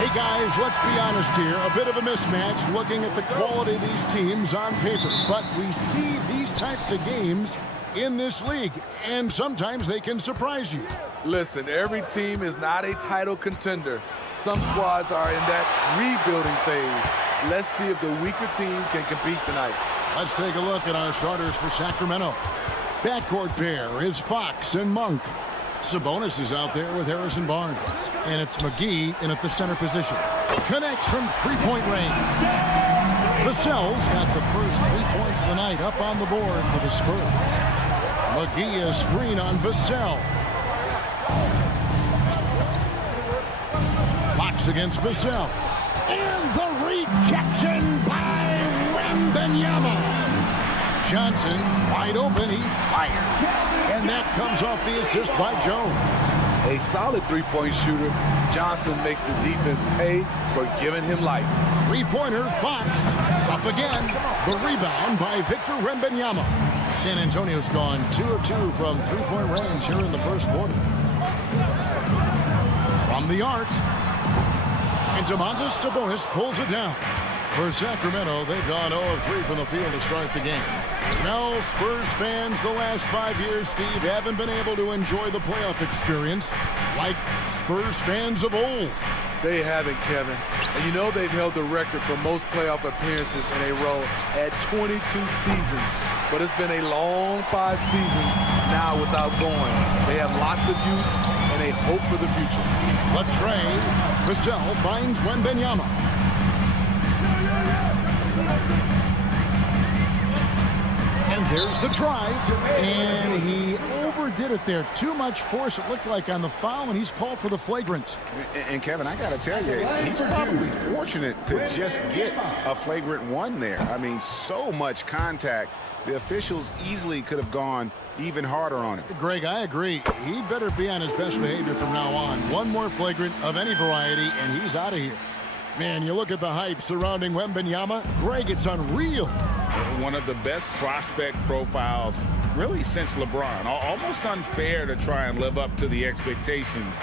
Hey guys, let's be honest here. A bit of a mismatch looking at the quality of these teams on paper. But we see these types of games in this league, and sometimes they can surprise you. Listen, every team is not a title contender. Some squads are in that rebuilding phase. Let's see if the weaker team can compete tonight. Let's take a look at our starters for Sacramento. Backcourt pair is Fox and Monk. Sabonis is out there with Harrison Barnes. And it's McGee in at the center position. Connects from three-point range. Vassell's got the first 3 points of the night up on the board for the Spurs. McGee is screen on Vassell. Fox against Vassell. And the rejection by Wembanyama. Johnson wide open, he fires. And that comes off the assist by Jones. A solid three-point shooter. Johnson makes the defense pay for giving him life. Three-pointer, Fox. Up again. The rebound by Victor Wembanyama. San Antonio's gone 2 of 2 from three-point range here in the first quarter. From the arc. And Domantas Sabonis pulls it down. For Sacramento, they've gone 0 of 3 from the field to start the game. No, Spurs fans the last 5 years, Steve, haven't been able to enjoy the playoff experience like Spurs fans of old. They haven't, Kevin. And you know they've held the record for most playoff appearances in a row at 22 seasons. But it's been a long 5 seasons now without going. They have lots of youth and a hope for the future. Latrey, Vassell finds Wembanyama. And there's the drive, and he overdid it there. Too much force, it looked like, on the foul, and he's called for the flagrant. And Kevin, I got to tell you, he's probably fortunate to just get a flagrant one there. I mean, so much contact. The officials easily could have gone even harder on him. Greg, I agree. He better be on his best behavior from now on. One more flagrant of any variety, and he's out of here. Man, you look at the hype surrounding Wembanyama. Greg, it's unreal. One of the best prospect profiles really since LeBron. Almost unfair to try and live up to the expectations,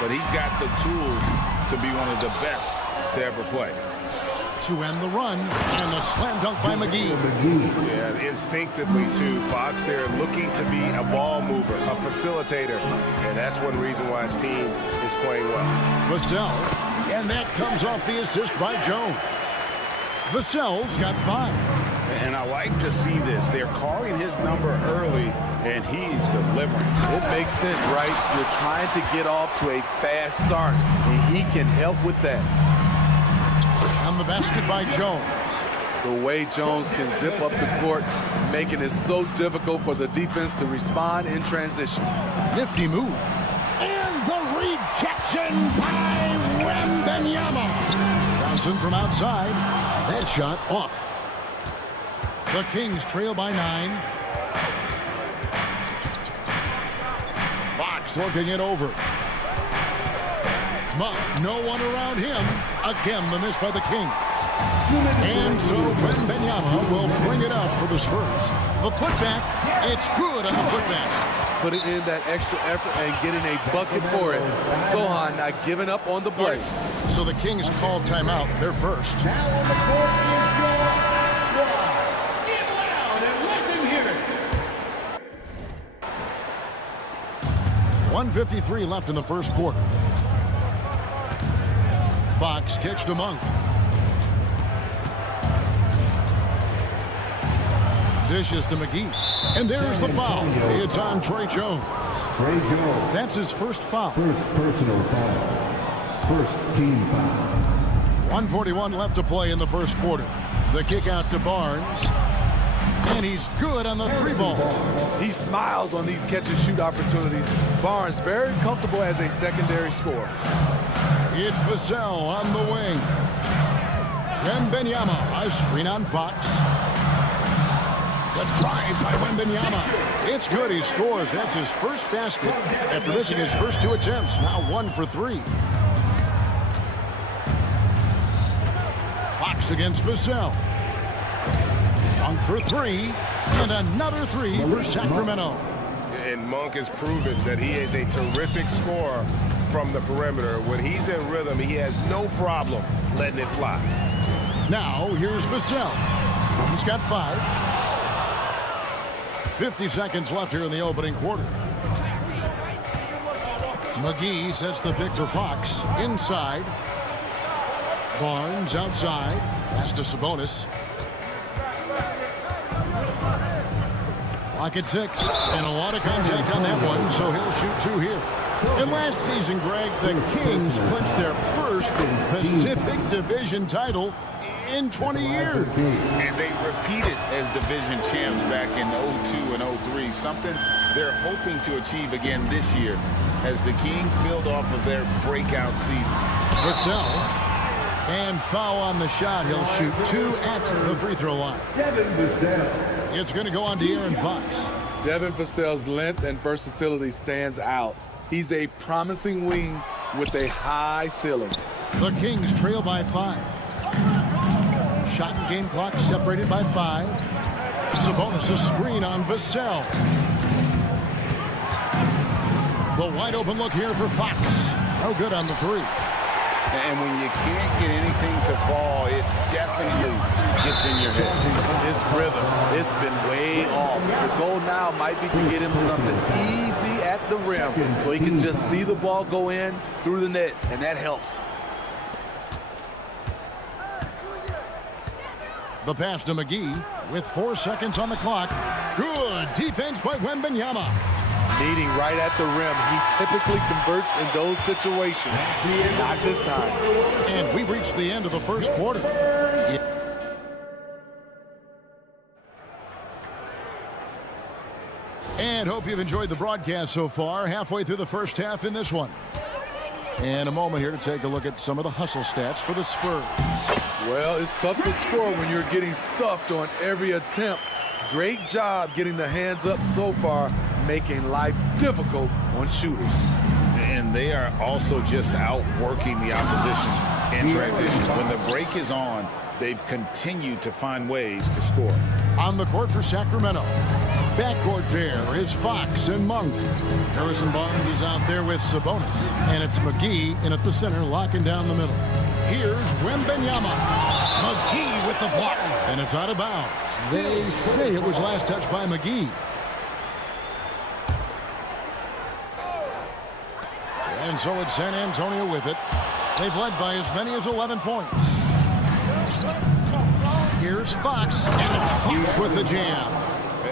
but he's got the tools to be one of the best to ever play. To end the run, and the slam dunk by McGee. Yeah, instinctively too. Fox there looking to be a ball mover, a facilitator, and that's one reason why his team is playing well. Vassell, and that comes off the assist by Jones. Vassell's got 5. And I like to see this. They're calling his number early, and he's delivering. It makes sense, right? You're trying to get off to a fast start, and he can help with that. On the basket by Jones. The way Jones can zip up the court, making it so difficult for the defense to respond in transition. Nifty move. And the rejection by Wembanyama. Johnson from outside. That shot off. The Kings trail by 9. Fox looking it over. Monk, no one around him. Again, the miss by the Kings. And so Wembanyama will bring it up for the Spurs. The putback, it's good on the putback. Putting in that extra effort and getting a bucket for it. Sohan not giving up on the play. So the Kings call timeout. They're first. Now on the court is your squad. Get loud and let them hear it. 1:53 left in the first quarter. Fox kicks to Monk. Dishes to McGee. And there's the foul. It's on Trey Jones. Trey Jones. That's his first foul. First personal foul. First team foul. 1:41 left to play in the first quarter. The kick out to Barnes. And he's good on the 3-ball. He smiles on these catch-and-shoot opportunities. Barnes very comfortable as a secondary scorer. It's Vassell on the wing. Wembanyama, a screen on Fox. The drive by Wembanyama. It's good, he scores. That's his first basket after missing his first 2 attempts. Now 1 for 3. Fox against Vassell. Monk for 3. And another 3 for Sacramento. And Monk has proven that he is a terrific scorer from the perimeter. When he's in rhythm, he has no problem letting it fly. Now, here's Vassell. He's got 5. 50 seconds left here in the opening quarter. McGee sets the pick for Fox. Inside. Barnes outside. Pass to Sabonis. Clock at 6. And a lot of contact on that one, so he'll shoot 2 here. And last season, Greg, the Kings clinched their first Pacific Division title in 20 years. And they repeated as division champs back in 02 and 03, something they're hoping to achieve again this year as the Kings build off of their breakout season. Vassell, and foul on the shot. He'll shoot 2 at the free throw line. It's going to go on to Aaron Fox. Devin Vassell's length and versatility stands out. He's a promising wing with a high ceiling. The Kings trail by 5. Shot and game clock separated by 5. Sabonis a screen on Vassell. The wide open look here for Fox. No good on the 3. And when you can't get anything to fall, it definitely gets in your head. His rhythm, it's been way off. The goal now might be to get him something easy at the rim so he can just see the ball go in through the net, and that helps. The pass to McGee with 4 seconds on the clock. Good defense by Wembanyama. Meeting right at the rim. He typically converts in those situations. Not this time. And we've reached the end of the first quarter. And hope you've enjoyed the broadcast so far. Halfway through the first half in this one. And a moment here to take a look at some of the hustle stats for the Spurs. Well, it's tough to score when you're getting stuffed on every attempt. Great job getting the hands up so far, making life difficult on shooters. And they are also just outworking the opposition in transition. When the break is on, they've continued to find ways to score. On the court for Sacramento, backcourt pair is Fox and Monk. Harrison Barnes is out there with Sabonis, and it's McGee in at the center, locking down the middle. Here's Wembanyama. McGee with the block, and it's out of bounds. They say it was last touched by McGee. And so it's San Antonio with it. They've led by as many as 11 points. Here's Fox, and it's Fox with the jam.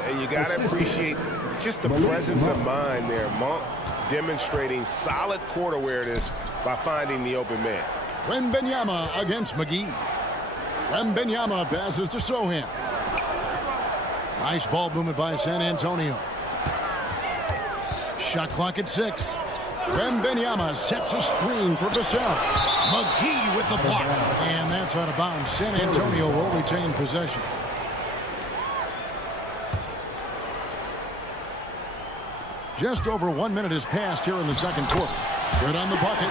And you got to appreciate just the presence of mind there. Monk demonstrating solid court awareness by finding the open man. Wembanyama against McGee. Wembanyama passes to Sohan. Nice ball movement by San Antonio. Shot clock at 6. Wembanyama sets a screen for Vassell. McGee with the block. And that's out of bounds. San Antonio will retain possession. Just over 1 minute has passed here in the second quarter. Good on the bucket.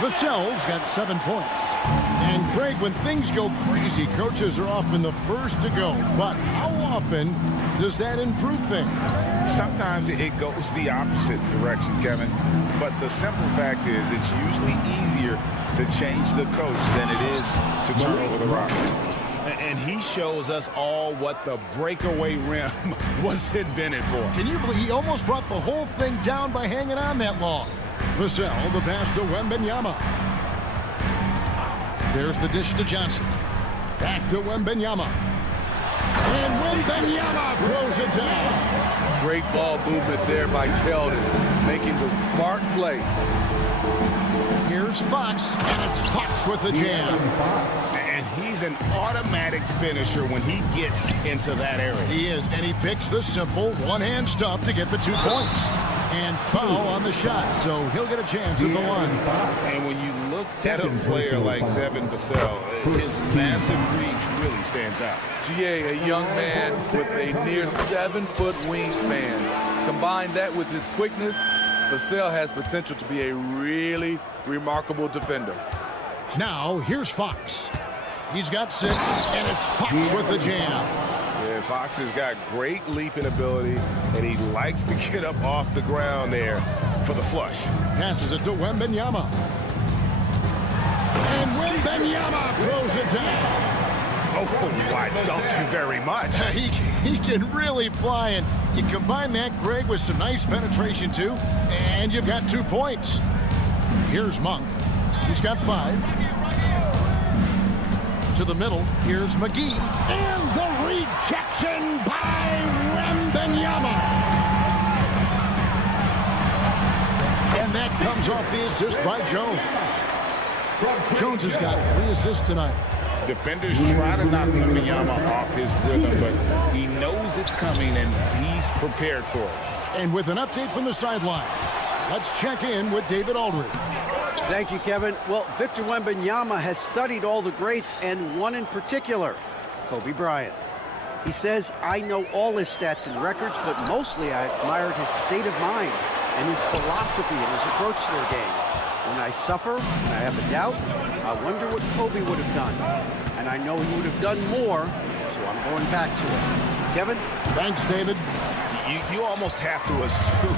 Vassell's got 7 points. And Craig, when things go crazy, coaches are often the first to go. But how often does that improve things? Sometimes it goes the opposite direction, Kevin. But the simple fact is it's usually easier to change the coach than it is to turn over the rock. And he shows us all what the breakaway rim was invented for. Can you believe he almost brought the whole thing down by hanging on that long? Vassell, the pass to Wembanyama. There's the dish to Johnson. Back to Wembanyama. And Wembanyama throws it down. Great ball movement there by Keldon, making the smart play. Here's Fox, and it's Fox with the jam. And he's an automatic finisher when he gets into that area. He is, and he picks the simple one-hand stuff to get the 2 points. And foul on the shot, so he'll get a chance at the line. And when you look at a player like Devin Vassell, his massive reach really stands out. GA, a young man with a near 7-foot wingspan. Combine that with his quickness, Vassell has potential to be a really remarkable defender. Now, here's Fox. He's got 6, and it's Fox with the jam. Yeah, Fox has got great leaping ability, and he likes to get up off the ground there. for the flush. Passes it to Wembanyama. And Wembanyama throws it down. Oh, why, thank you very much. He can really fly, and you combine that, Greg, with some nice penetration, too, and you've got 2 points. Here's Monk. He's got 5. To the middle, here's McGee. And the rejection by Wembanyama. And that comes off the assist by Jones. Jones has got 3 assists tonight. Defenders try to knock Wembanyama off his rhythm, but he knows it's coming, and he's prepared for it. And with an update from the sideline, let's check in with David Aldridge. Thank you, Kevin. Well, Victor Wembanyama has studied all the greats, and one in particular, Kobe Bryant. He says, I know all his stats and records, but mostly I admired his state of mind and his philosophy and his approach to the game. When I suffer, when I have a doubt, I wonder what Kobe would have done. And I know he would have done more, so I'm going back to it. Kevin? Thanks, David. You almost have to assume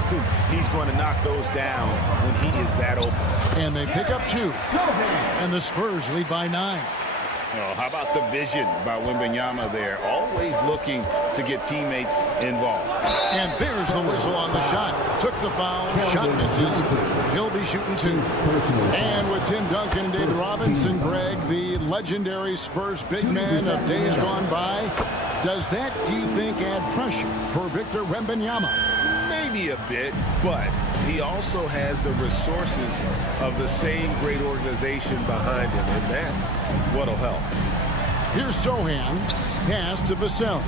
he's going to knock those down when he is that open. And they pick up 2. And the Spurs lead by 9. Oh, how about the vision by Wembanyama there? Always looking to get teammates involved. And there's the whistle on the shot. Took the foul, shot misses. He'll be shooting 2. And with Tim Duncan and David Robinson, Greg, the legendary Spurs big man of days gone by, does that, do you think, add pressure for Victor Wembanyama? Maybe a bit, but he also has the resources of the same great organization behind him, and that's what'll help. Here's Sohan. Pass to Vassell.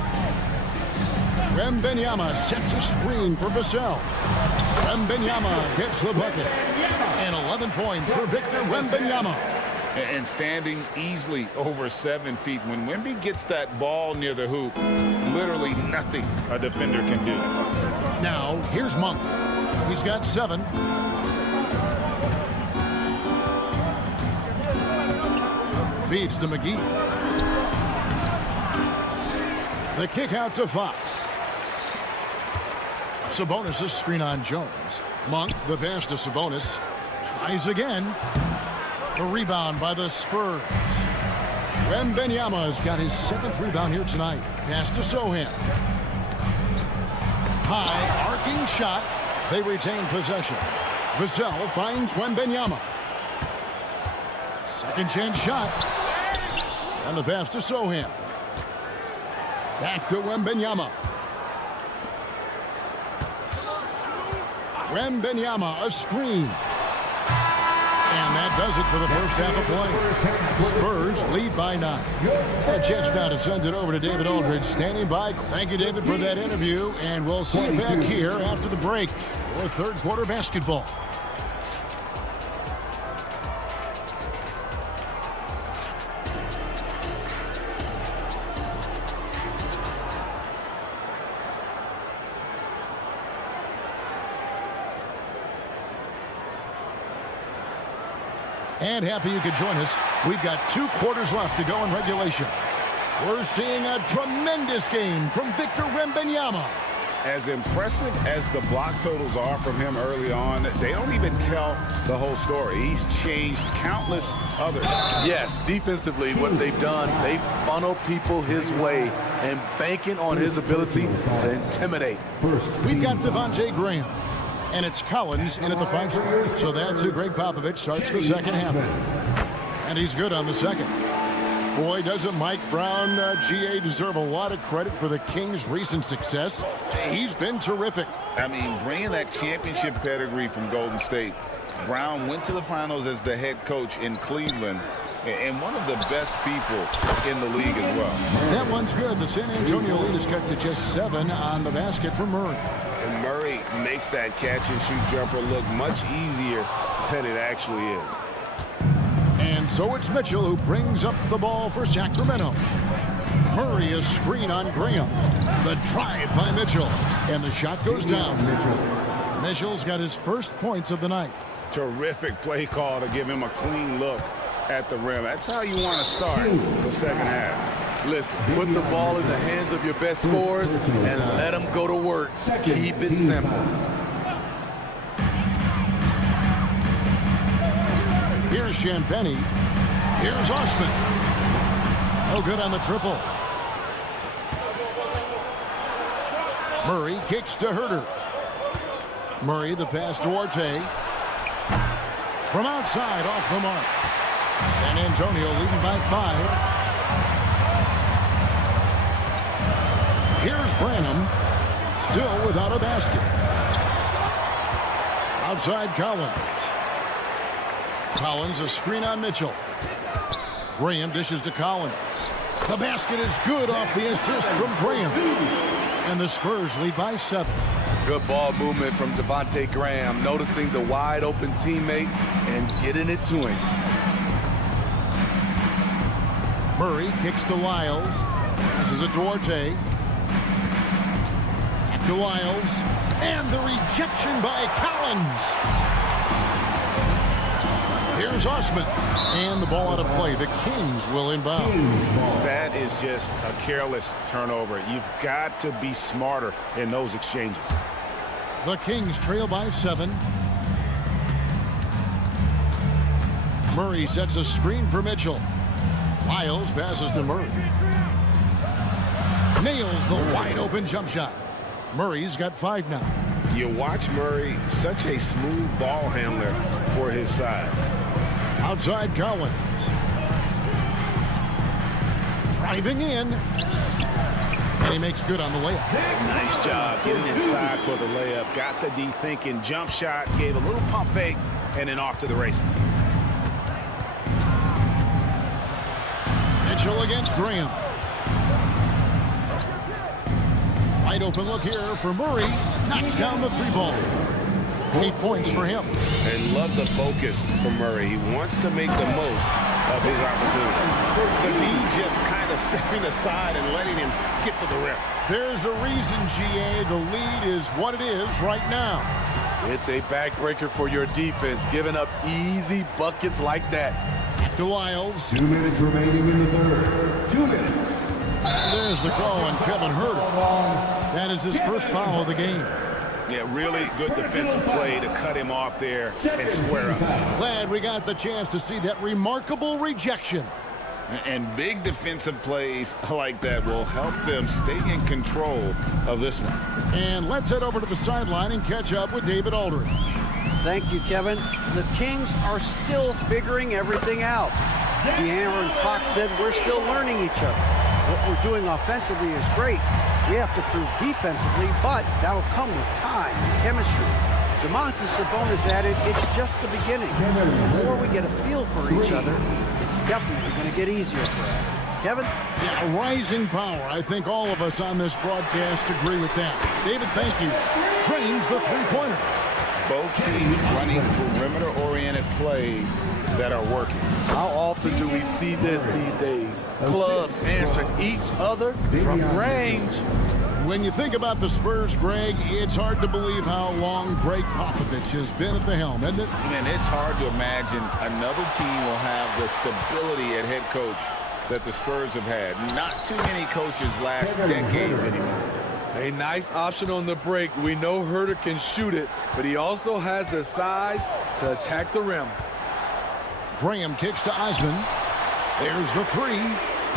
Wembanyama sets a screen for Vassell. Wembanyama gets the bucket. And 11 points for Victor Wembanyama. And standing easily over 7 feet. When Wemby gets that ball near the hoop, literally nothing a defender can do. Now, here's Monk. He's got 7. Feeds to McGee. The kick out to Fox. Sabonis' screen on Jones. Monk, the pass to Sabonis. Tries again. The rebound by the Spurs. Wembanyama has got his 7th rebound here tonight. Pass to Sohan. High, arcing shot. They retain possession. Vassell finds Wembanyama. Second chance shot. And the pass to Sohan. Back to Wembanyama. Wembanyama, a screen. And that does it for the first half of play. Spurs lead by 9. A chance now to send it over to David Aldridge, standing by. Thank you, David, for that interview, and we'll see you back here after the break for third quarter basketball. And happy you could join us. We've got 2 quarters left to go in regulation. We're seeing a tremendous game from Victor Wembanyama. As impressive as the block totals are from him early on, they don't even tell the whole story. He's changed countless others. Yes, defensively, what they've done, they funnel people his way and banking on his ability to intimidate. We've got Devontae Graham. And it's Collins in at the 5 spot. So that's who Greg Popovich starts the second half. And he's good on the second. Boy, doesn't Mike Brown, GA, deserve a lot of credit for the Kings' recent success. He's been terrific. I mean, bringing that championship pedigree from Golden State, Brown went to the finals as the head coach in Cleveland, and one of the best people in the league as well. That one's good. The San Antonio lead is cut to just 7 on the basket for Murray. And Murray makes that catch-and-shoot jumper look much easier than it actually is. And so it's Mitchell who brings up the ball for Sacramento. Murray, a screen on Graham. The drive by Mitchell. And the shot goes down. Mitchell's got his first points of the night. Terrific play call to give him a clean look at the rim. That's how you want to start the second half. Listen, put the ball in the hands of your best scorers and let them go to work. Keep it simple. Here's Champagny. Here's Osman. Oh, good on the triple. Murray kicks to Herter. Murray, the pass to Orte. From outside, off the mark. San Antonio leading by 5. Here's Branham. Still without a basket. Outside Collins. Collins, a screen on Mitchell. Graham dishes to Collins. The basket is good off the assist from Graham. And the Spurs lead by 7. Good ball movement from Devontae Graham, noticing the wide open teammate and getting it to him. Murray kicks to Lyles. This is a Duarte. Back to Lyles. And the rejection by Collins. Here's Osman. And the ball out of play. The Kings will inbound. That is just a careless turnover. You've got to be smarter in those exchanges. The Kings trail by 7. Murray sets a screen for Mitchell. Lyles passes to Murray. Nails the wide open jump shot. Murray's got 5 now. You watch Murray, such a smooth ball handler for his size. Outside Collins. Driving in. And he makes good on the layup. Nice job getting inside for the layup. Got the D thinking, jump shot, gave a little pump fake, and then off to the races. Mitchell against Graham. Wide open look here for Murray. Knocks down the 3-ball. 8 points for him. And love the focus from Murray. He wants to make the most of his opportunity. The D just kind of stepping aside and letting him get to the rim. There's a reason, GA, the lead is what it is right now. It's a backbreaker for your defense, giving up easy buckets like that. Back to Lyles. 2 minutes remaining in the third. 2 minutes. There's the call on Kevin Herter. That is his first foul of the game. Yeah, really good defensive play to cut him off there and square up. Glad we got the chance to see that remarkable rejection. And big defensive plays like that will help them stay in control of this one. And let's head over to the sideline and catch up with David Aldridge. Thank you, Kevin. The Kings are still figuring everything out. De'Aaron and Fox said we're still learning each other. What we're doing offensively is great. We have to prove defensively, but that'll come with time and chemistry. Domantas Sabonis added, it's just the beginning. The more we get a feel for each other, it's definitely going to get easier for us. Kevin? Yeah, rising power. I think all of us on this broadcast agree with that. David, thank you. Trains the three-pointer. Both teams running perimeter-oriented plays that are working. How often do we see this these days? Clubs answering each other from range. When you think about the Spurs, Greg, it's hard to believe how long Greg Popovich has been at the helm, isn't it? Man, it's hard to imagine another team will have the stability at head coach that the Spurs have had. Not too many coaches last decades anymore. A nice option on the break. We know Herter can shoot it, but he also has the size to attack the rim. Graham kicks to Osman. There's the 3.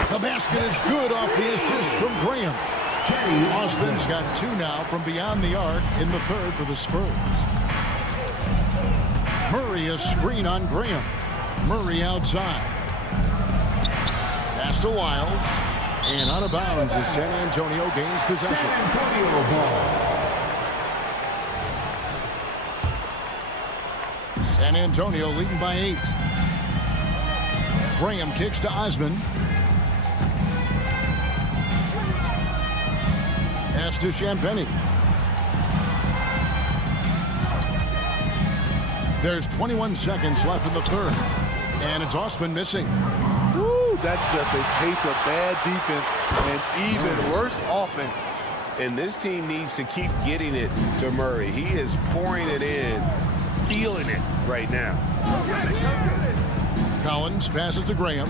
The basket is good off the assist from Graham. Osman's got 2 now from beyond the arc in the third for the Spurs. Murray a screen on Graham. Murray outside. Pass to Lyles. And out of bounds as San Antonio gains possession. San Antonio ball. San Antonio leading by 8. Graham kicks to Osman. Pass to Champagny. There's 21 seconds left in the third. And it's Osman missing. Woo, that's just a case of bad defense and even worse offense. And this team needs to keep getting it to Murray. He is pouring it in, feeling it right now. Collins passes to Graham.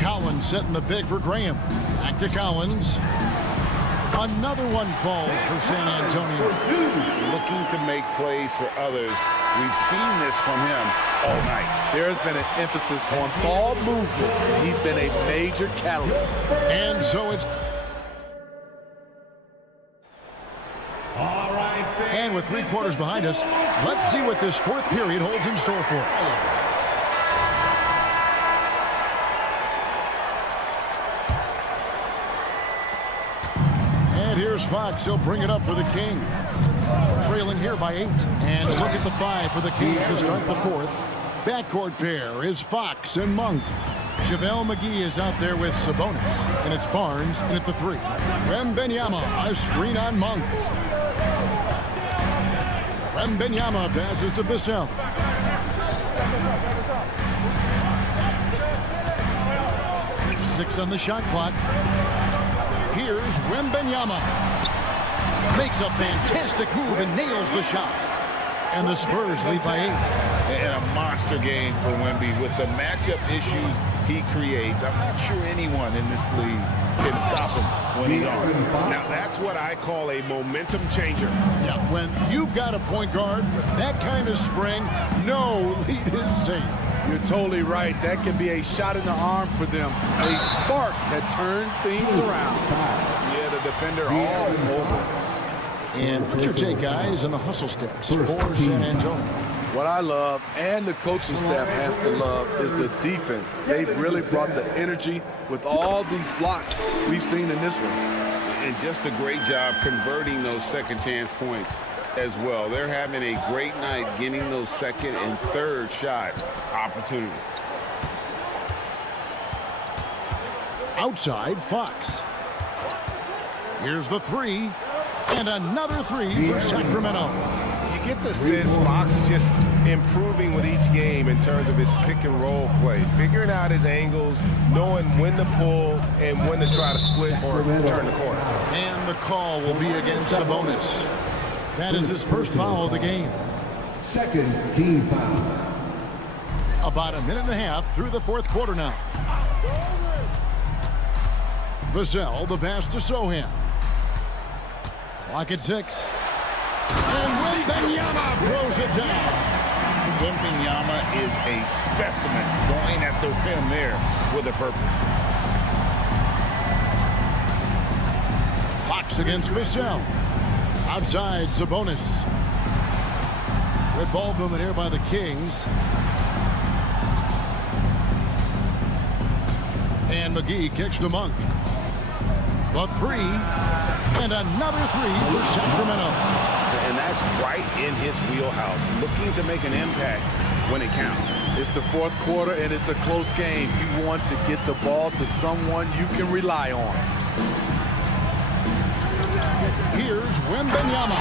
Collins setting the pick for Graham. Back to Collins. Another one falls for San Antonio. Looking to make plays for others. We've seen this from him all night. There's been an emphasis on ball movement, and he's been a major catalyst. And so it's... And with 3 quarters behind us, let's see what this 4th period holds in store for us. And here's Fox. He'll bring it up for the Kings. Trailing here by 8. And look at the 5 for the Kings to start the 4th. Backcourt pair is Fox and Monk. JaVale McGee is out there with Sabonis. And it's Barnes in at the 3. Wembanyama, a screen on Monk. Wembanyama passes to Vassell. Six on the shot clock. Here's Wembanyama. Makes a fantastic move and nails the shot. And the Spurs lead by 8. And a monster game for Wemby with the matchup issues he creates. I'm not sure anyone in this league can stop him when he's on. Now, that's what I call a momentum changer. Yeah, when you've got a point guard with that kind of spring, no lead is safe. You're totally right. That can be a shot in the arm for them. A spark that turns things around. Yeah, the defender all over. And put your take, guys, on the hustle steps for San Antonio. What I love, and the coaching staff has to love, is the defense. They've really brought the energy with all these blocks we've seen in this one. And just a great job converting those second chance points as well. They're having a great night getting those second and third shot opportunities. Outside, Fox. Here's the 3. And another 3 for Sacramento. You get the sense Fox just improving with each game in terms of his pick and roll play, figuring out his angles, knowing when to pull and when to try to split or turn the corner. And the call will be against Sabonis. That is his first foul of the game. Second team foul. About a minute and a half through the 4th quarter now. Vassell, the pass to Sohan. Clock at 6. And Wembanyama throws it down. Wembanyama is a specimen going at the rim there with a purpose. Fox against Vassell. Outside, Sabonis. Good ball movement here by the Kings. And McGee kicks to Monk. The 3. And another 3 for Sacramento. And that's right in his wheelhouse, looking to make an impact when it counts. It's the 4th quarter, and it's a close game. You want to get the ball to someone you can rely on. Here's Wembanyama.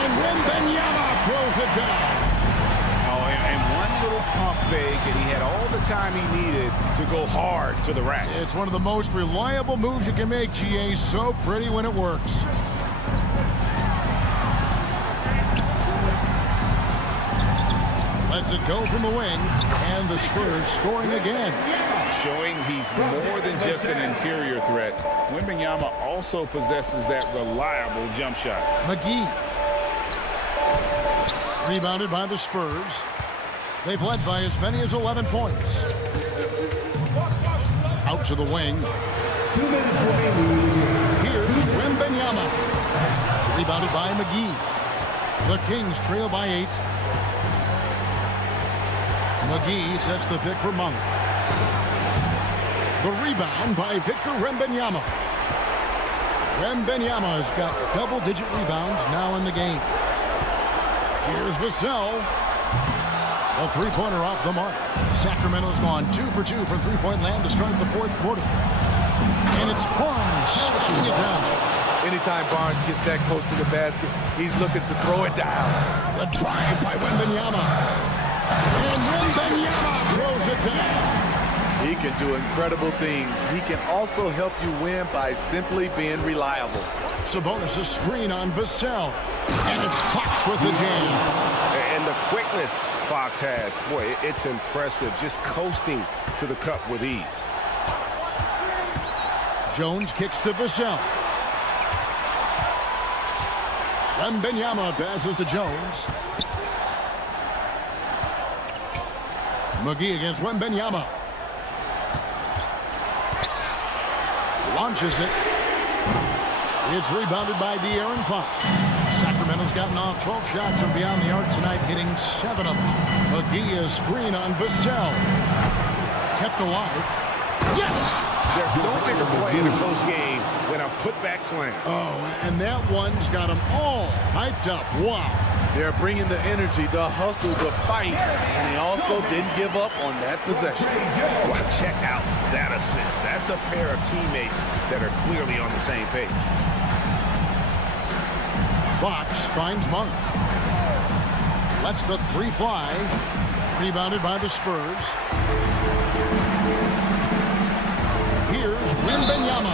And Wembanyama throws it down. Oh, and one little pump fake, and he had all the time he needed to go hard to the rack. It's one of the most reliable moves you can make, GA. So pretty when it works. Lets it go from the wing, and the Spurs scoring again. Showing he's more than just an interior threat. Wembanyama also possesses that reliable jump shot. McGee. Rebounded by the Spurs. They've led by as many as 11 points. Out to the wing. 2 minutes remaining. Here's Wembanyama. Rebounded by McGee. The Kings trail by 8. McGee sets the pick for Monk. The rebound by Victor Wembanyama. Wembanyama has got double-digit rebounds now in the game. Here's Vassell. A 3-pointer off the mark. Sacramento's gone 2 for 2 from 3-point land to start the 4th quarter. And it's Barnes slamming it down. Anytime Barnes gets that close to the basket, he's looking to throw it down. The drive by Wembanyama. And Wembanyama throws it down. He can do incredible things. He can also help you win by simply being reliable. Sabonis a screen on Vassell. And it's Fox with the jam. And the quickness Fox has, boy, it's impressive. Just coasting to the cup with ease. Jones kicks to Vassell. Wembanyama passes to Jones. McGee against Wembanyama. Launches it. It's rebounded by De'Aaron Fox. Sacramento's gotten off 12 shots from beyond the arc tonight, hitting 7 of them. McGee is screen on Vassell. Kept alive. Yes! There's no bigger play in a close game than a putback slam. Oh, and that one's got them all hyped up. Wow. They're bringing the energy, the hustle, the fight, and they also didn't give up on that possession. Well, check out that assist. That's a pair of teammates that are clearly on the same page. Fox finds Monk. Lets the three fly. Rebounded by the Spurs. Here's Wembanyama.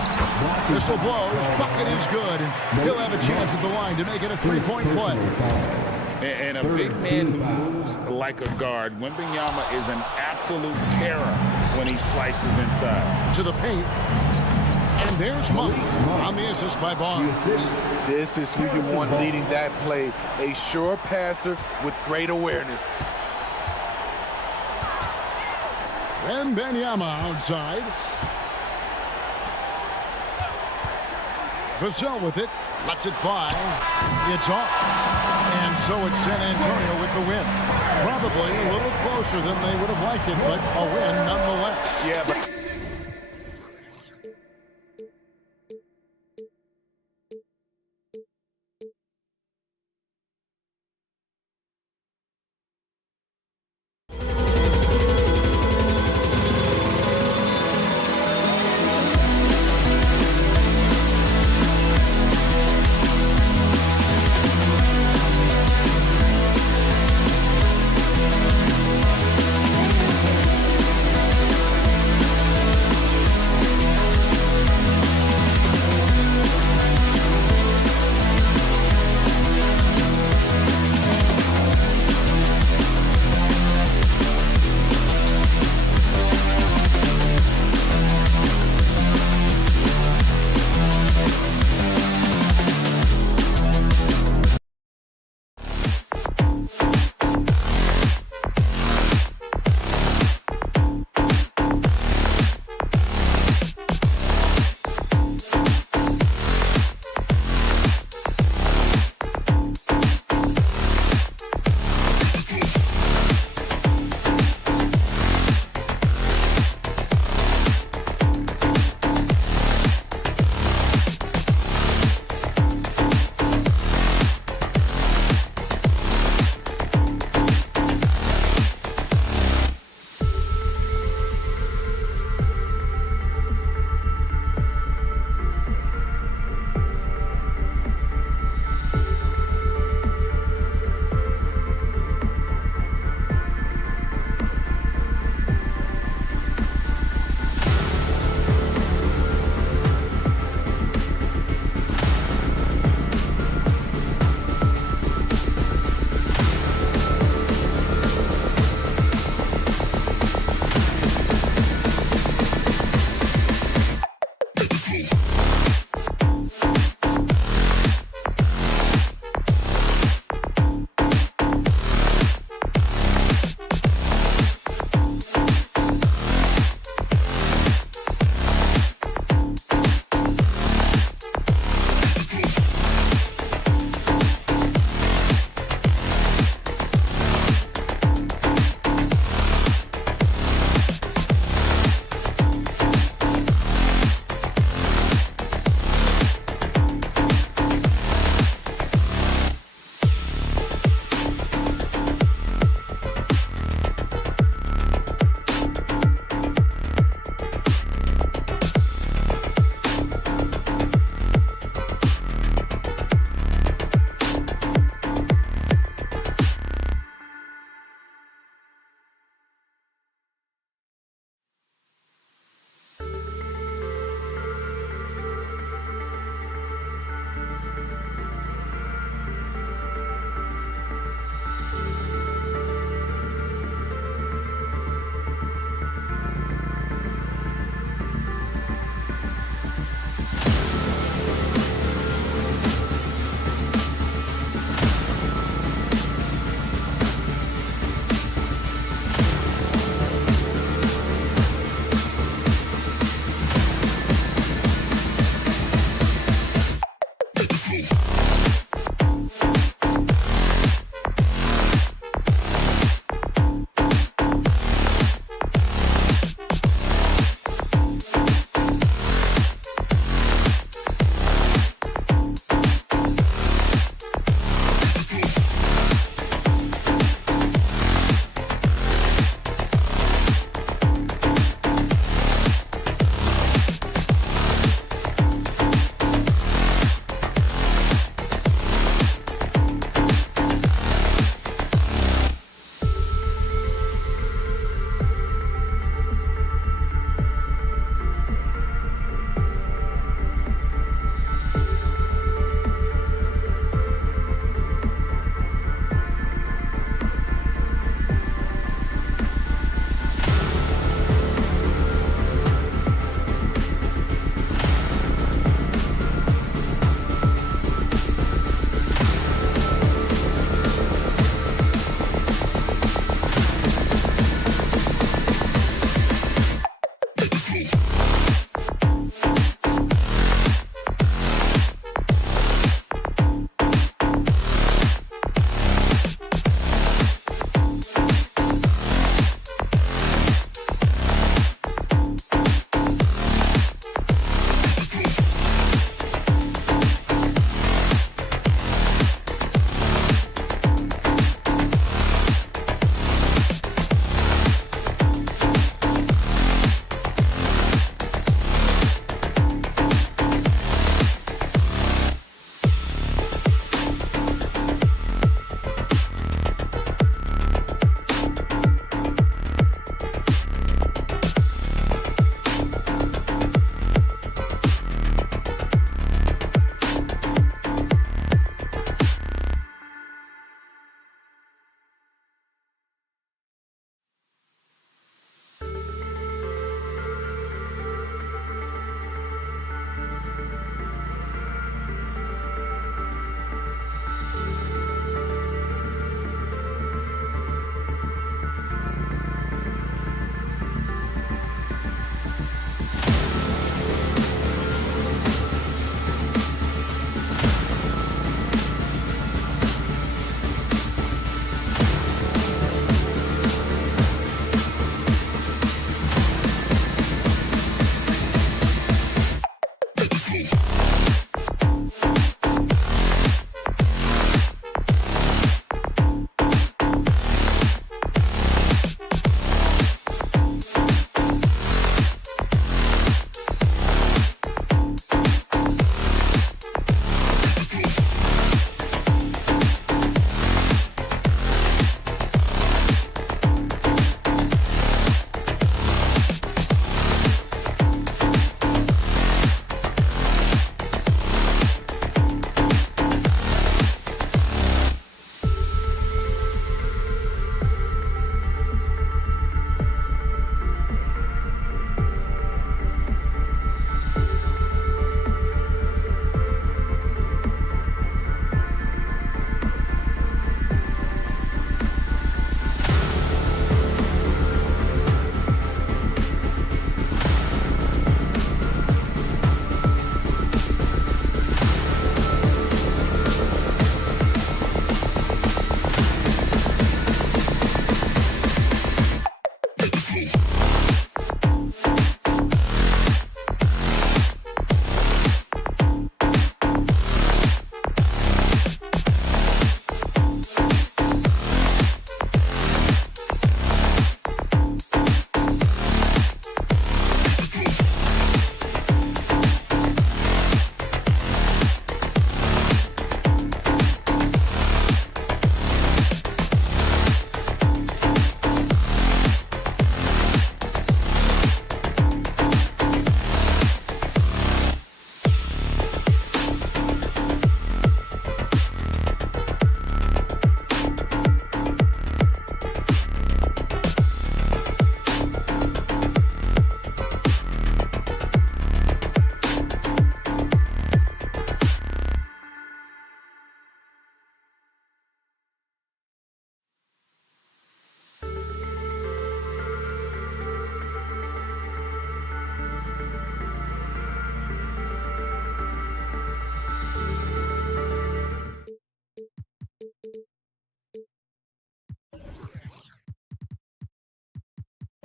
Whistle blows. Bucket is good. And he'll have a chance at the line to make it a three-point play. And a big man who moves like a guard, Wembanyama is an absolute terror when he slices inside. To the paint. And there's Monk on the assist by Barnes. This is who you want leading that play. A sure passer with great awareness. Wembanyama outside. Vassell with it. Lets it fly. It's off. And so it's San Antonio with the win. Probably a little closer than they would have liked it, but a win nonetheless. Yeah, but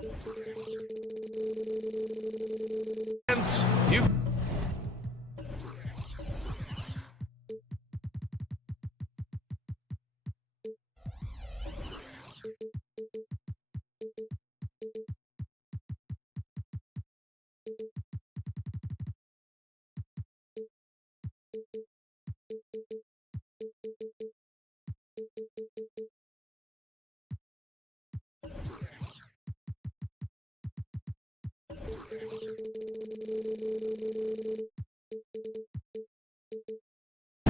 You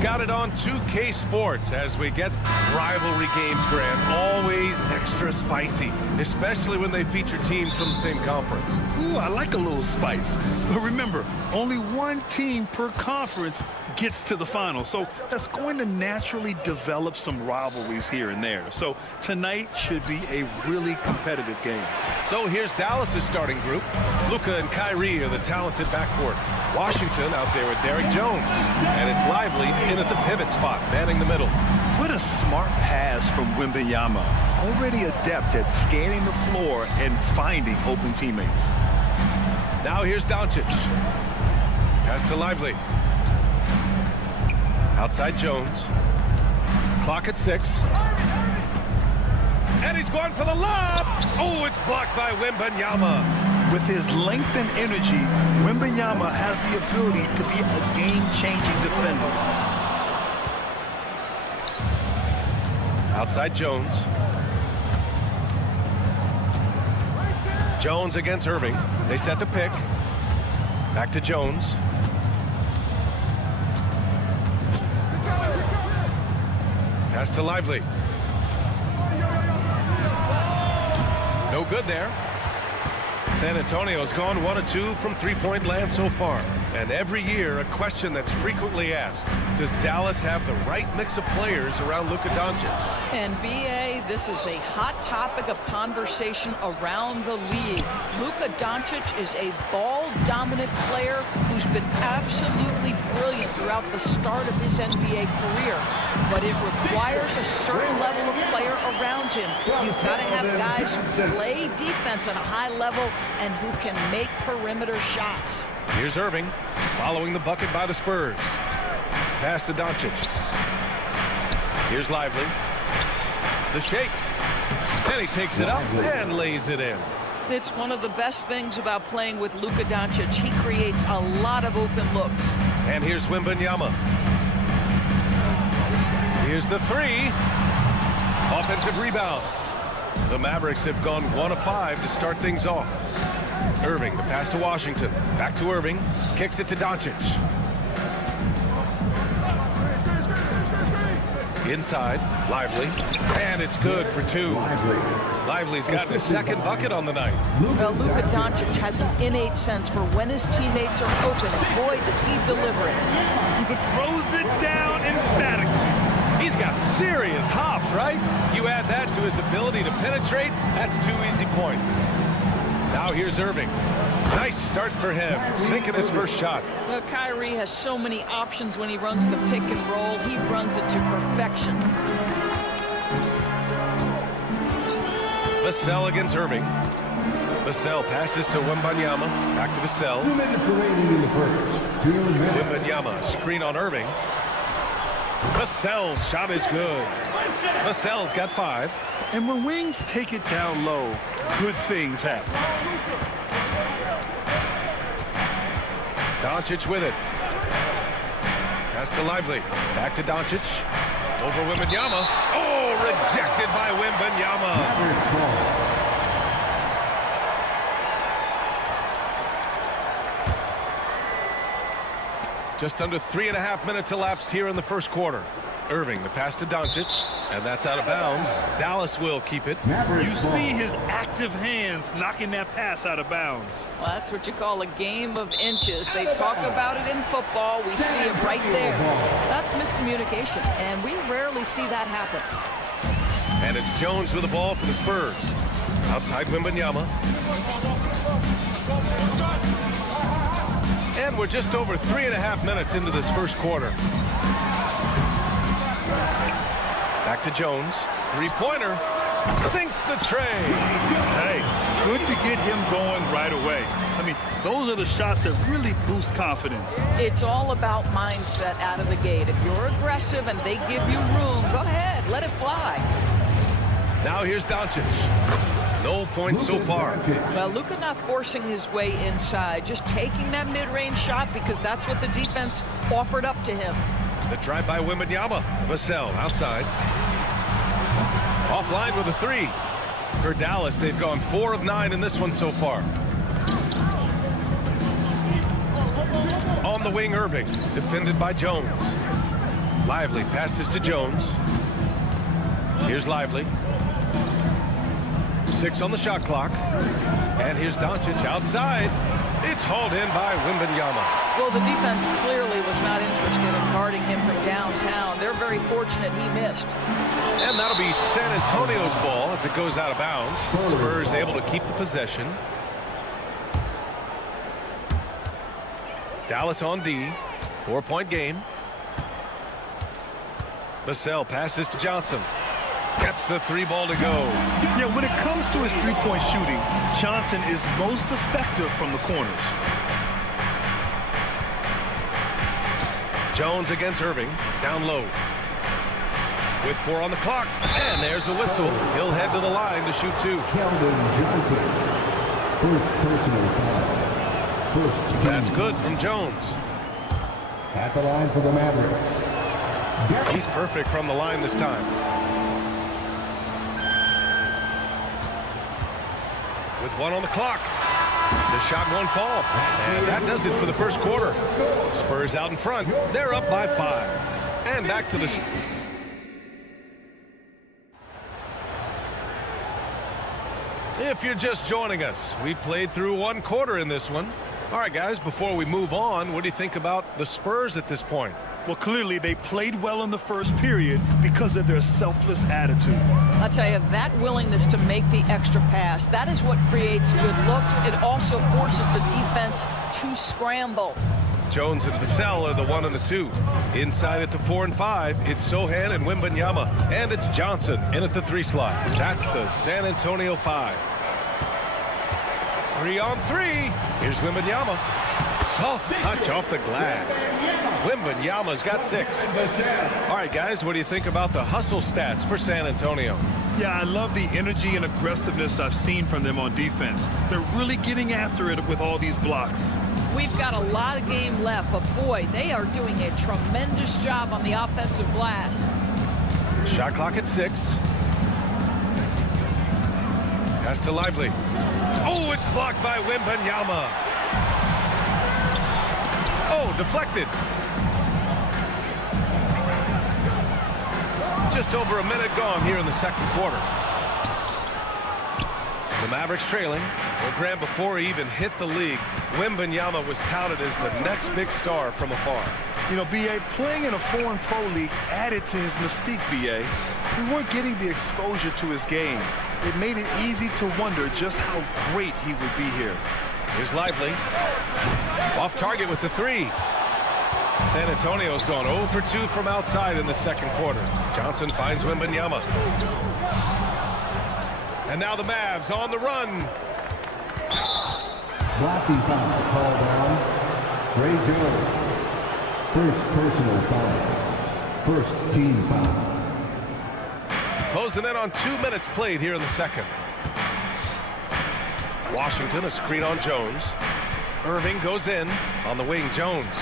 got it on 2K Sports as we get rivalry games, Grant. Always extra spicy, especially when they feature teams from the same conference. Ooh, I like a little spice. But remember, only one team per conference gets to the final. So that's going to naturally develop some rivalries here and there. So tonight should be a really competitive game. So here's Dallas's starting group. Luka and Kyrie are the talented backcourt. Washington out there with Derek Jones. And it's Lively in at the pivot spot, manning the middle. What a smart pass from Wembanyama. Already adept at scanning the floor and finding open teammates. Now here's Doncic. Pass to Lively. Outside Jones. Clock at 6. And he's going for the lob. Oh, it's blocked by Wembanyama. With his length and energy, Wembanyama has the ability to be a game-changing defender. Outside Jones. Jones against Irving. They set the pick. Back to Jones. Pass to Lively. No good there. San Antonio's gone 1 of 2 from three-point land so far. And every year, a question that's frequently asked, does Dallas have the right mix of players around Luka Doncic? And BA, this is a hot topic of conversation around the league. Luka Doncic is a ball-dominant player who's been absolutely brilliant throughout the start of his NBA career. But it requires a certain level of player around him. You've got to have guys who play defense at a high level and who can make perimeter shots. Here's Irving, following the bucket by the Spurs. Pass to Doncic. Here's Lively. The shake. And he takes it up and lays it in. It's one of the best things about playing with Luka Doncic. He creates a lot of open looks. And here's Wembanyama. Here's the 3. Offensive rebound. The Mavericks have gone 1 of 5 to start things off. Irving, the pass to Washington. Back to Irving. Kicks it to Doncic. Inside, Lively. And it's good for 2. Lively's gotten his second bucket on the night. Well, Luka Doncic has an innate sense for when his teammates are open, and boy, does he deliver it. He throws it down emphatically. He's got serious hop, right? You add that to his ability to penetrate, that's 2 easy points. Now here's Irving. Nice start for him, sinking his first shot. Well, Kyrie has so many options when he runs the pick and roll. He runs it to perfection. Vassell against Irving. Vassell passes to Wembanyama. Back to Vassell. 2 minutes remaining in the first. 2 minutes. Wembanyama, screen on Irving. Vassell's shot is good. Vassell's got 5. And when wings take it down low, good things happen. Doncic with it. Pass to Lively. Back to Doncic. Over Wembanyama. Oh, rejected by Wembanyama. Just under 3.5 minutes elapsed here in the first quarter. Irving, the pass to Doncic, and that's out of bounds. Dallas will keep it. You see his active hands knocking that pass out of bounds. Well, that's what you call a game of inches. They talk about it in football. We see it right there. That's miscommunication, and we rarely see that happen. And it's Jones with the ball for the Spurs. Outside Wembanyama. And we're just over 3.5 minutes into this first quarter. Back to Jones. 3-pointer. Sinks the tray. Hey, good to get him going right away. I mean, those are the shots that really boost confidence. It's all about mindset out of the gate. If you're aggressive and they give you room, go ahead, let it fly. Now here's Doncic. No points so far. Well, Luka not forcing his way inside, just taking that mid-range shot because that's what the defense offered up to him. The drive by Wembanyama. Vassell outside. Offline with a three. For Dallas, they've gone 4 of 9 in this one so far. On the wing, Irving. Defended by Jones. Lively passes to Jones. Here's Lively. 6 on the shot clock. And here's Doncic outside. It's hauled in by Wembanyama. Well, the defense clearly was not interested in guarding him from downtown. They're very fortunate he missed. And that'll be San Antonio's ball as it goes out of bounds. Spurs able to keep the possession. Dallas on D. 4-point game. Vassell passes to Johnson. Gets the 3 ball to go. Yeah, when it comes to his three-point shooting, Johnson is most effective from the corners. Jones against Irving. Down low. With 4 on the clock. And there's a whistle. He'll head to the line to shoot 2. Keldon Johnson. First personal foul. First team. That's good from Jones. At the line for the Mavericks. He's perfect from the line this time. With 1 on the clock. The shot won't fall. And that does it for the first quarter. Spurs out in front. They're up by 5. And back to the... If you're just joining us, we played through 1 quarter in this one. All right, guys, before we move on, what do you think about the Spurs at this point? Well, clearly they played well in the first period because of their selfless attitude. I'll tell you, that willingness to make the extra pass, that is what creates good looks. It also forces the defense to scramble. Jones and Vassell are the 1 and the 2. Inside at the 4 and 5, it's Sohan and Wembanyama. And it's Johnson in at the 3 slot. That's the San Antonio 5. 3 on 3. Here's Wembanyama. Soft touch off the glass. Wembanyama's got 6. All right, guys, what do you think about the hustle stats for San Antonio? Yeah, I love the energy and aggressiveness I've seen from them on defense. They're really getting after it with all these blocks. We've got a lot of game left, but boy, they are doing a tremendous job on the offensive glass. Shot clock at 6. Pass to Lively. Oh, it's blocked by Wembanyama. Oh, deflected. Just over a minute gone here in the second quarter. The Mavericks trailing. Well, Grant, before he even hit the league, Wembanyama was touted as the next big star from afar. You know, B.A., playing in a foreign pro league added to his mystique, B.A. We weren't getting the exposure to his game. It made it easy to wonder just how great he would be here. Here's Lively. Off target with the 3. San Antonio's gone 0 for 2 from outside in the second quarter. Johnson finds Wembanyama. And now the Mavs on the run. Blocking foul called down. Trey Jones. First personal foul. First team foul. Close the net on 2 minutes played here in the second. Washington, a screen on Jones. Irving goes in on the wing. Jones.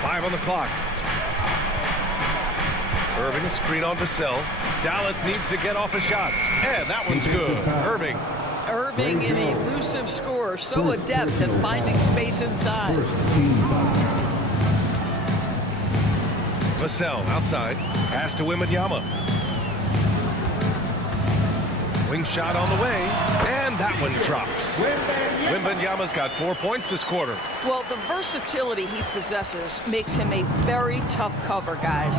5 on the clock. Irving, a screen on Vassell. Dallas needs to get off a shot. And that one's good. Irving. Irving, an elusive scorer, so adept at finding space inside. First team foul. Vassell outside. Pass to Wembanyama. Wing shot on the way. And that one drops. Wembanyama's got 4 points this quarter. Well, the versatility he possesses makes him a very tough cover, guys.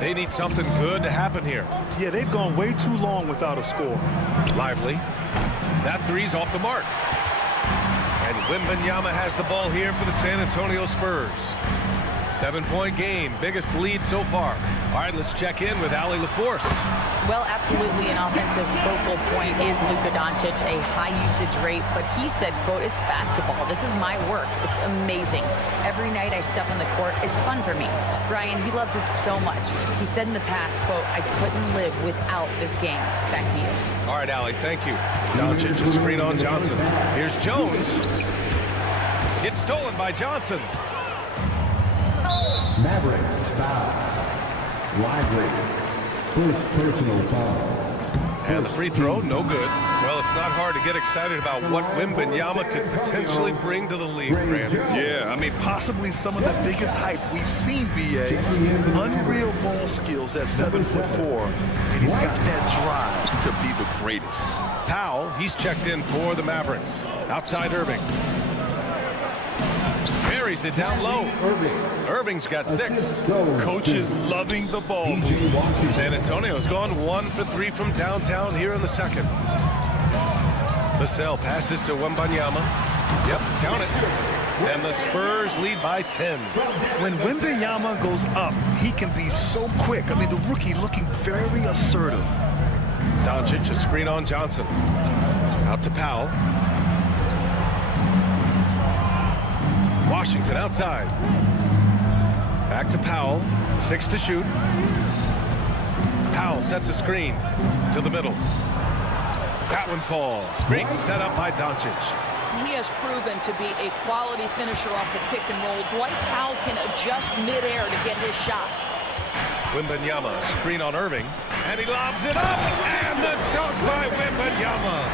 They need something good to happen here. Yeah, they've gone way too long without a score. Lively. That 3's off the mark. And Wembanyama has the ball here for the San Antonio Spurs. 7-point game, biggest lead so far. All right, let's check in with Allie LaForce. Well, absolutely, an offensive focal point is Luka Doncic, a high usage rate, but he said, quote, "It's basketball. This is my work. It's amazing. Every night I step on the court, it's fun for me." Brian, he loves it so much. He said in the past, quote, "I couldn't live without this game." Back to you. All right, Allie, thank you. Doncic, a screen on Johnson. Here's Jones. It's stolen by Johnson. Mavericks foul. Lively. First personal foul. And the free throw, no good. Well, it's not hard to get excited about what Wembanyama could potentially bring to the league, Brandon. Yeah, I mean, possibly some of the biggest hype we've seen, B.A. Unreal ball skills at 7'4", and he's got that drive to be the greatest. Powell, he's checked in for the Mavericks. Outside Irving. Buries it down low. Irving's got 6. Coach is loving the ball move. San Antonio's gone 1 for 3 from downtown here in the second. Vassell passes to Wembanyama. Yep, count it. And the Spurs lead by 10. When Wembanyama goes up, he can be so quick. I mean, the rookie looking very assertive. Doncic, a screen on Johnson. Out to Powell. Washington outside. Back to Powell. 6 to shoot. Powell sets a screen to the middle. That one falls. Great setup by Doncic. He has proven to be a quality finisher off the pick and roll. Dwight Powell can adjust midair to get his shot. Wembanyama, screen on Irving. And he lobs it up. And the dunk by Wembanyama.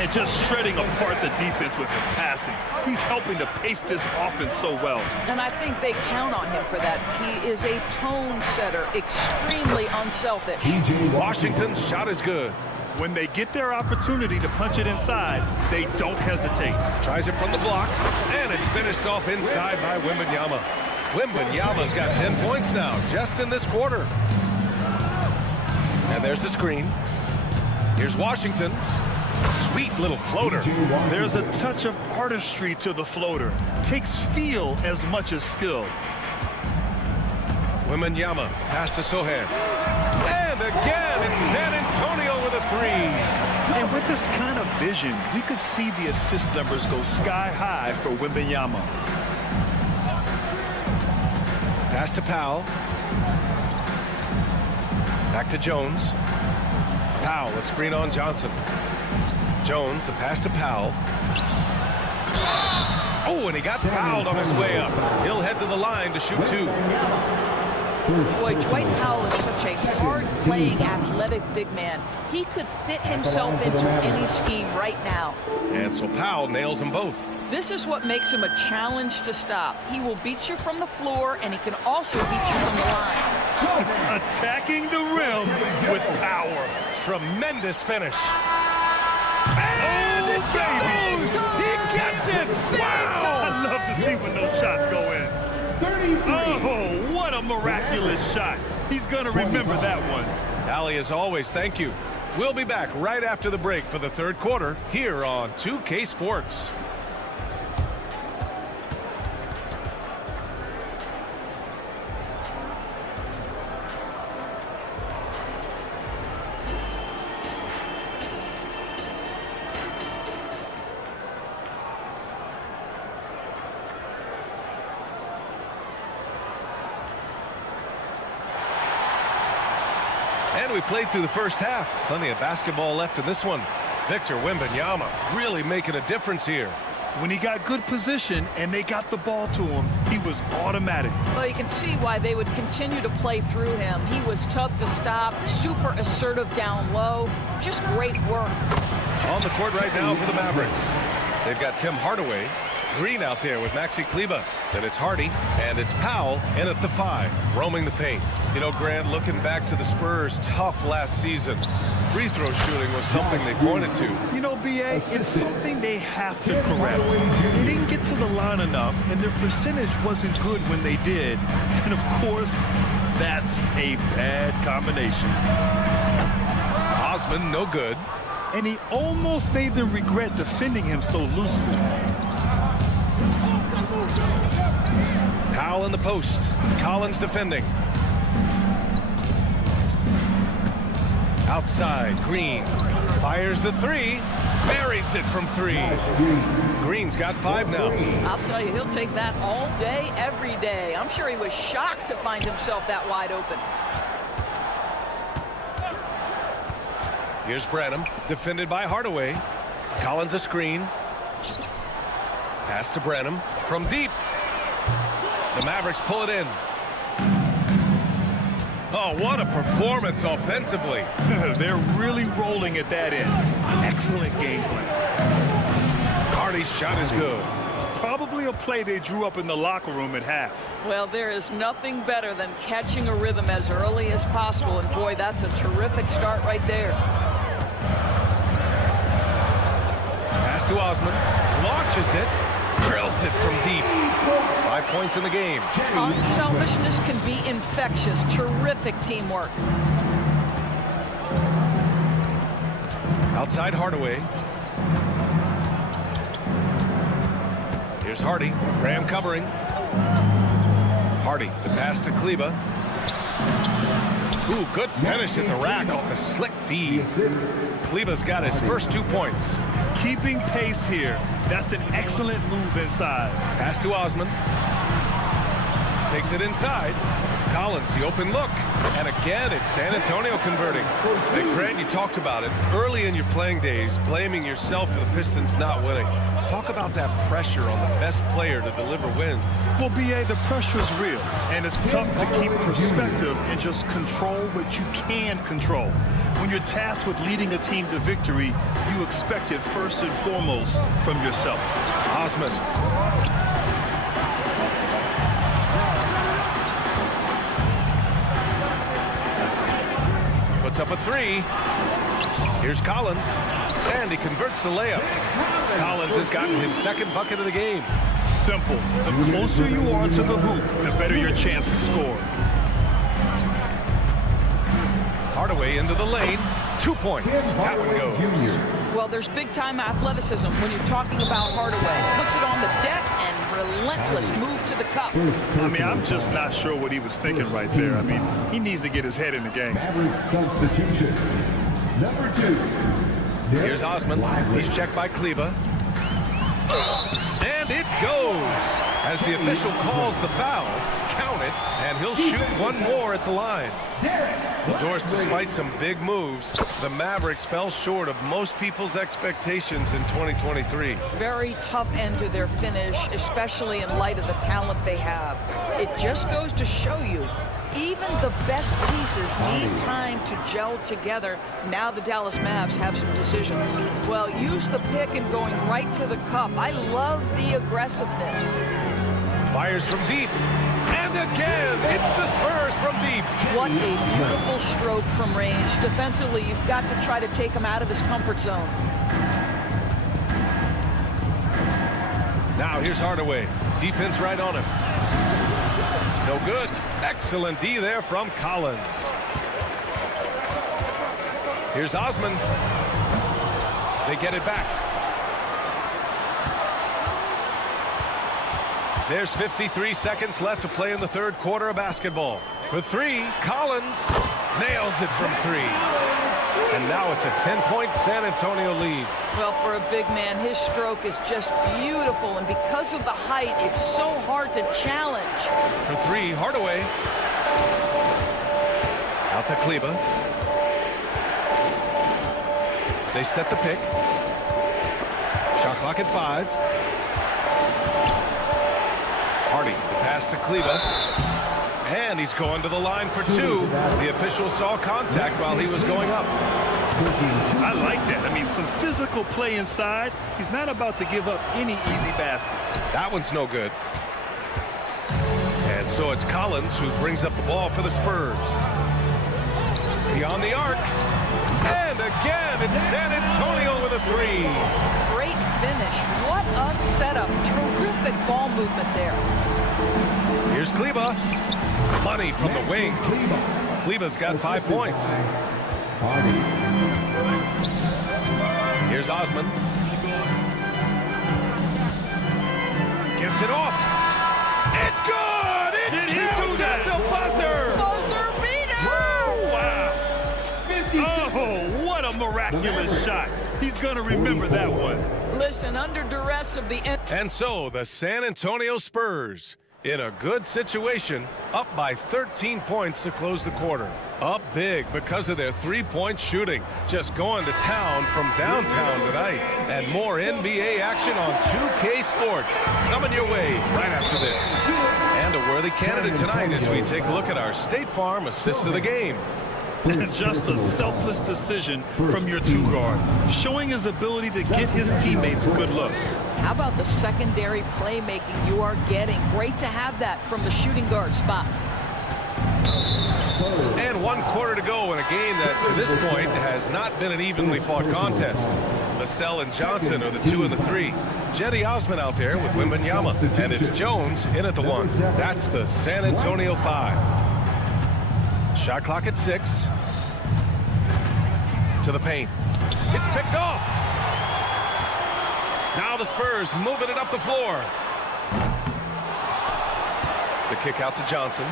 And just shredding apart the defense with his passing. He's helping to pace this offense so well. And I think they count on him for that. He is a tone setter, extremely unselfish. Washington's shot is good. When they get their opportunity to punch it inside, they don't hesitate. Tries it from the block, and it's finished off inside by Wembanyama. Wembanyama's got 10 points now, just in this quarter. And there's the screen. Here's Washington. Sweet little floater. There's a touch of artistry to the floater. Takes feel as much as skill. Wembanyama, pass to Sohan. And again, it's San Antonio with a 3. And with this kind of vision, we could see the assist numbers go sky high for Wembanyama. Pass to Powell. Back to Jones. Powell, a screen on Johnson. Jones, the pass to Powell. Oh, and he got fouled on his way up. He'll head to the line to shoot 2. Boy, Dwight Powell is such a hard-playing, athletic big man. He could fit himself into any scheme right now. And so Powell nails them both. This is what makes him a challenge to stop. He will beat you from the floor, and he can also beat you from the line. Attacking the rim with power. Tremendous finish. And it goes! He gets it! Wow! I love to see when those shots go in. 33. Oh, what a miraculous shot. He's going to remember that one. Allie, as always, thank you. We'll be back right after the break for the third quarter here on 2K Sports. And we played through the first half. Plenty of basketball left in this one. Victor Wembanyama really making a difference here. When he got good position and they got the ball to him, he was automatic. Well, you can see why they would continue to play through him. He was tough to stop, super assertive down low. Just great work. On the court right now for the Mavericks. They've got Tim Hardaway. Green out there with Maxi Kleber. Then it's Hardy, and it's Powell in at the 5, roaming the paint. You know, Grant, looking back to the Spurs' tough last season, free throw shooting was something they pointed to. You know, B.A., it's something they have to correct. They didn't get to the line enough, and their percentage wasn't good when they did. And, of course, that's a bad combination. Osman, no good. And he almost made them regret defending him so loosely. Powell in the post. Collins defending. Outside, Green fires the three, buries it from three. Green's got 5 now. I'll tell you, he'll take that all day, every day. I'm sure he was shocked to find himself that wide open. Here's Branham, defended by Hardaway. Collins a screen. Pass to Branham from deep. The Mavericks pull it in. Oh, what a performance offensively. They're really rolling at that end. Excellent game plan. Hardy's shot is good. Probably a play they drew up in the locker room at half. Well, there is nothing better than catching a rhythm as early as possible. And boy, that's a terrific start right there. Pass to Osman. Launches it. Drills it from deep. 5 points in the game. Unselfishness can be infectious. Terrific teamwork. Outside Hardaway. Here's Hardy. Graham covering. Hardy, the pass to Kleber. Ooh, good finish at the rack off the slick feed. Kleber's got his first 2 points. Keeping pace here. That's an excellent move inside. Pass to Osman. Takes it inside. Collins, the open look. And again, it's San Antonio converting. Hey, Grant, you talked about it. Early in your playing days, blaming yourself for the Pistons not winning. Talk about that pressure on the best player to deliver wins. Well, B.A., the pressure is real, and it's tough to keep perspective and just control what you can control. When you're tasked with leading a team to victory, you expect it first and foremost from yourself. Osman. Puts up a 3. Here's Collins, and he converts the layup. Collins has gotten his second bucket of the game. Simple. The closer you are to the hoop, the better your chance to score. Hardaway into the lane. 2 points. That one goes. Well, there's big-time athleticism when you're talking about Hardaway. Puts it on the deck and relentless move to the cup. I mean, I'm just not sure what he was thinking right there. I mean, he needs to get his head in the game. Mavericks substitution. Number 2. Here's Osman. He's checked by Kleber. And it goes. As the official calls the foul, count it, and he'll shoot one more at the line. Well, Doris, despite some big moves, the Mavericks fell short of most people's expectations in 2023. Very tough end to their finish, especially in light of the talent they have. It just goes to show you, even the best pieces need time to gel together. Now the Dallas Mavs have some decisions. Well, use the pick and going right to the cup. I love the aggressiveness. Fires from deep. And again, it's the Spurs from deep. What a beautiful stroke from range. Defensively, you've got to try to take him out of his comfort zone. Now here's Hardaway. Defense right on him. No good. Excellent D there from Collins. Here's Osman. They get it back. There's 53 seconds left to play in the third quarter of basketball. For 3, Collins nails it from 3. And now it's a 10-point San Antonio lead. Well, for a big man, his stroke is just beautiful. And because of the height, it's so hard to challenge. For 3, Hardaway. Out to Kleber. They set the pick. Shot clock at 5. Hardy, the pass to Kleber. And he's going to the line for 2. The official saw contact while he was going up. I like that. I mean, some physical play inside. He's not about to give up any easy baskets. That one's no good. And so it's Collins who brings up the ball for the Spurs. Beyond the arc. And again, it's San Antonio with a 3. Great finish. What a setup. Terrific ball movement there. Here's Kleber. Money from the wing. Kleber's got 5 points. Here's Osman. Gets it off. It's good! It counts at the buzzer! Buzzer beater! Wow! Oh, miraculous shot. He's going to remember that one. Listen, under duress of the end. And so the San Antonio Spurs, in a good situation, up by 13 points to close the quarter. Up big because of their three-point shooting. Just going to town from downtown tonight. And more NBA action on 2K Sports coming your way right after this. And a worthy candidate tonight as we take a look at our State Farm assist of the game. Just a selfless decision from your two-guard, showing his ability to get his teammates good looks. How about the secondary playmaking you are getting? Great to have that from the shooting guard spot. And 1 quarter to go in a game that, to this point, has not been an evenly fought contest. Vassell and Johnson are the 2 and the 3. Jetty Osman out there with Wembanyama. And it's Jones in at the 1. That's the San Antonio 5. Shot clock at 6. To the paint. It's picked off. Now the Spurs moving it up the floor. The kick out to Johnson.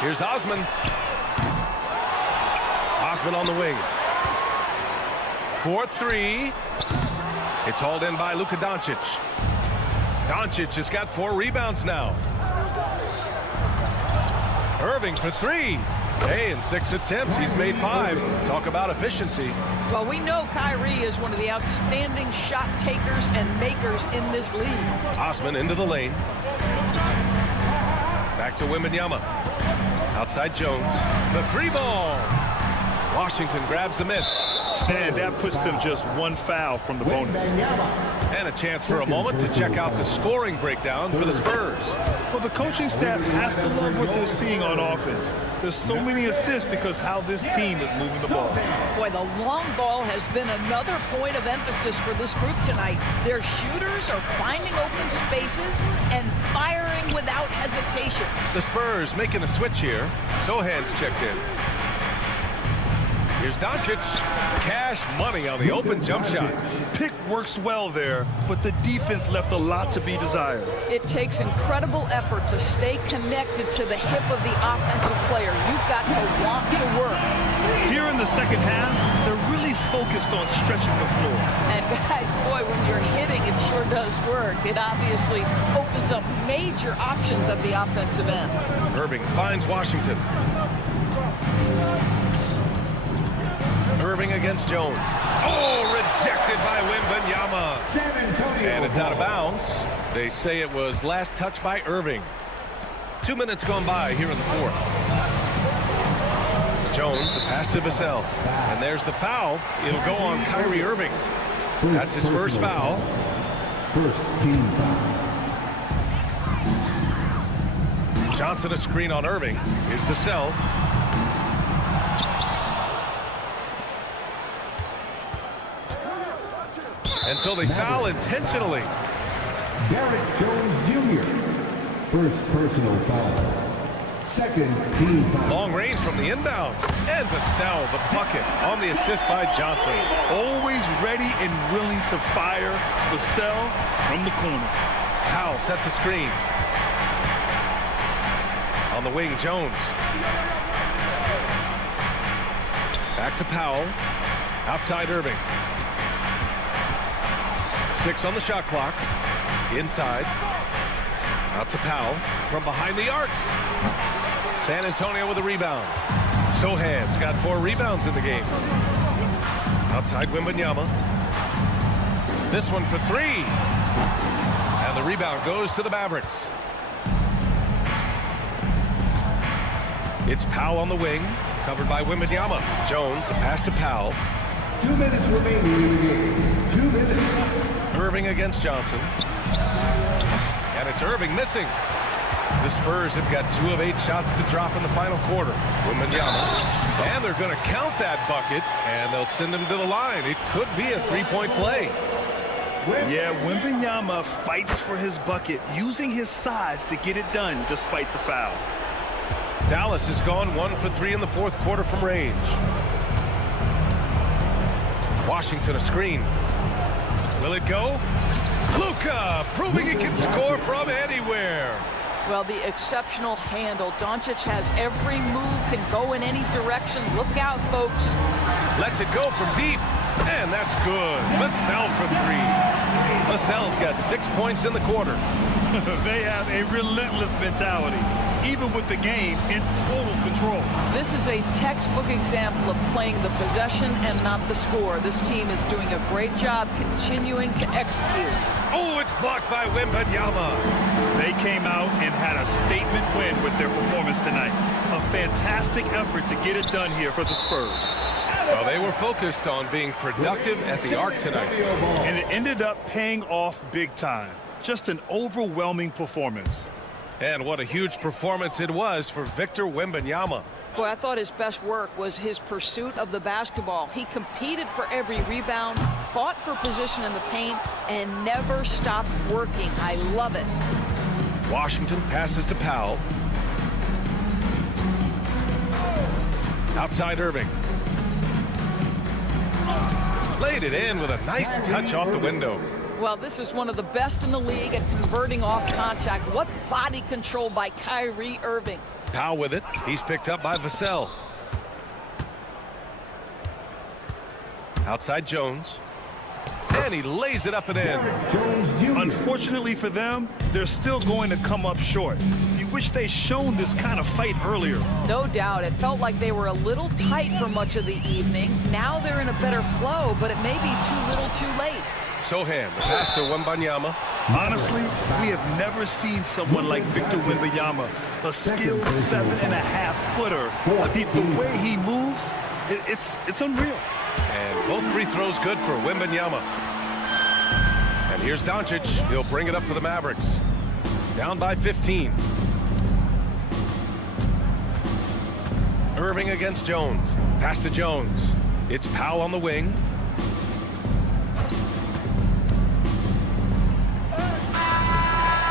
Here's Osman. Osman on the wing. 4-3. It's hauled in by Luka Doncic. Doncic has got 4 rebounds now. Irving for 3. Hey, in 6 attempts, he's made 5. Talk about efficiency. Well, we know Kyrie is one of the outstanding shot takers and makers in this league. Osman into the lane. Back to Wembanyama. Outside Jones. The 3 ball. Washington grabs the miss. And that puts them just 1 foul from the bonus. And a chance for a moment to check out the scoring breakdown for the Spurs. Well, the coaching staff has to love what they're seeing on offense. There's so many assists because how this team is moving the ball. Boy, the long ball has been another point of emphasis for this group tonight. Their shooters are finding open spaces and firing without hesitation. The Spurs making a switch here. Sohan's checked in. Here's Doncic. Cash money on the open jump shot. Pick works well there, but the defense left a lot to be desired. It takes incredible effort to stay connected to the hip of the offensive player. You've got to want to work. Here in the second half, they're really focused on stretching the floor. And guys, boy, when you're hitting, it sure does work. It obviously opens up major options at the offensive end. Irving finds Washington. Irving against Jones. Oh, rejected by Wembanyama. And it's out of bounds. They say it was last touched by Irving. 2 minutes gone by here in the 4th. Jones, the pass to Vassell. And there's the foul. It'll go on Kyrie Irving. That's his first foul. First team foul. Johnson a screen on Irving. Here's Vassell. And so they foul intentionally. Derek Jones Jr. First personal foul. Second team foul. Long range from the inbound. And Vassell, the bucket on the assist by Johnson. Always ready and willing to fire. Vassell from the corner. Powell sets a screen. On the wing, Jones. Back to Powell. Outside Irving. 6 on the shot clock. Inside. Out to Powell. From behind the arc. San Antonio with a rebound. Sohan's got 4 rebounds in the game. Outside Wembanyama. This one for 3. And the rebound goes to the Mavericks. It's Powell on the wing. Covered by Wembanyama. Jones, the pass to Powell. 2 minutes remaining in the game. 2 minutes. Irving against Johnson. And it's Irving missing. The Spurs have got 2 of 8 shots to drop in the final quarter. Wembanyama. And they're going to count that bucket, and they'll send him to the line. It could be a 3-point play. Yeah, Wembanyama fights for his bucket, using his size to get it done despite the foul. Dallas has gone 1 for 3 in the 4th quarter from range. Washington a screen. Will it go? Luka proving he can score from anywhere. Well, the exceptional handle. Doncic has every move, can go in any direction. Look out, folks. Lets it go from deep, and that's good. Vassell for three. Vassell's got 6 points in the quarter. They have a relentless mentality, even with the game in total control. This is a textbook example of playing the possession and not the score. This team is doing a great job continuing to execute. Oh, it's blocked by Wembanyama. They came out and had a statement win with their performance tonight. A fantastic effort to get it done here for the Spurs. Well, they were focused on being productive at the arc tonight. And it ended up paying off big time. Just an overwhelming performance. And what a huge performance it was for Victor Wembanyama. Boy, I thought his best work was his pursuit of the basketball. He competed for every rebound, fought for position in the paint, and never stopped working. I love it. Washington passes to Powell. Outside Irving. Laid it in with a nice touch off the window. Well, this is one of the best in the league at converting off contact. What body control by Kyrie Irving. Powell with it. He's picked up by Vassell. Outside Jones. And he lays it up and in. Unfortunately for them, they're still going to come up short. You wish they'd shown this kind of fight earlier. No doubt. It felt like they were a little tight for much of the evening. Now they're in a better flow, but it may be too little too late. Sohan, the pass to Wembanyama. Honestly, we have never seen someone like Victor Wembanyama, a skilled 7.5-footer. I mean, the way he moves, it's unreal. And both free throws good for Wembanyama. And here's Doncic. He'll bring it up for the Mavericks. Down by 15. Irving against Jones. Pass to Jones. It's Powell on the wing.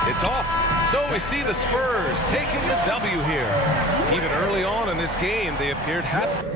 It's off. So we see the Spurs taking the W here. Even early on in this game, they appeared happy.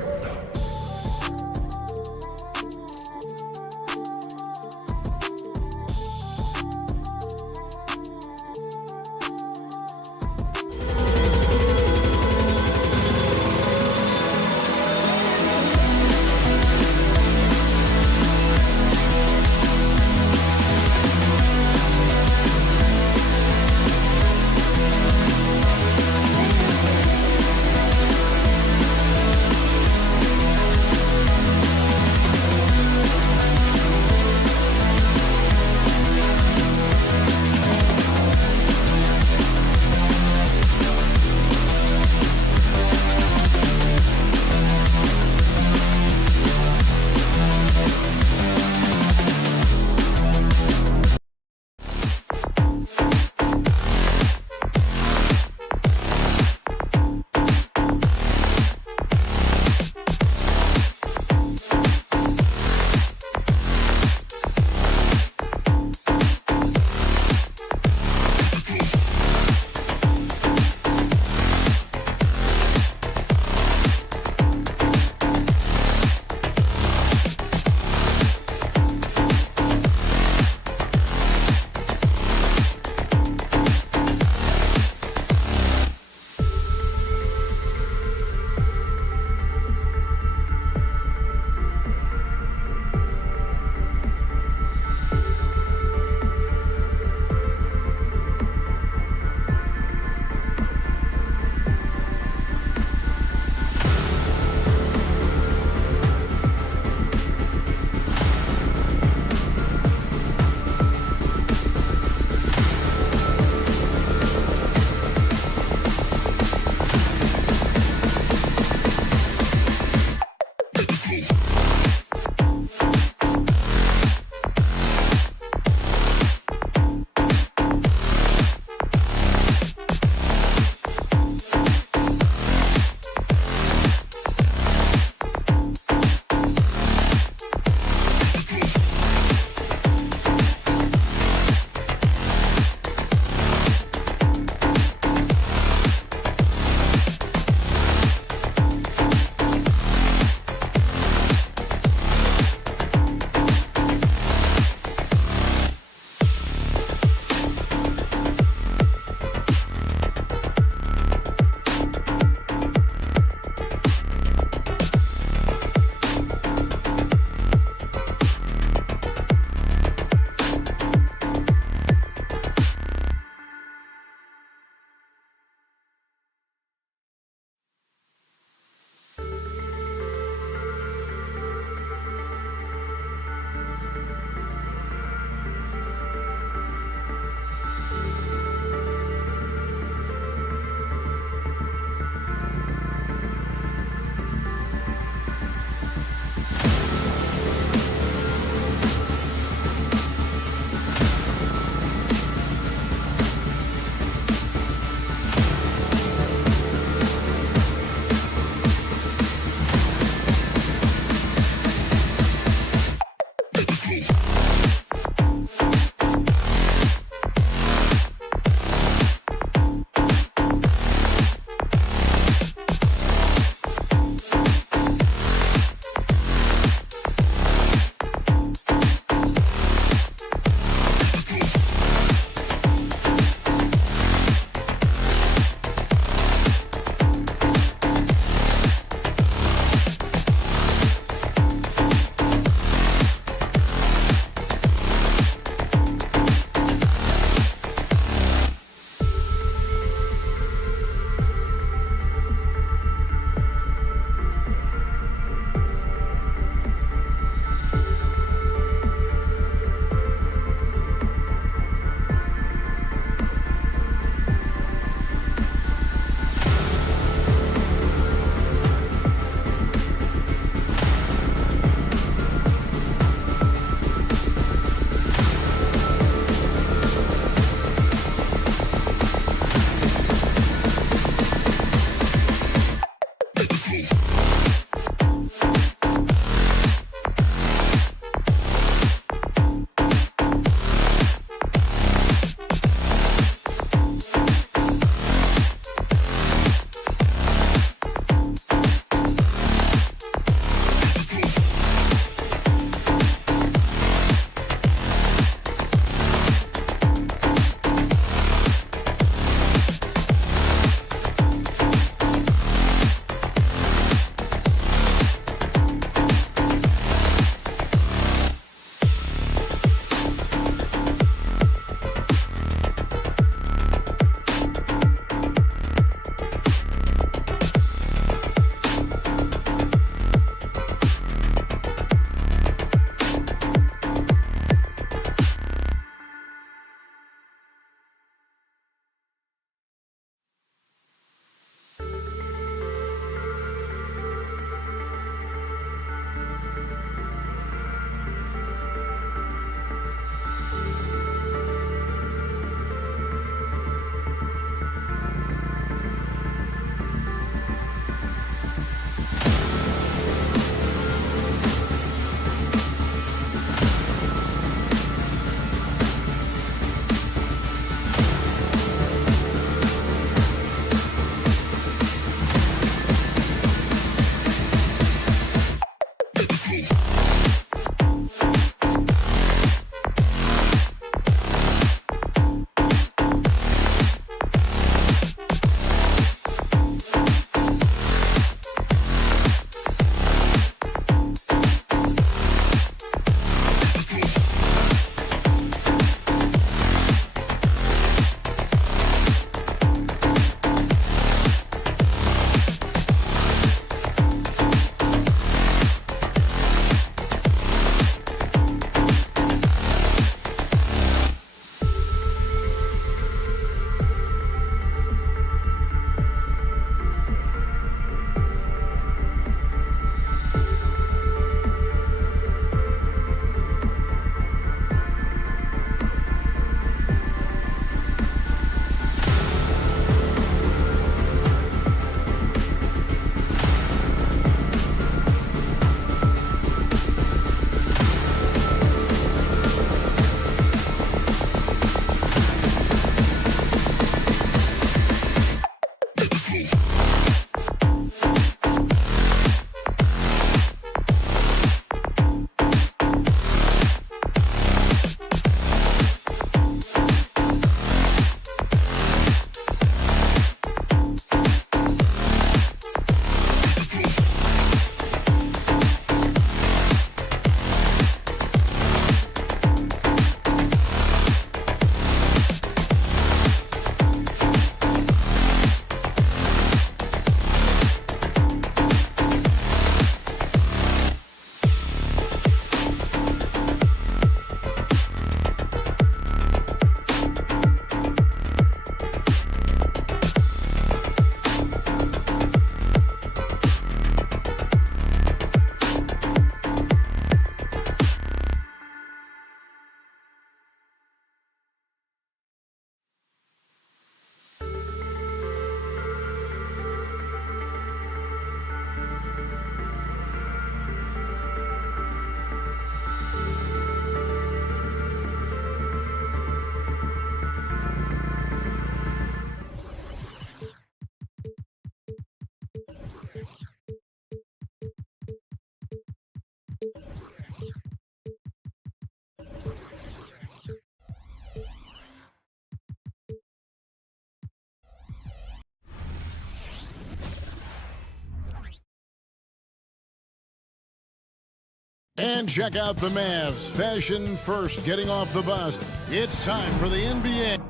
And check out the Mavs. Fashion first, getting off the bus. It's time for the NBA.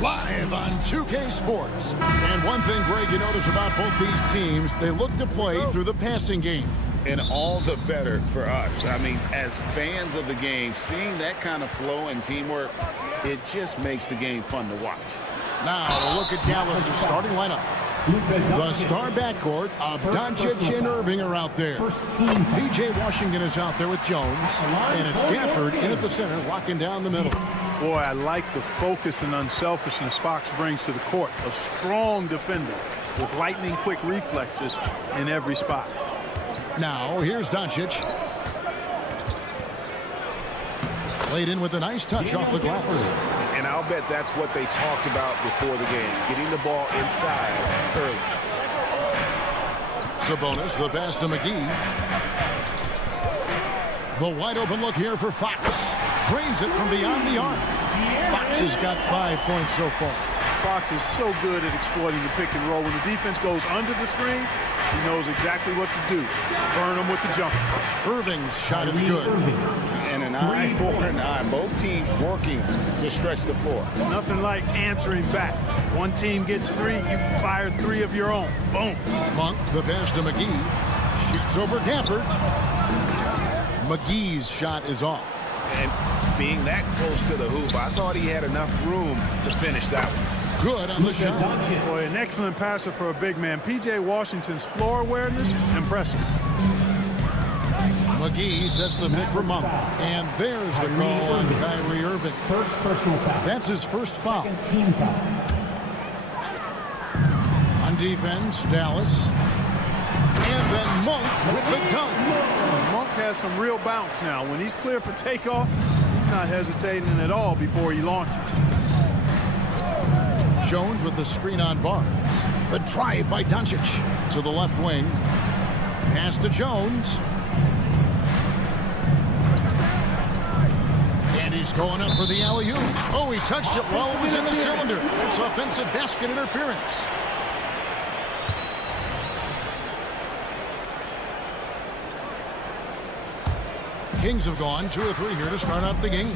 Live on 2K Sports. And one thing, Greg, you notice about both these teams, they look to play through the passing game. And all the better for us. I mean, as fans of the game, seeing that kind of flow and teamwork, it just makes the game fun to watch. Now, a look at Dallas' starting lineup. The star backcourt of Doncic and Irving are out there. P.J. Washington is out there with Jones. And it's Gafford in at the center, locking down the middle. Boy, I like the focus and unselfishness Fox brings to the court. A strong defender with lightning-quick reflexes in every spot. Now, here's Doncic. Played in with a nice touch off the glass. And I'll bet that's what they talked about before the game, getting the ball inside early. Sabonis, the pass to McGee. The wide open look here for Fox. Drains it from beyond the arc. Fox has got 5 points so far. Fox is so good at exploiting the pick and roll. When the defense goes under the screen, he knows exactly what to do. Burn them with the jumper. Irving's shot is good. And an eye for an eye. Both teams working to stretch the floor. Nothing like answering back. One team gets 3, you fire 3 of your own. Boom. Monk, the pass to McGee. Shoots over Gafford. McGee's shot is off. And being that close to the hoop, I thought he had enough room to finish that one. Good on the shot. Boy, an excellent passer for a big man. P.J. Washington's floor awareness, impressive. McGee sets the pick for Monk. And there's the call on Kyrie Irving. First personal foul. That's his first foul. Second team foul. On defense, Dallas. And then Monk with the dunk. Monk has some real bounce now. When he's clear for takeoff, he's not hesitating at all before he launches. Jones with the screen on Barnes. The drive by Doncic to the left wing. Pass to Jones. And he's going up for the alley-oop. Oh, he touched it while it was in the cylinder. That's offensive basket interference. Kings have gone 2 of 3 here to start out the game.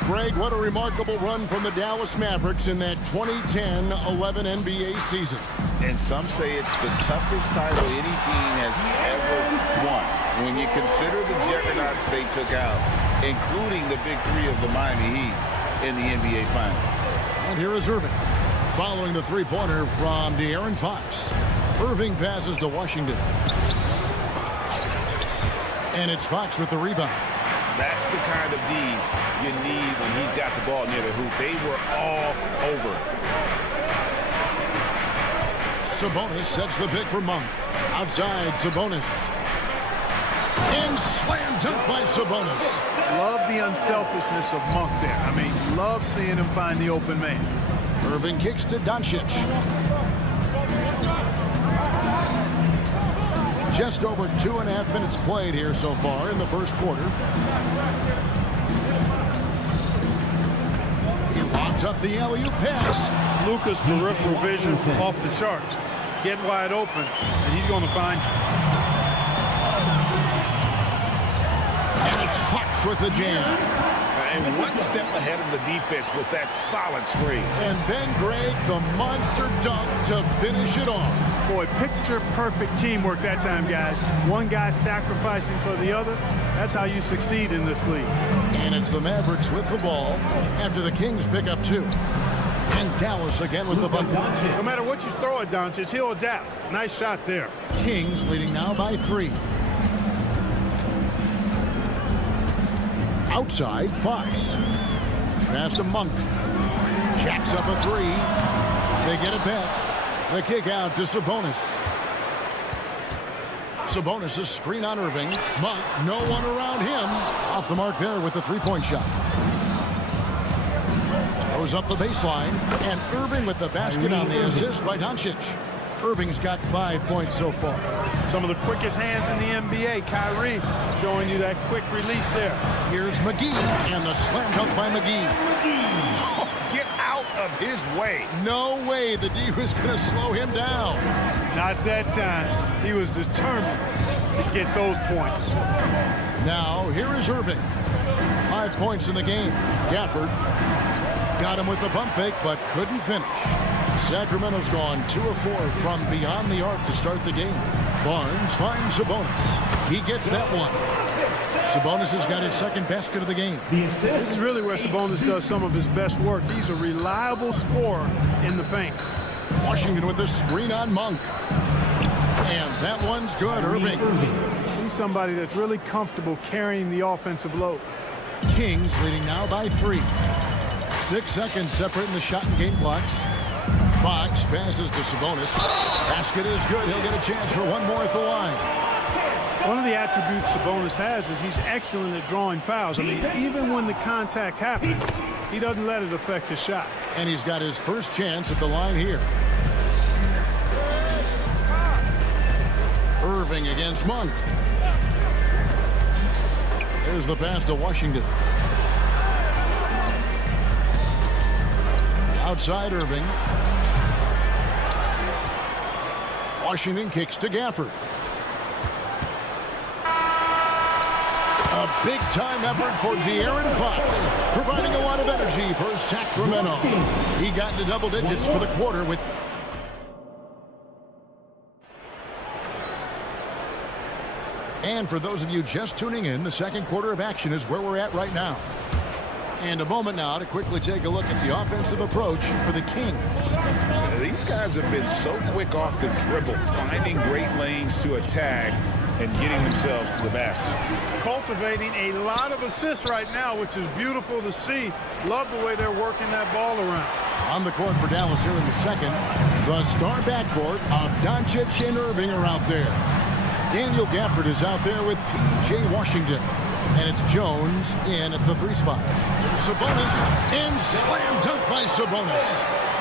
Greg, what a remarkable run from the Dallas Mavericks in that 2010-11 NBA season. And some say it's the toughest title any team has ever won. When you consider the juggernauts they took out, including the big 3 of the Miami Heat in the NBA Finals. And here is Irving, following the three-pointer from De'Aaron Fox. Irving passes to Washington. And it's Fox with the rebound. That's the kind of D you need when he's got the ball near the hoop. They were all over. Sabonis sets the pick for Monk. Outside, Sabonis. And slam dunk by Sabonis. Love the unselfishness of Monk there. I mean, love seeing him find the open man. Irving kicks to Doncic. Just over 2.5 minutes played here so far in the first quarter. He lobs up the alley-oop pass. Luka's peripheral vision off the charts. Get wide open, and he's going to find you. And it's Fox with the jam. And one step ahead of the defense with that solid screen. And then, Greg, the monster dunk to finish it off. Boy, picture-perfect teamwork that time, guys. One guy sacrificing for the other. That's how you succeed in this league. And it's the Mavericks with the ball after the Kings pick up 2. And Dallas again with the bucket. No matter what you throw at Doncic, he'll adapt. Nice shot there. Kings leading now by 3. Outside, Fox. Pass to Monk. Jacks up a 3. They get it back. The kick out to Sabonis. Sabonis' screen on Irving. Monk, no one around him. Off the mark there with the three-point shot. Goes up the baseline. And Irving with the basket on the assist by Doncic. Irving's got 5 points so far. Some of the quickest hands in the NBA. Kyrie showing you that quick release there. Here's McGee. And the slam dunk by McGee. Oh, get out of his way. No way the D was going to slow him down. Not that time. He was determined to get those points. Now, here is Irving. 5 points in the game. Gafford got him with the pump fake, but couldn't finish. Sacramento's gone 2 of 4 from beyond the arc to start the game. Barnes finds Sabonis. He gets that one. Sabonis has got his second basket of the game. This is really where Sabonis does some of his best work. He's a reliable scorer in the paint. Washington with the screen on Monk. And that one's good, Irving. He's somebody that's really comfortable carrying the offensive load. Kings leading now by 3. 6 seconds separating the shot and game clocks. Fox passes to Sabonis. Basket is good. He'll get a chance for one more at the line. One of the attributes Sabonis has is he's excellent at drawing fouls. I mean, even when the contact happens, he doesn't let it affect his shot. And he's got his first chance at the line here. Irving against Monk. There's the pass to Washington. Outside Irving. Washington kicks to Gafford. A big-time effort for De'Aaron Fox, providing a lot of energy for Sacramento. He got into double digits for the quarter with... And for those of you just tuning in, the second quarter of action is where we're at right now. And a moment now to quickly take a look at the offensive approach for the Kings. These guys have been so quick off the dribble, finding great lanes to attack and getting themselves to the basket. Cultivating a lot of assists right now, which is beautiful to see. Love the way they're working that ball around. On the court for Dallas here in the second, the star backcourt of Doncic and Irving are out there. Daniel Gafford is out there with P.J. Washington. And it's Jones in at the 3 spot. Sabonis and slam dunk by Sabonis.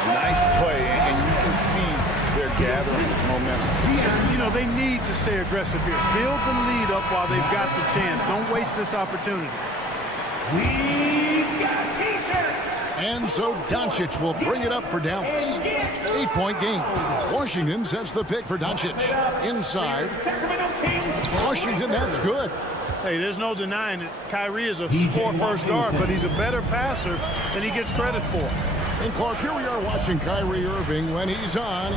Nice play, and you can see they're gathering momentum. You know, they need to stay aggressive here. Build the lead up while they've got the chance. Don't waste this opportunity. We've got T-shirts. And so Doncic will bring it up for Dallas. 8-point game. Washington sets the pick for Doncic. Inside. Washington, that's good. Hey, there's no denying it. Kyrie is a score-first guard, but he's a better passer than he gets credit for. And Clark, here we are watching Kyrie Irving. When he's on,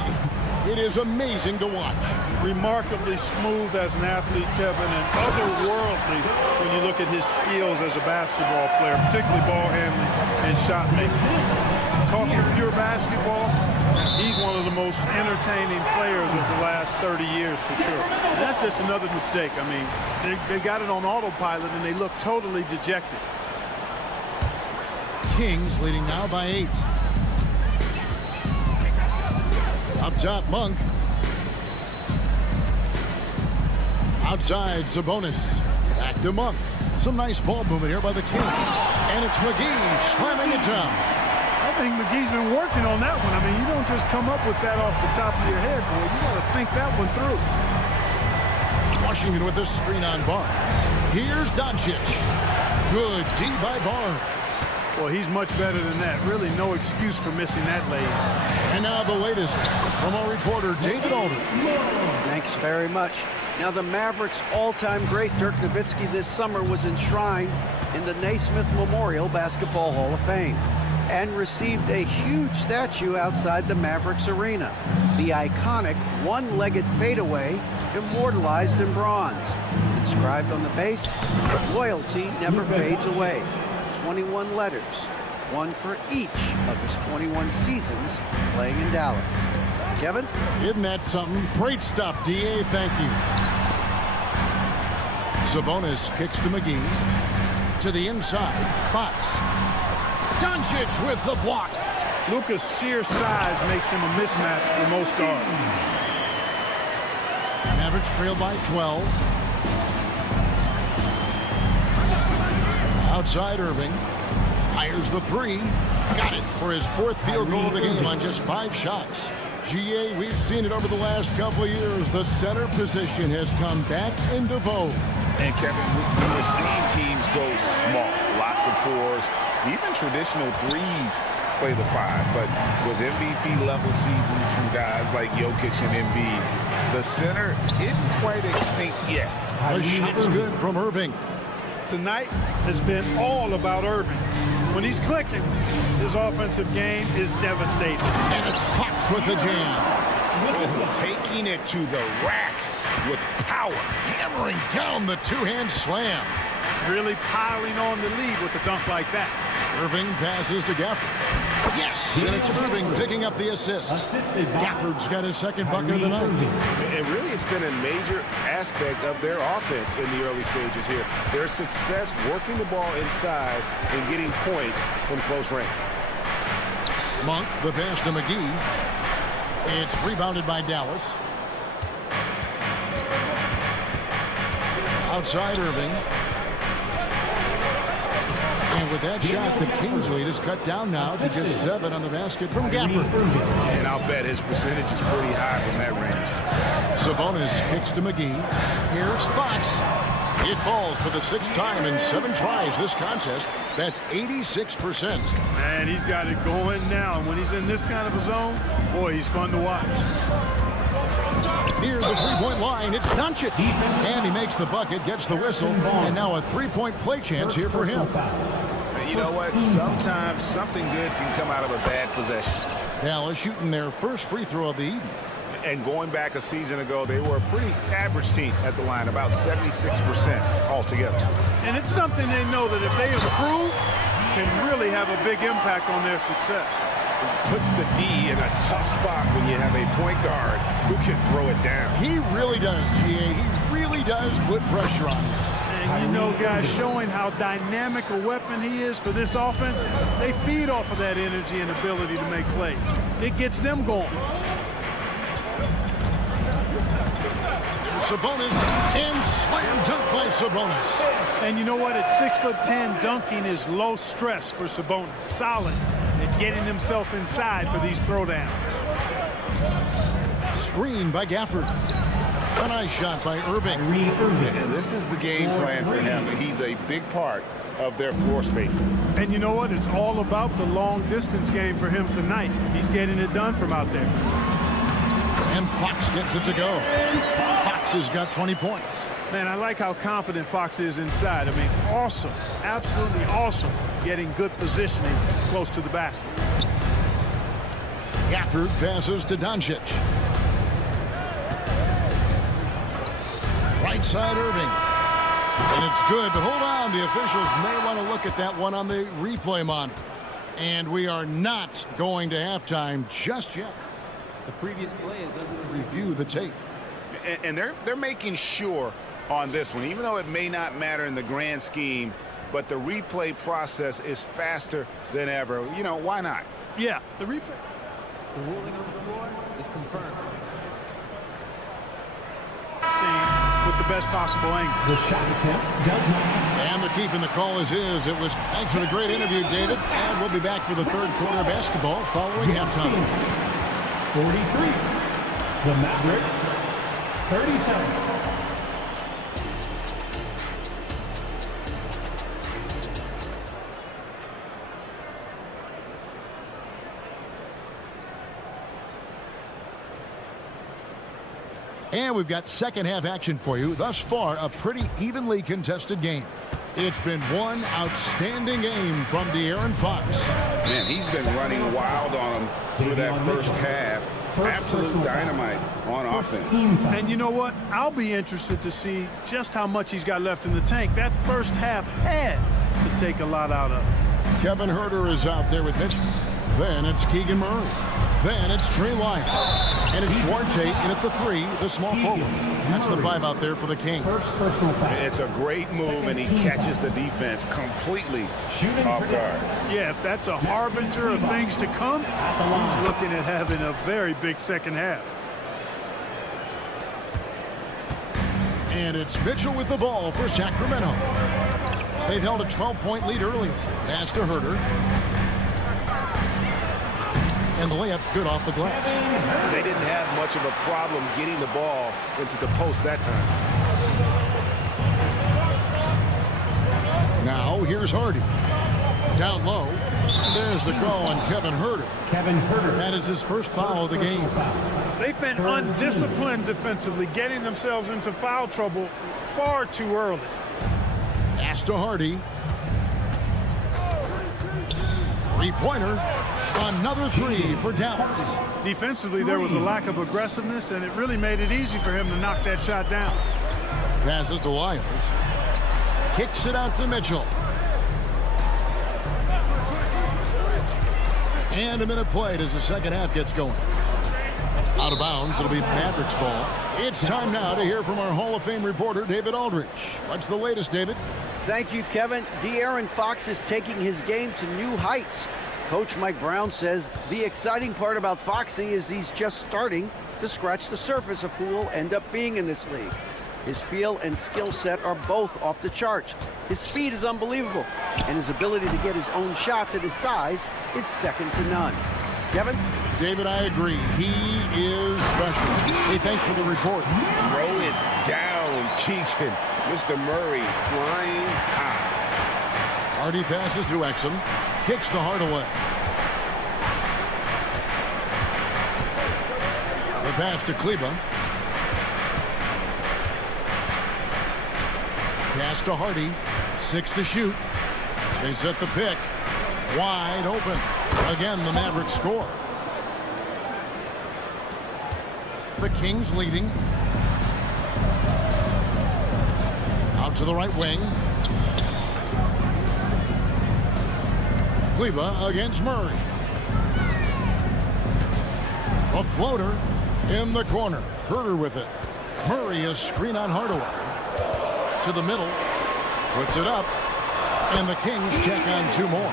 it is amazing to watch. Remarkably smooth as an athlete, Kevin, and otherworldly when you look at his skills as a basketball player, particularly ball handling and shot making. Talking pure basketball, he's one of the most entertaining players of the last 30 years for sure. And that's just another mistake. I mean, they got it on autopilot and they look totally dejected. Kings leading now by 8. Up top, Monk. Outside, Sabonis. Back to Monk. Some nice ball movement here by the Kings. And it's McGee slamming it down. I think McGee's been working on that one. I mean, you don't just come up with that off the top of your head, boy. You got to think that one through. Washington with the screen on Barnes. Here's Doncic. Good D by Barnes. Well, he's much better than that. Really no excuse for missing that layup. And now the latest from our reporter, David Alder. Thanks very much. Now the Mavericks' all-time great Dirk Nowitzki this summer was enshrined in the Naismith Memorial Basketball Hall of Fame and received a huge statue outside the Mavericks arena. The iconic one-legged fadeaway immortalized in bronze. Inscribed on the base, loyalty never fades away. 21 letters, one for each of his 21 seasons playing in Dallas. Kevin? Isn't that something? Great stuff, D.A. Thank you. Sabonis kicks to McGee. To the inside, Fox. Doncic with the block. Luka's sheer size makes him a mismatch for most guards. Mavericks trail by 12. Outside Irving. Fires the 3. Got it for his 4th field goal of the game on just 5 shots. GA, we've seen it over the last couple of years. The center position has come back into vogue. And Kevin, we're seeing teams go small. Lots of 4s. Even traditional 3s play the 5. But with MVP level seasons from guys like Jokic and Embiid, the center isn't quite extinct yet. The shot's good from Irving. Tonight has been all about Irving. When he's clicking, his offensive game is devastating. And it's Fox with the jam. Taking it to the rack with power. Hammering down the 2-hand slam. Really piling on the lead with a dunk like that. Irving passes to Gafford. Yes, and it's Irving picking up the assist. Gafford's got his second bucket of the night. And really, it's been a major aspect of their offense in the early stages here. Their success working the ball inside and getting points from close range. Monk, the pass to McGee. It's rebounded by Dallas. Outside Irving. And with that shot, the Kings lead is cut down now to just 7 on the basket from Gafford. And I'll bet his percentage is pretty high from that range. Sabonis kicks to McGee. Here's Fox. It falls for the 6th time in 7 tries this contest. That's 86%. Man, he's got it going now. And when he's in this kind of a zone, boy, he's fun to watch. Near the three-point line, it's Doncic. And he makes the bucket, gets the whistle, and now a three-point play chance here for him. You know what? Sometimes something good can come out of a bad possession. Dallas shooting their first free throw of the evening. And going back a season ago, they were a pretty average team at the line, about 76% altogether. And it's something they know that if they improve, can really have a big impact on their success. It puts the D in a tough spot when you have a point guard who can throw it down. He really does, GA. He really does put pressure on him. And you know, guys, showing how dynamic a weapon he is for this offense, they feed off of that energy and ability to make plays. It gets them going. Sabonis, and slam dunk by Sabonis. And you know what? At 6'10", dunking is low stress for Sabonis. Solid at getting himself inside for these throwdowns. Screen by Gafford. A nice shot by Irving. And this is the game plan for him. He's a big part of their floor spacing. And you know what? It's all about the long distance game for him tonight. He's getting it done from out there. And Fox gets it to go. Fox has got 20 points. Man, I like how confident Fox is inside. I mean, awesome. Absolutely awesome. Getting good positioning close to the basket. Gafford passes to Doncic. Right side Irving. And it's good, but hold on. The officials may want to look at that one on the replay monitor. And we are not going to halftime just yet. The previous play is under the review the tape. And they're making sure on this one, even though it may not matter in the grand scheme, but the replay process is faster than ever. You know, why not? Yeah, the replay. The ruling on the floor is confirmed. With the best possible angle. The shot attempt does not. And the keeping the call is his. It was thanks for the great interview, David. And we'll be back for the third quarter of basketball following halftime. 43. The Mavericks, 37. And we've got second half action for you. Thus far, a pretty evenly contested game. It's been one outstanding game from De'Aaron Fox. Man, he's been running wild on him through that first half. Absolute dynamite on offense. And you know what? I'll be interested to see just how much he's got left in the tank. That first half had to take a lot out of it. Kevin Huerter is out there with Mitchell. Then it's Keegan Murray. Then it's Trey Lyles. And it's Duarte in at the 3, the small forward. That's the 5 out there for the Kings. It's a great move, and he catches the defense completely off guard. Yeah, if that's a harbinger of things to come, he's looking at having a very big second half. And it's Mitchell with the ball for Sacramento. They've held a 12-point lead earlier. Pass to Huerter. And the layup's good off the glass. They didn't have much of a problem getting the ball into the post that time. Now here's Hardy. Down low. There's the call on Kevin Huerter. That is his first foul of the game. They've been undisciplined defensively, getting themselves into foul trouble far too early. Pass to Hardy. Three-pointer. Another 3 for Dallas. Defensively, there was a lack of aggressiveness, and it really made it easy for him to knock that shot down. Passes to Lyles. Kicks it out to Mitchell. And a minute played as the second half gets going. Out of bounds, it'll be Mavericks ball. It's time now to hear from our Hall of Fame reporter, David Aldrich. What's the latest, David? Thank you, Kevin. De'Aaron Fox is taking his game to new heights. Coach Mike Brown says the exciting part about Foxy is he's just starting to scratch the surface of who will end up being in this league. His feel and skill set are both off the charts. His speed is unbelievable, and his ability to get his own shots at his size is second to none. Kevin? David, I agree. He is special. Hey, thanks for the report. Throw it down, Keegan. Mr. Murray flying high. Hardy passes to Exum. Kicks to Hardaway. The pass to Kleba. Pass to Hardy. 6 to shoot. They set the pick. Wide open. Again, the Mavericks score. The Kings leading. Out to the right wing. Kleba against Murray. A floater in the corner. Herter with it. Murray a screen on Hardaway. To the middle. Puts it up. And the Kings check on 2 more.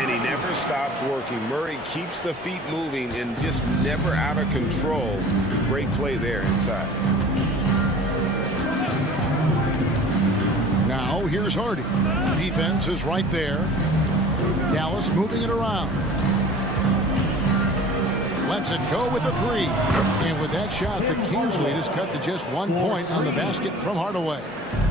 And he never stops working. Murray keeps the feet moving and just never out of control. Great play there inside. Now here's Hardy. Defense is right there. Dallas moving it around. Lets it go with a 3. And with that shot, the Kings lead is cut to just 1 point on the basket from Hardaway.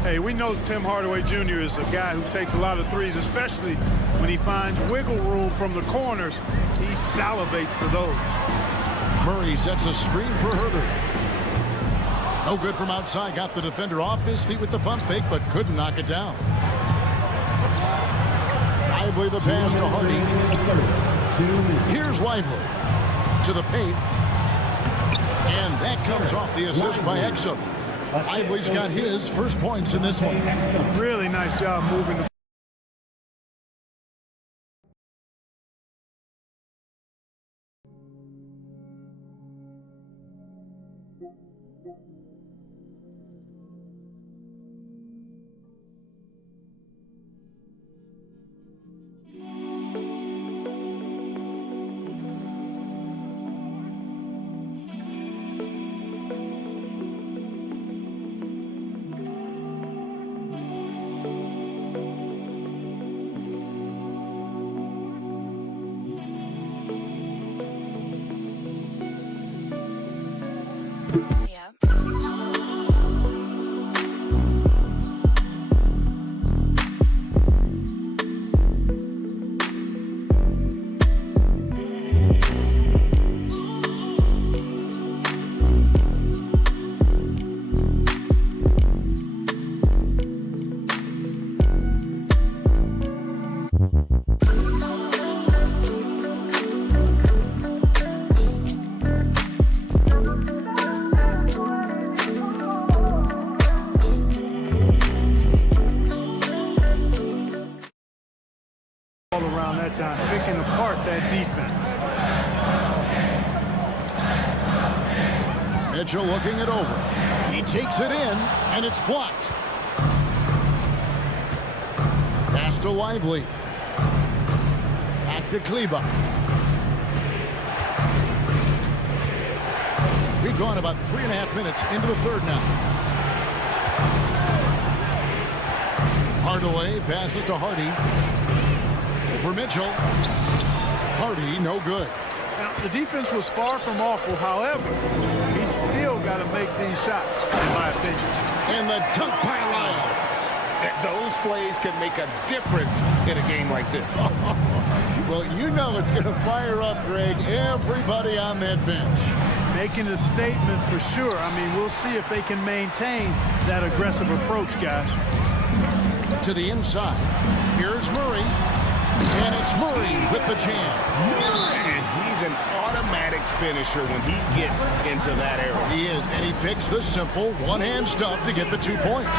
Hey, we know Tim Hardaway Jr. is a guy who takes a lot of threes, especially when he finds wiggle room from the corners. He salivates for those. Murray sets a screen for Herter. No good from outside. Got the defender off his feet with the pump fake, but couldn't knock it down. Lively the pass to Hardy. Here's Lively to the paint. And that comes off the assist by Exum. Lively's got his first points in this one. Really nice job moving the around that time, picking apart that defense. Mitchell looking it over. He takes it in, and it's blocked. Pass to Lively. Back to Kleba. We've gone about 3.5 minutes into the third now. Hardaway passes to Hardy. For Mitchell. Hardy, no good. Now, the defense was far from awful. However, he's still got to make these shots, in my opinion. And the dunk by Lyles. Those plays can make a difference in a game like this. Well, you know it's going to fire up, Greg, everybody on that bench. Making a statement for sure. I mean, we'll see if they can maintain that aggressive approach, guys. To the inside. Here's Murray. And it's Murray with the jam. And he's an automatic finisher when he gets into that area. He is, and he picks the simple one-hand stuff to get the 2 points.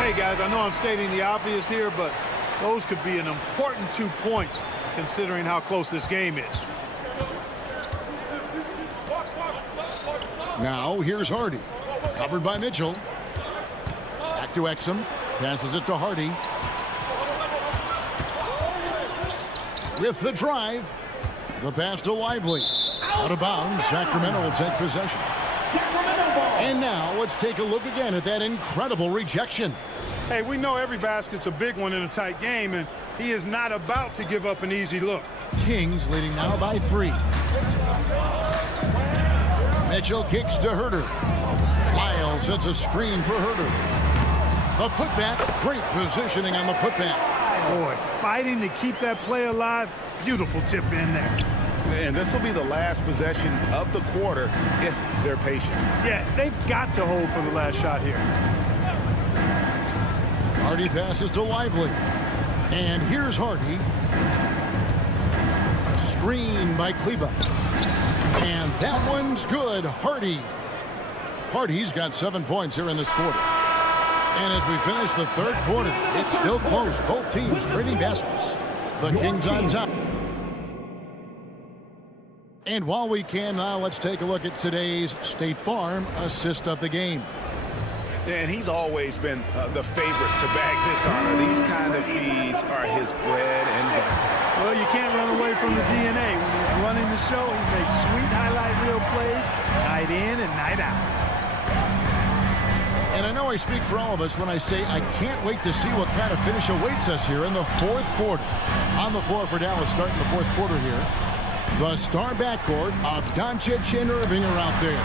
Hey, guys, I know I'm stating the obvious here, but those could be an important 2 points considering how close this game is. Now here's Hardy. Covered by Mitchell. Back to Exum. Passes it to Hardy. With the drive. The pass to Lively. Out of bounds. Sacramento will take possession. And now let's take a look again at that incredible rejection. Hey, we know every basket's a big one in a tight game, and he is not about to give up an easy look. Kings leading now by 3. Mitchell kicks to Herter. Lyle sets a screen for Herter. The putback. Great positioning on the putback. Boy, fighting to keep that play alive. Beautiful tip in there. And this will be the last possession of the quarter if they're patient. Yeah, they've got to hold for the last shot here. Hardy passes to Lively. And here's Hardy. Screen by Kleba. And that one's good. Hardy's got 7 points here in this quarter. And as we finish the third quarter, it's still close. Both teams trading baskets. The Kings on top. And while we can now, let's take a look at today's State Farm assist of the game. And he's always been the favorite to bag this honor. These kind of feeds are his bread and butter. Well, you can't run away from the DNA. When he's running the show, he makes sweet highlight reel plays night in and night out. And I know I speak for all of us when I say I can't wait to see what kind of finish awaits us here in the fourth quarter. On the floor for Dallas starting the fourth quarter here. The star backcourt of Doncic and Irving are out there.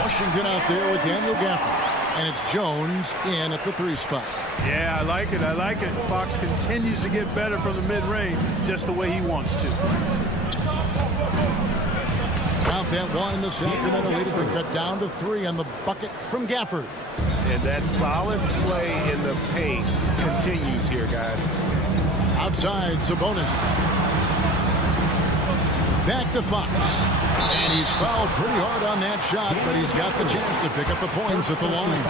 Washington out there with Daniel Gafford. And it's Jones in at the 3 spot. Yeah, I like it. Fox continues to get better from the mid-range just the way he wants to. Count that one. The Sacramento lead has been cut down to 3 on the bucket from Gafford. And that solid play in the paint continues here, guys. Outside, Sabonis. Back to Fox. And he's fouled pretty hard on that shot, but he's got the chance to pick up the points at the line.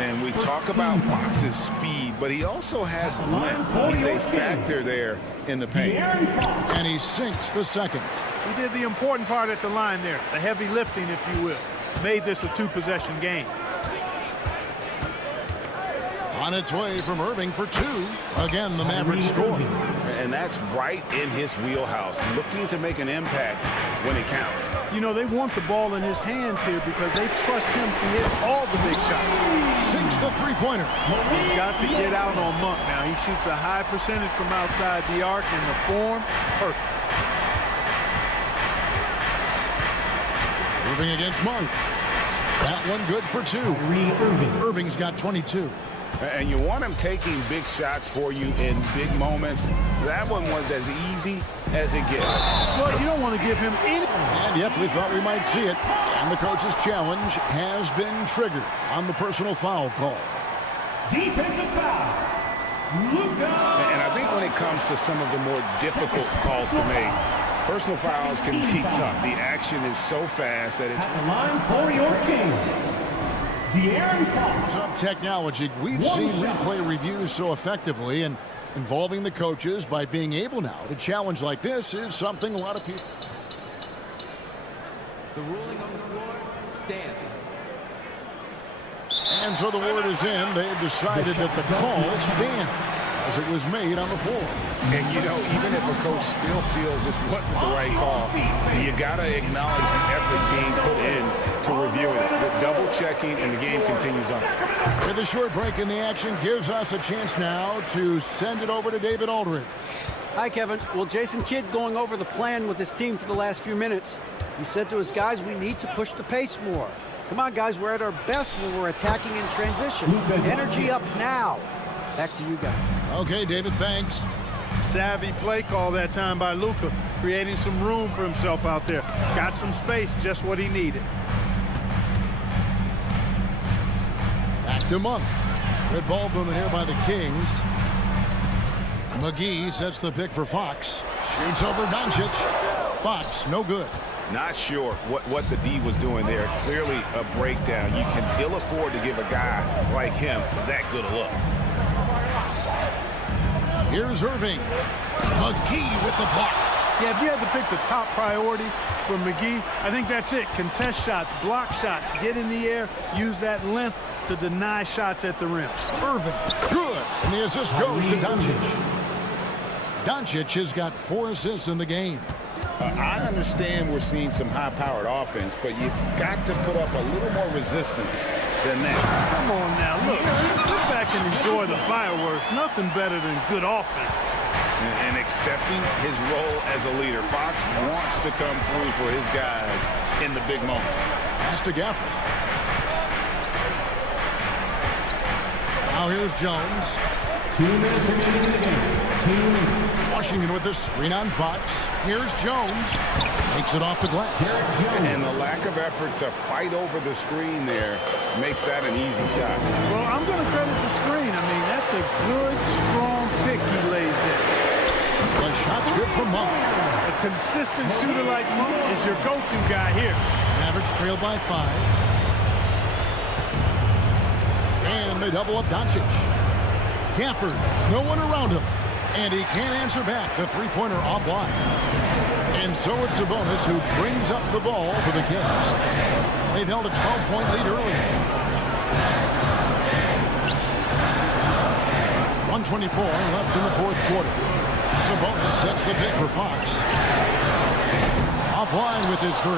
And we talk about Fox's speed, but he also has length. He's a factor there in the paint. And he sinks the second. He did the important part at the line there, the heavy lifting, if you will. Made this a 2-possession game. On its way from Irving for 2. Again, the Mavericks score. And that's right in his wheelhouse, looking to make an impact when it counts. You know, they want the ball in his hands here because they trust him to hit all the big shots. Sinks the 3-pointer. He's got to get out on Monk now. He shoots a high percentage from outside the arc, and the form, perfect. Irving against Monk. That one good for 2. Irving's got 22. And you want him taking big shots for you in big moments. That one was as easy as it gets. Well, you don't want to give him any. And yep, we thought we might see it. And the coach's challenge has been triggered on the personal foul call. Defensive foul. Luka. And I think when it comes to some of the more difficult calls to make, personal fouls can be tough. The action is so fast that it's... At the line for your Kings. Some technology. We've seen replay reviews so effectively, and involving the coaches by being able now to challenge like this is something a lot of people. The ruling on the floor stands. And so the word is in. They have decided that the call stands as it was made on the floor. And, you know, even if a coach still feels this wasn't the right call, you got to acknowledge the effort being put in to reviewing it. The double checking, and the game continues on. With a short break in the action gives us a chance now to send it over to David Aldridge. Hi, Kevin. Well, Jason Kidd going over the plan with his team for the last few minutes. He said to his guys, we need to push the pace more. Come on, guys, we're at our best when we're attacking in transition. Energy up now. Back to you guys. Okay, David, thanks. Savvy play call that time by Luka, creating some room for himself out there. Got some space, just what he needed. Back to Monk. Good ball movement here by the Kings. McGee sets the pick for Fox. Shoots over Doncic. Fox, no good. Not sure what the D was doing there. Clearly a breakdown. You can ill afford to give a guy like him that good a look. Here's Irving. McGee with the block. Yeah, if you had to pick the top priority for McGee, I think that's it. Contest shots, block shots, get in the air, use that length to deny shots at the rim. Irving, good. And the assist goes to Doncic. Doncic has got 4 assists in the game. I understand we're seeing some high-powered offense, but you've got to put up a little more resistance than that. Come on now, look. Sit back and enjoy the fireworks. Nothing better than good offense. And accepting his role as a leader. Fox wants to come through for his guys in the big moments. Pass to Gafford. Now here's Jones. 2 minutes remaining in the game. 2 minutes. Washington with the screen on Fox. Here's Jones. Takes it off the glass. And the lack of effort to fight over the screen there makes that an easy shot. Well, I'm going to credit the screen. I mean, that's a good, strong pick he lays there. The shot's good from Monk. A consistent shooter like Monk is your go-to guy here. Mavericks trail by 5. And they double up Doncic. Gafford, no one around him. And he can't answer back. The three-pointer offline. And so it's Sabonis who brings up the ball for the Kings. They've held a 12-point lead early. 1:24 left in the fourth quarter. Sabonis sets the pick for Fox. Offline with his 3.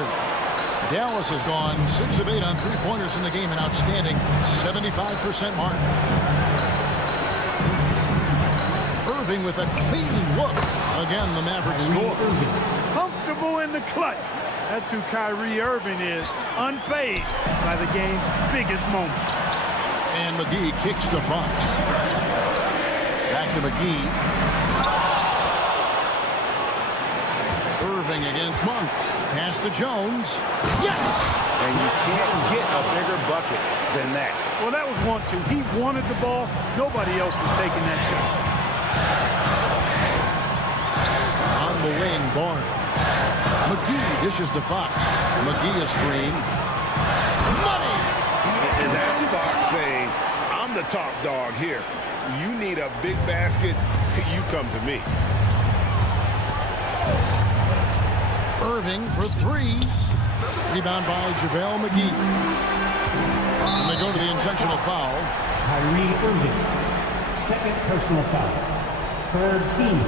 Dallas has gone 6 of 8 on three-pointers in the game, an outstanding 75% mark. Irving with a clean look. Again, the Mavericks score. Comfortable in the clutch. That's who Kyrie Irving is, unfazed by the game's biggest moments. And McGee kicks to Fox. Back to McGee. Irving against Monk. Pass to Jones. Yes! And you can't get a bigger bucket than that. Well, that was 1-2. He wanted the ball. Nobody else was taking that shot. On the wing, Barnes. McGee dishes to Fox. McGee a screen. Money! And that's Fox saying, I'm the top dog here. You need a big basket, you come to me. Irving for 3. Rebound by JaVale McGee. And they go to the intentional foul. Kyrie Irving. Second personal foul. Third team.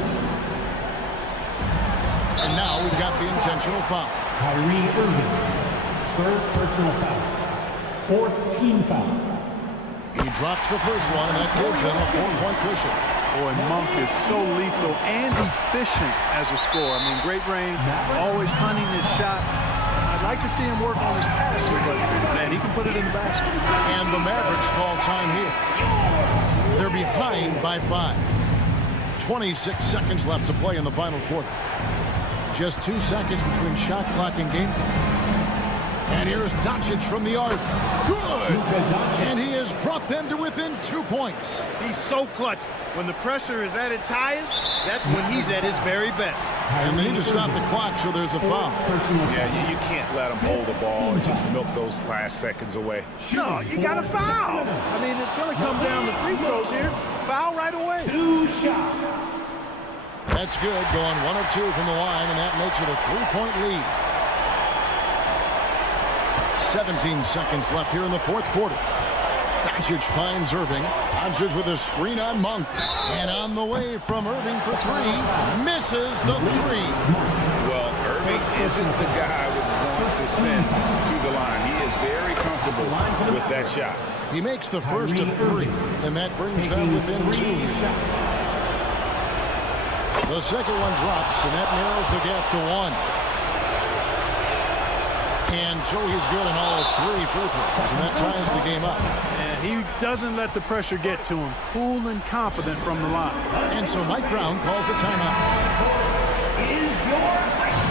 And now we've got the intentional foul. Kyrie Irving. Third personal foul. Fourth team foul. He drops the first one, and that gives them a 4-point cushion. Boy, Monk is so lethal and efficient as a scorer. I mean, great range, always hunting his shot. I'd like to see him work on his passing, but, man, he can put it in the basket. And the Mavericks call time here. They're behind by 5. 26 seconds left to play in the final quarter. Just 2 seconds between shot clock and game clock. And here's Doncic from the arc. Good! And he has brought them to within 2 points. He's so clutch. When the pressure is at its highest, that's when he's at his very best. And they need to stop the clock, so there's a foul. Yeah, you can't let him hold the ball and just milk those last seconds away. No, you got to foul. I mean, it's going to come down to free throws here. Foul right away. 2 shots. That's good, going 1 of 2 from the line, and that makes it a 3-point lead. 17 seconds left here in the fourth quarter. Doncic finds Irving. Doncic with a screen on Monk. And on the way from Irving for 3. Misses the 3. Well, Irving isn't the guy who wants to send to the line. He is very comfortable with that shot. He makes the first of 3, and that brings them within 2. The second one drops, and that narrows the gap to 1. And so he's good in all 3 free throws, and that ties the game up. And he doesn't let the pressure get to him. Cool and confident from the line. And so Mike Brown calls a timeout. Is your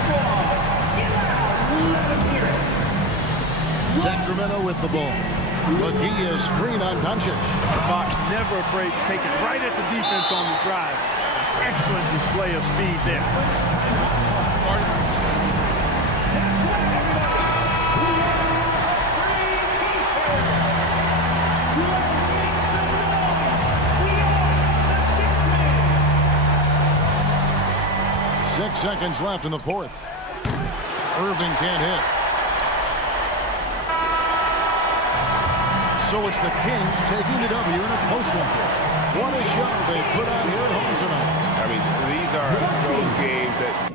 score. Let him hear it. Sacramento with the ball. McGee is screen on Doncic. Fox never afraid to take it right at the defense on the drive. Excellent display of speed there. 6 seconds left in the fourth. Irving can't hit. So it's the Kings taking the W in a close one. What a show they put on here at home tonight. I mean, these are those games that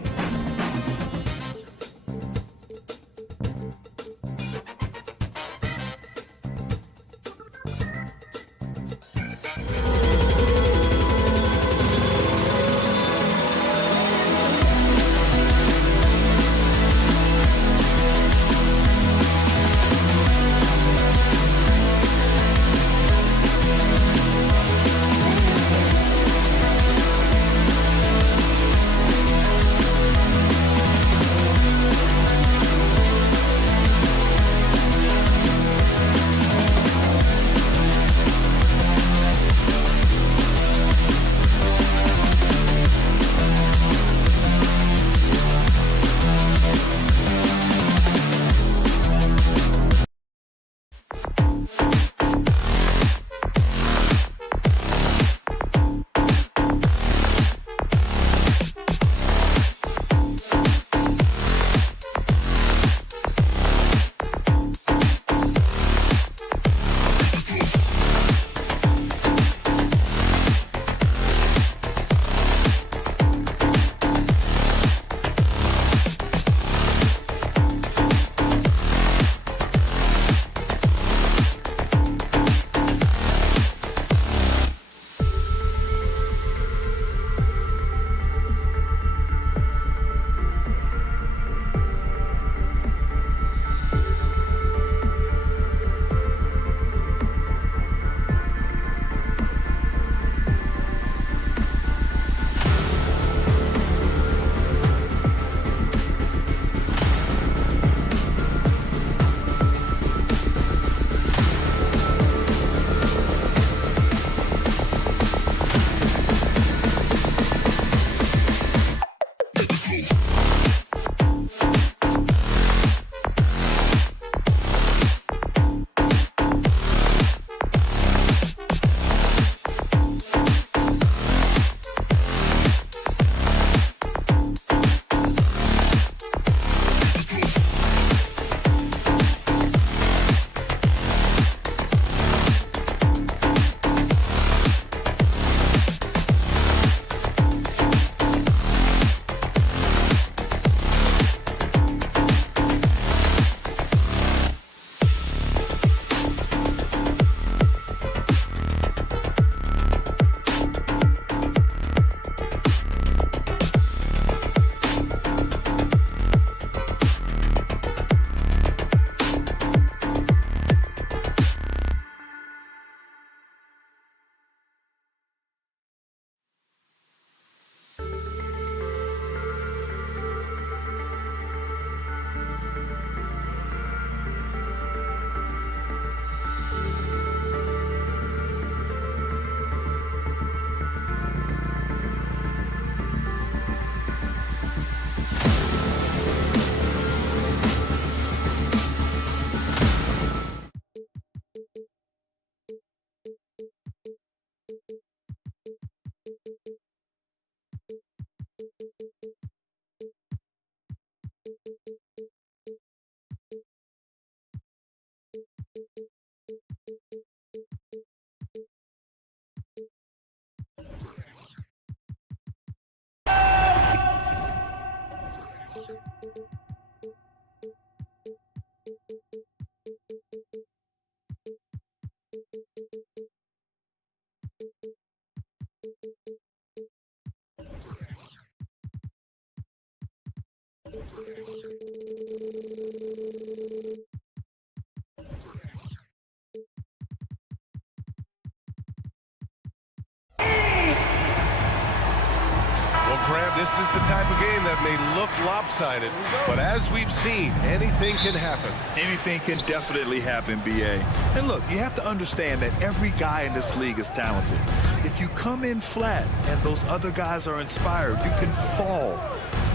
Grant, this is the type of game that may look lopsided, but as we've seen, anything can happen. Anything can definitely happen, B.A. And look, you have to understand that every guy in this league is talented. If you come in flat and those other guys are inspired, you can fall.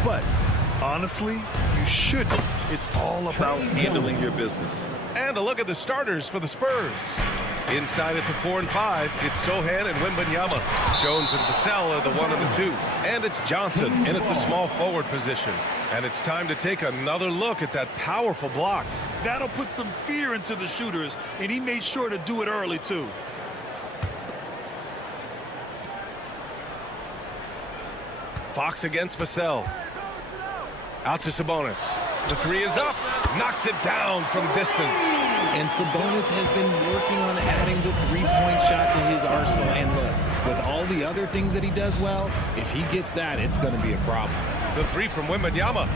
But honestly, you shouldn't. It's all about handling your business. And a look at the starters for the Spurs. Inside at the 4 and 5, it's Sohan and Wembanyama. Jones and Vassell are the 1 and the 2. And it's Johnson in at the small forward position. And it's time to take another look at that powerful block. That'll put some fear into the shooters, and he made sure to do it early, too. Fox against Vassell. Out to Sabonis. The 3 is up. Knocks it down from distance. And Sabonis has been working on adding the three-point shot to his arsenal. And look, with all the other things that he does well, if he gets that, it's going to be a problem. The 3 from Wembanyama.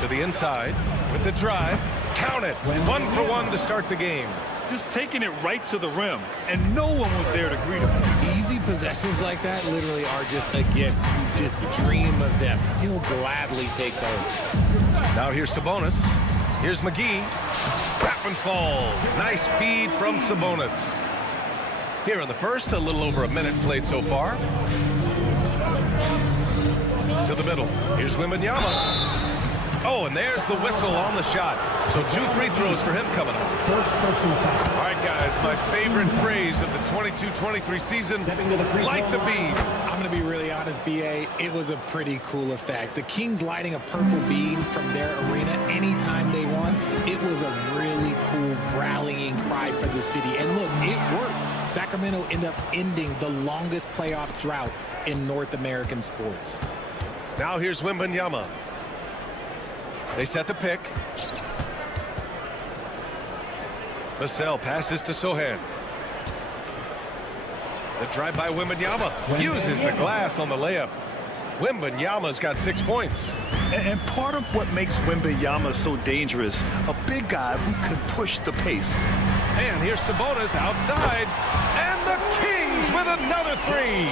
To the inside with the drive. Count it. 1 for 1 to start the game. Just taking it right to the rim, and no one was there to greet him. Easy possessions like that literally are just a gift. You just dream of them. He'll gladly take those. Now here's Sabonis. Here's McGee. Tap and fall. Nice feed from Sabonis. Here in the first, a little over a minute played so far. To the middle. Here's Wembanyama. Oh, and there's the whistle on the shot. So 2 free throws for him coming up. All right, guys, my favorite phrase of the 22-23 season, light the beam. I'm going to be really honest, B.A. It was a pretty cool effect. The Kings lighting a purple beam from their arena anytime they won. It was a really cool rallying cry for the city. And look, it worked. Sacramento ended up ending the longest playoff drought in North American sports. Now here's Wembanyama. They set the pick. Vassell passes to Sohan. The drive by Wembanyama uses the glass on the layup. Wembanyama's got 6 points. And part of what makes Wembanyama so dangerous, a big guy who can push the pace. And here's Sabonis outside. And the Kings with another 3.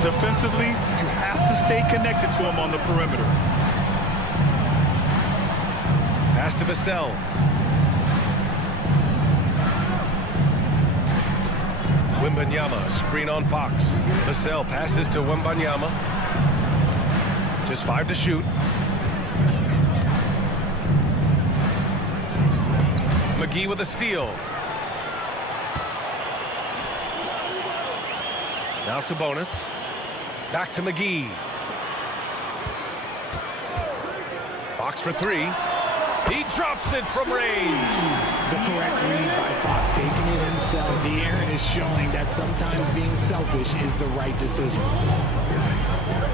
Defensively, you have to stay connected to him on the perimeter. Pass to Vassell. Wembanyama, screen on Fox. Vassell passes to Wembanyama. Just 5 to shoot. McGee with a steal. Now Sabonis. Back to McGee. Fox for 3. He drops it from range. The correct read by Fox, taking it himself. De'Aaron is showing that sometimes being selfish is the right decision.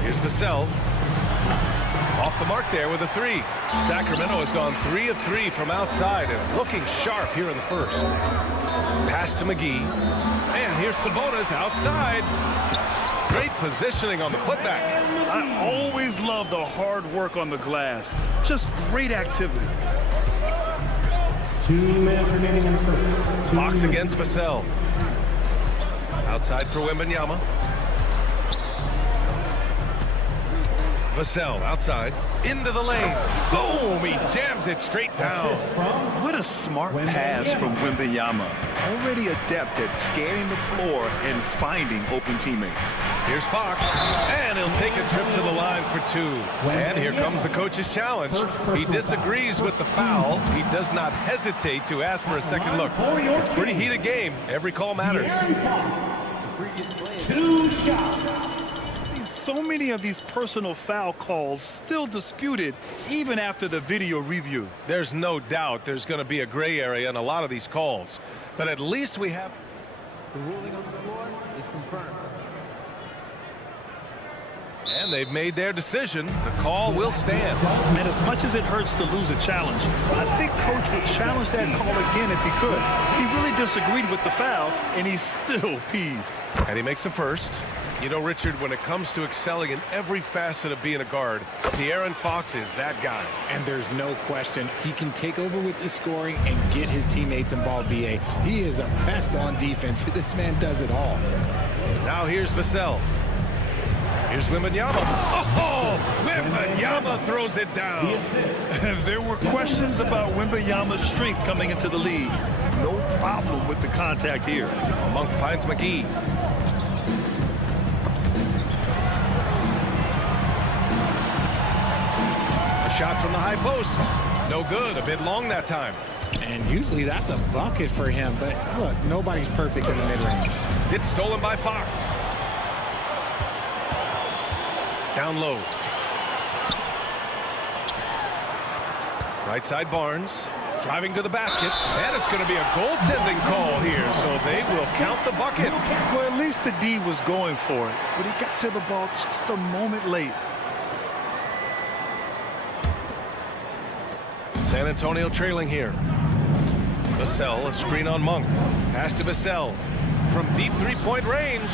Here's Vassell. Off the mark there with a 3. Sacramento has gone 3 of 3 from outside and looking sharp here in the first. Pass to McGee. And here's Sabonis outside. Great positioning on the putback. I always love the hard work on the glass. Just great activity. 2 minutes remaining in the first. Fox against Vassell. Outside for Wembanyama. Vassell outside. Into the lane. Boom! He jams it straight down. What a smart pass from Wembanyama. Already adept at scanning the floor and finding open teammates. Here's Fox, and he'll take a trip to the line for 2. And here comes the coach's challenge. He disagrees with the foul. He does not hesitate to ask for a second look. It's a pretty heated game. Every call matters. 2 shots. So many of these personal foul calls still disputed even after the video review. There's no doubt there's going to be a gray area in a lot of these calls. But at least we have... The ruling on the floor is confirmed. And they've made their decision. The call will stand. And as much as it hurts to lose a challenge, I think Coach would challenge that call again if he could. He really disagreed with the foul, and he's still peeved. And he makes a first. You know, Richard, when it comes to excelling in every facet of being a guard, De'Aaron Fox is that guy. And there's no question he can take over with the scoring and get his teammates involved, B.A. He is a pest on defense. This man does it all. Now here's Vassell. Here's Wembanyama. Oh, Wembanyama throws it down. There were questions about Wembanyama's strength coming into the league. No problem with the contact here. Monk finds McGee. A shot from the high post. No good. A bit long that time. And usually that's a bucket for him, but look, nobody's perfect in the mid-range. It's stolen by Fox. Down low. Right side Barnes. Driving to the basket. And it's going to be a goaltending call here, so they will count the bucket. Well, at least the D was going for it, but he got to the ball just a moment late. San Antonio trailing here. Vassell, a screen on Monk. Pass to Vassell. From deep three-point range.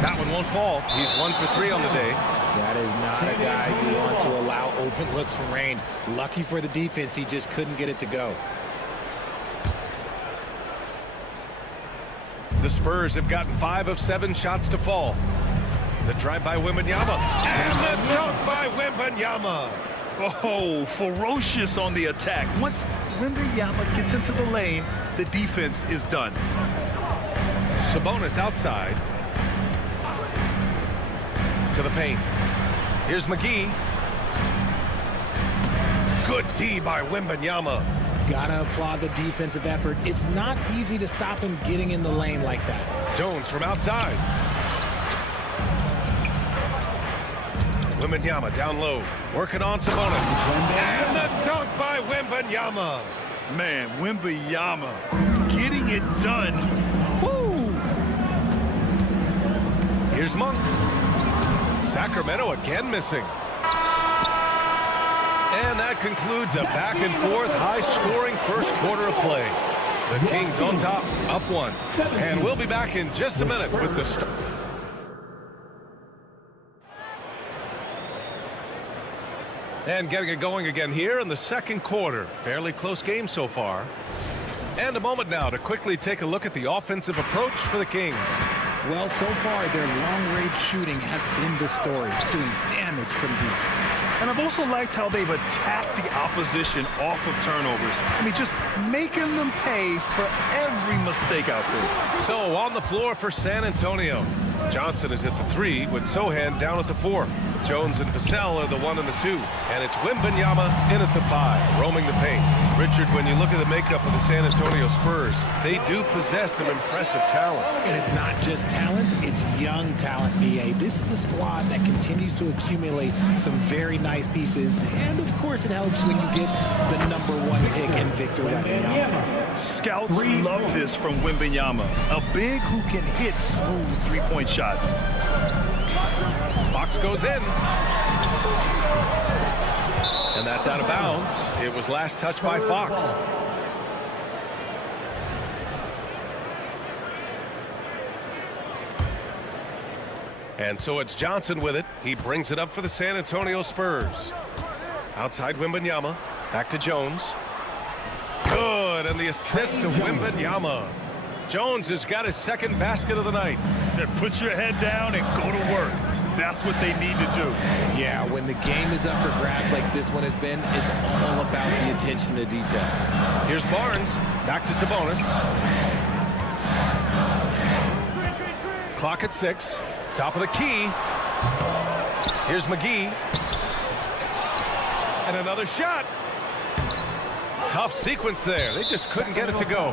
That one won't fall. He's 1 for 3 on the day. That is not a guy you want to allow open looks from range. Lucky for the defense, he just couldn't get it to go. The Spurs have gotten 5 of 7 shots to fall. The drive by Wembanyama. And the dunk by Wembanyama. Oh, ferocious on the attack. Once Wembanyama gets into the lane, the defense is done. Sabonis outside. To the paint. Here's McGee. Good D by Wembanyama. Gotta applaud the defensive effort. It's not easy to stop him getting in the lane like that. Jones from outside. Wembanyama down low. Working on Sabonis. And the dunk by Wembanyama. Man, Wembanyama getting it done. Woo! Here's Monk. Sacramento again missing. And that concludes a back-and-forth, high-scoring first quarter of play. The Kings on top, up 1. And we'll be back in just a minute with the start. And getting it going again here in the second quarter. Fairly close game so far. And a moment now to quickly take a look at the offensive approach for the Kings. Well, so far, their long-range shooting has been the story, doing damage from deep. And I've also liked how they've attacked the opposition off of turnovers. I mean, just making them pay for every mistake out there. So on the floor for San Antonio. Johnson is at the 3 with Sohan down at the 4. Jones and Vassell are the 1 and the 2. And it's Wembanyama in at the 5, roaming the paint. Richard, when you look at the makeup of the San Antonio Spurs, they do possess some impressive talent. And it's not just talent, it's young talent, B.A. This is a squad that continues to accumulate some very nice pieces. And, of course, it helps when you get the #1 pick in Victor Wembanyama. Scouts love this from Wembanyama, a big who can hit smooth three-point shots. Fox goes in. And that's out of bounds. It was last touched by Fox. And so it's Johnson with it. He brings it up for the San Antonio Spurs. Outside Wembanyama. Back to Jones. Good, and the assist to Wembanyama. Jones has got his second basket of the night. Then put your head down and go to work. That's what they need to do. Yeah, when the game is up for grabs like this one has been, it's all about the attention to detail. Here's Barnes. Back to Sabonis. Clock at 6. Top of the key. Here's McGee. And another shot. Tough sequence there. They just couldn't get it to go.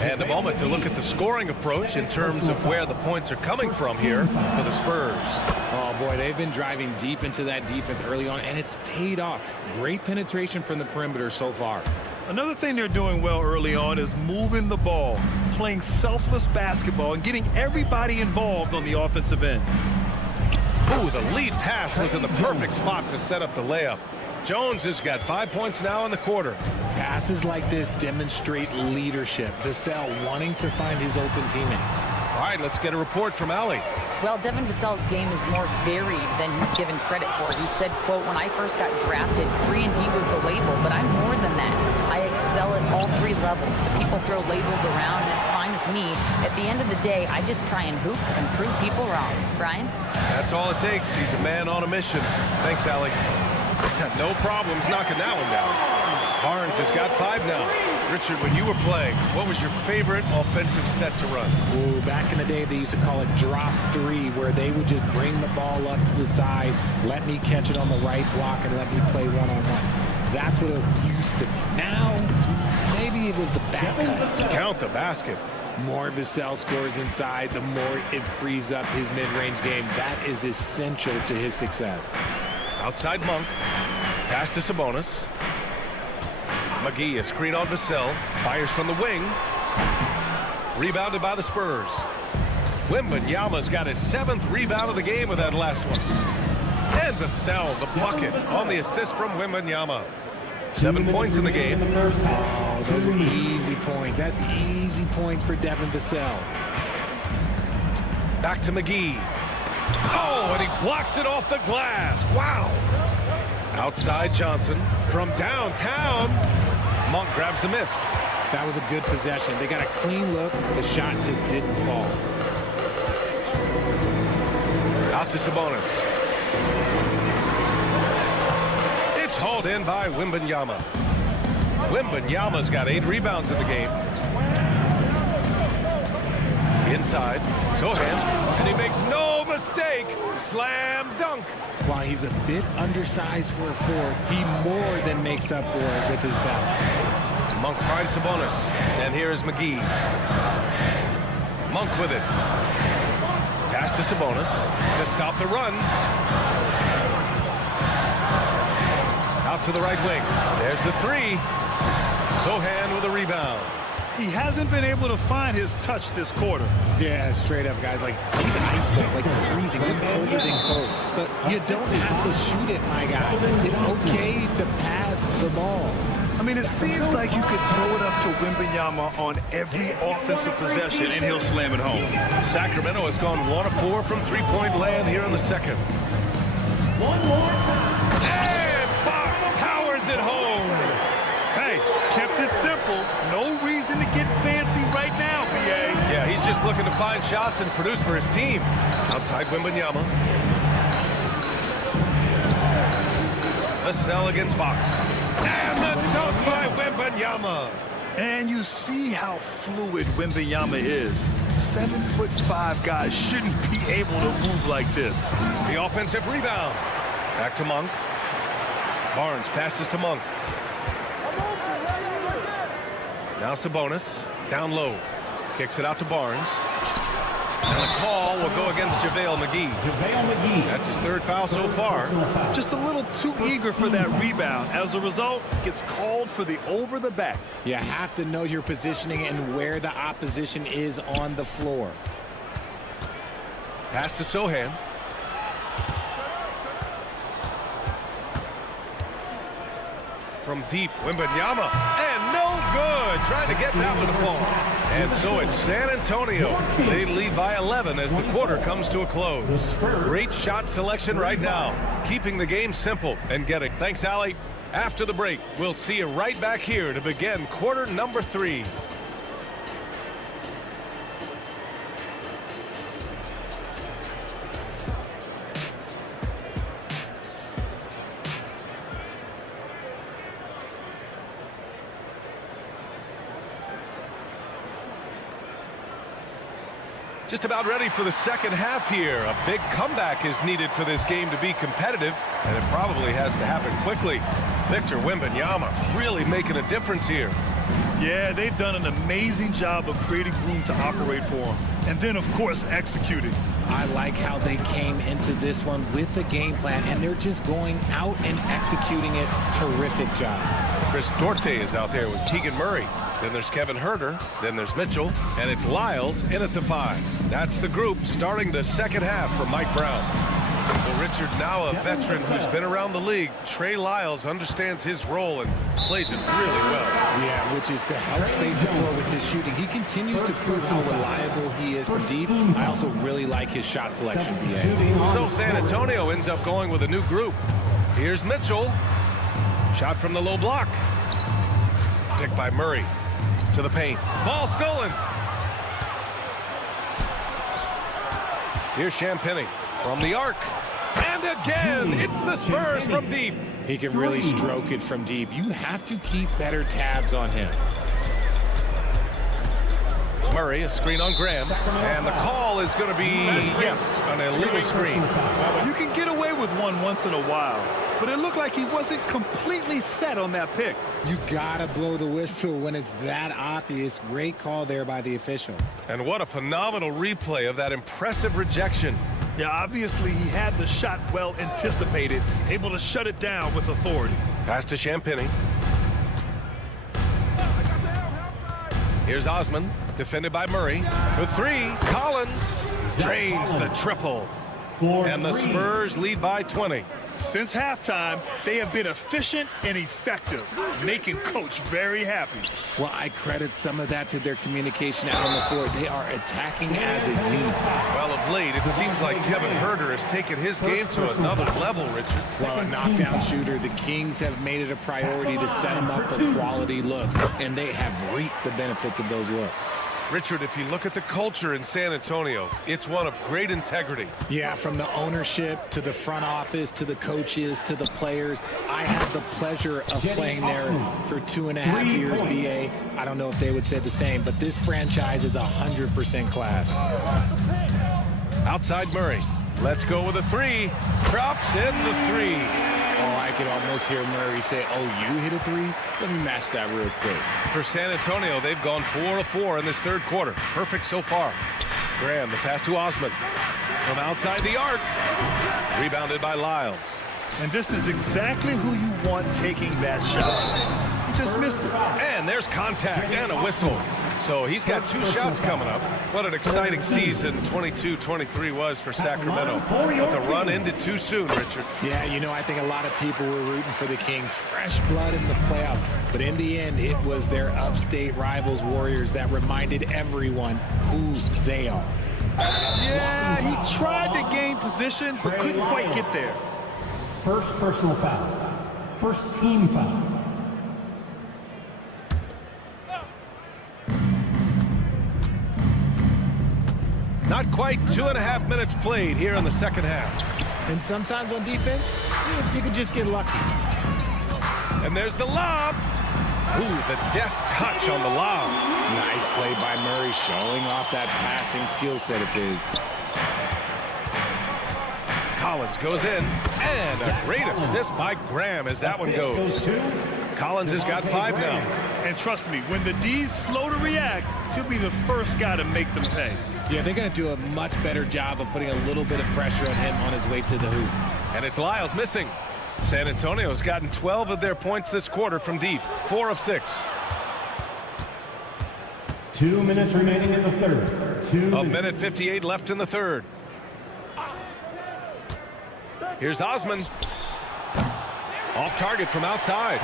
And a moment to look at the scoring approach in terms of where the points are coming from here for the Spurs. Oh, boy, they've been driving deep into that defense early on, and it's paid off. Great penetration from the perimeter so far. Another thing they're doing well early on is moving the ball, playing selfless basketball, and getting everybody involved on the offensive end. Ooh, the lead pass was in the perfect spot to set up the layup. Jones has got 5 points now in the quarter. Passes like this demonstrate leadership. Vassell wanting to find his open teammates. All right, let's get a report from Allie. Well, Devin Vassell's game is more varied than he's given credit for. He said, quote, when I first got drafted, 3-and-D was the label, but I'm more than that. I excel at all 3 levels, but people throw labels around, and it's fine with me. At the end of the day, I just try and hoop and prove people wrong. Brian? That's all it takes. He's a man on a mission. Thanks, Allie. No problems knocking that one down. Barnes has got 5 now. Richard, when you were playing, what was your favorite offensive set to run? Ooh, back in the day, they used to call it drop 3, where they would just bring the ball up to the side, let me catch it on the right block, and let me play one-on-one. That's what it used to be. Now, maybe it was the back cut. Count the basket. More Vassell scores inside, the more it frees up his mid-range game. That is essential to his success. Outside Monk. Pass to Sabonis. McGee, a screen on Vassell. Fires from the wing. Rebounded by the Spurs. Wembanyama's got his 7th rebound of the game with that last one. And Vassell, the bucket on the assist from Wembanyama. 7 points in the game. Oh, those are easy points. That's easy points for Devin Vassell. Back to McGee. Oh, and he blocks it off the glass. Wow. Outside Johnson from downtown. Monk grabs the miss. That was a good possession. They got a clean look. The shot just didn't fall. Out to Sabonis. It's hauled in by Wembanyama. Wembanyama's got 8 rebounds in the game. Inside, Sohan, and he makes no mistake. Slam dunk. While he's a bit undersized for a 4, he more than makes up for it with his bounce. Monk finds Sabonis, and here's McGee. Monk with it. Pass to Sabonis to stop the run. Out to the right wing. There's the 3. Sohan with a rebound. He hasn't been able to find his touch this quarter. Yeah, straight up, guys. Like, he's ice cold, like freezing. It's colder than cold. But you don't have to shoot it, my guy. It's okay to pass the ball. I mean, it seems like you could throw it up to Wembanyama on every offensive possession, and he'll slam it home. Sacramento has gone 1 of 4 from three-point land here in the second. One more time. And Fox powers it home. Hey, kept it simple. No reason to get fancy right now, BA. Yeah, he's just looking to find shots and produce for his team. Outside Wembanyama. Vassell against Fox. And the dunk by Wembanyama. And you see how fluid Wembanyama is. 7'5" guys shouldn't be able to move like this. The offensive rebound. Back to Monk. Barnes passes to Monk. Now Sabonis, down low. Kicks it out to Barnes. And the call will go against JaVale McGee. That's his 3rd foul so far. Just a little too eager for that rebound. As a result, gets called for the over the back. You have to know your positioning and where the opposition is on the floor. Pass to Sohan. From deep, Wembanyama. And no good. Trying to get that one to fall. And so it's San Antonio. They lead by 11 as the quarter comes to a close. Great shot selection right now. Keeping the game simple and getting. Thanks, Allie. After the break, we'll see you right back here to begin quarter number 3. Just about ready for the second half here. A big comeback is needed for this game to be competitive, and it probably has to happen quickly. Victor Wembanyama really making a difference here. Yeah, they've done an amazing job of creating room to operate for him. And then, of course, executing. I like how they came into this one with a game plan, and they're just going out and executing it. Terrific job. Chris Duarte is out there with Keegan Murray. Then there's Kevin Huerter. Then there's Mitchell. And it's Lyles in at the 5. That's the group starting the second half for Mike Brown. Well, Richard, now a veteran who's been around the league, Trey Lyles understands his role and plays it really well. Yeah, which is to help space the floor with his shooting. He continues to prove how reliable he is from deep. I also really like his shot selection. So San Antonio ends up going with a new group. Here's Mitchell. Shot from the low block. Picked by Murray. To the paint. Ball stolen. Here's Champagnie from the arc. And again, it's the Spurs from deep. He can really stroke it from deep. You have to keep better tabs on him. Murray, a screen on Graham. And the call is going to be, yes, an illegal screen. You can get away with one once in a while. but it looked like he wasn't completely set on that pick. You gotta blow the whistle when it's that obvious. Great call there by the official. And what a phenomenal replay of that impressive rejection. Yeah, obviously he had the shot well anticipated, able to shut it down with authority. Pass to Champagny. Here's Osman, defended by Murray. For three, Collins drains the triple. And the Spurs lead by 20. Since halftime, they have been efficient and effective, making Coach very happy. Well, I credit some of that to their communication out on the floor. They are attacking as a unit. Well, of late, it seems like Kevin Huerter has taken his game to another level, Richard. Well, a knockdown shooter, the Kings have made it a priority to set him up for quality looks, and they have reaped the benefits of those looks. Richard, if you look at the culture in San Antonio, it's one of great integrity. Yeah, from the ownership to the front office to the coaches to the players. I had the pleasure of playing there for 2.5 years, BA. I don't know if they would say the same, but this franchise is 100% class. Outside Murray. Let's go with a three. Drops in the three. Oh, I could almost hear Murray say, oh, you hit a three? Let me match that real quick. For San Antonio, they've gone 4 of 4 in this third quarter. Perfect so far. Graham, the pass to Osman. From outside the arc. Rebounded by Lyles. And this is exactly who you want taking that shot. He just missed it. And there's contact and a whistle. So he's got 2 shots coming up. What an exciting season 22-23 was for Sacramento. But the run ended too soon, Richard. Yeah, you know, I think a lot of people were rooting for the Kings. Fresh blood in the playoff. But in the end, it was their upstate rivals, Warriors, that reminded everyone who they are. Yeah, he tried to gain position, but couldn't quite get there. First personal foul. First team foul. Not quite 2.5 minutes played here in the second half. And sometimes on defense, you can just get lucky. And there's the lob. Ooh, the deft touch on the lob. Nice play by Murray, showing off that passing skill set of his. Collins goes in, and a great assist by Graham as that one goes. Collins has got 5 now. And trust me, when the D's slow to react, he'll be the first guy to make them pay. Yeah, they're going to do a much better job of putting a little bit of pressure on him on his way to the hoop. And it's Lyles missing. San Antonio's gotten 12 of their points this quarter from deep, 4 of 6. 2 minutes remaining in the third. A minute 58 left in the third. Here's Osman. Off target from outside.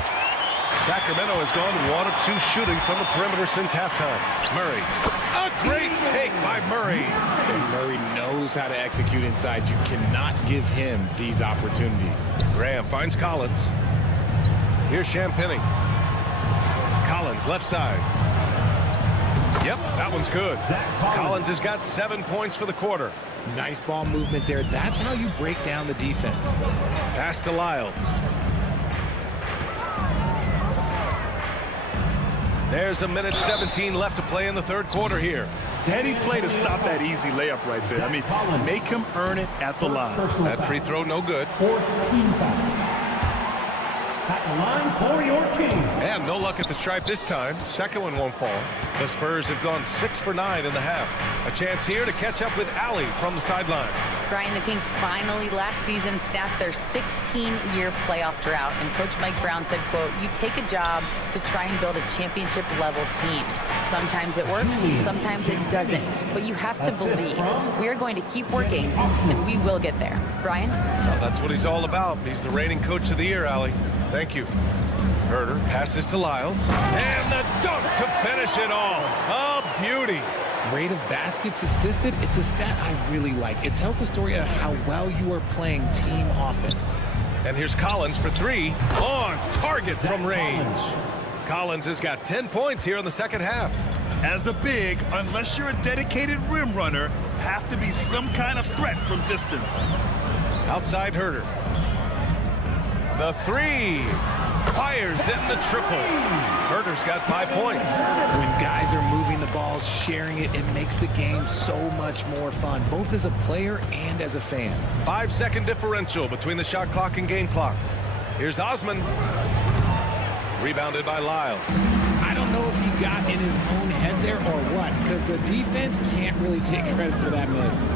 Sacramento has gone 1 of 2 shooting from the perimeter since halftime. Murray. A great take by Murray. And Murray knows how to execute inside. You cannot give him these opportunities. Graham finds Collins. Here's Champagny. Collins left side. Yep, that one's good. Collins has got 7 points for the quarter. Nice ball movement there. That's how you break down the defense. Pass to Lyles. There's a minute 17 left to play in the third quarter here. Heady play to stop that easy layup right there. I mean, make him earn it at the line. That free throw no good. 14 foul. At the line for your King. And no luck at the stripe this time. Second one won't fall. The Spurs have gone 6 for 9 in the half. A chance here to catch up with Allie from the sideline. Brian, the Kings finally last season snapped their 16-year playoff drought, and Coach Mike Brown said, quote, you take a job to try and build a championship-level team. Sometimes it works, sometimes it doesn't, but you have to believe. We are going to keep working, and we will get there. Brian? Well, that's what he's all about. He's the reigning coach of the year, Allie. Thank you. Huerter passes to Lyles. And the dunk to finish it off. A beauty. Rate of baskets assisted, it's a stat I really like. It tells the story of how well you are playing team offense. And here's Collins for 3. On target from range. Collins has got 10 points here in the second half. As a big, unless you're a dedicated rim runner, have to be some kind of threat from distance. Outside Huerter. The 3. Fires in the triple. Huerter's got 5 points. When guys are moving the ball, sharing it, it makes the game so much more fun, both as a player and as a fan. 5-second differential between the shot clock and game clock. Here's Osman. Rebounded by Lyles. I don't know if he got in his own head there or what, because the defense can't really take credit for that miss.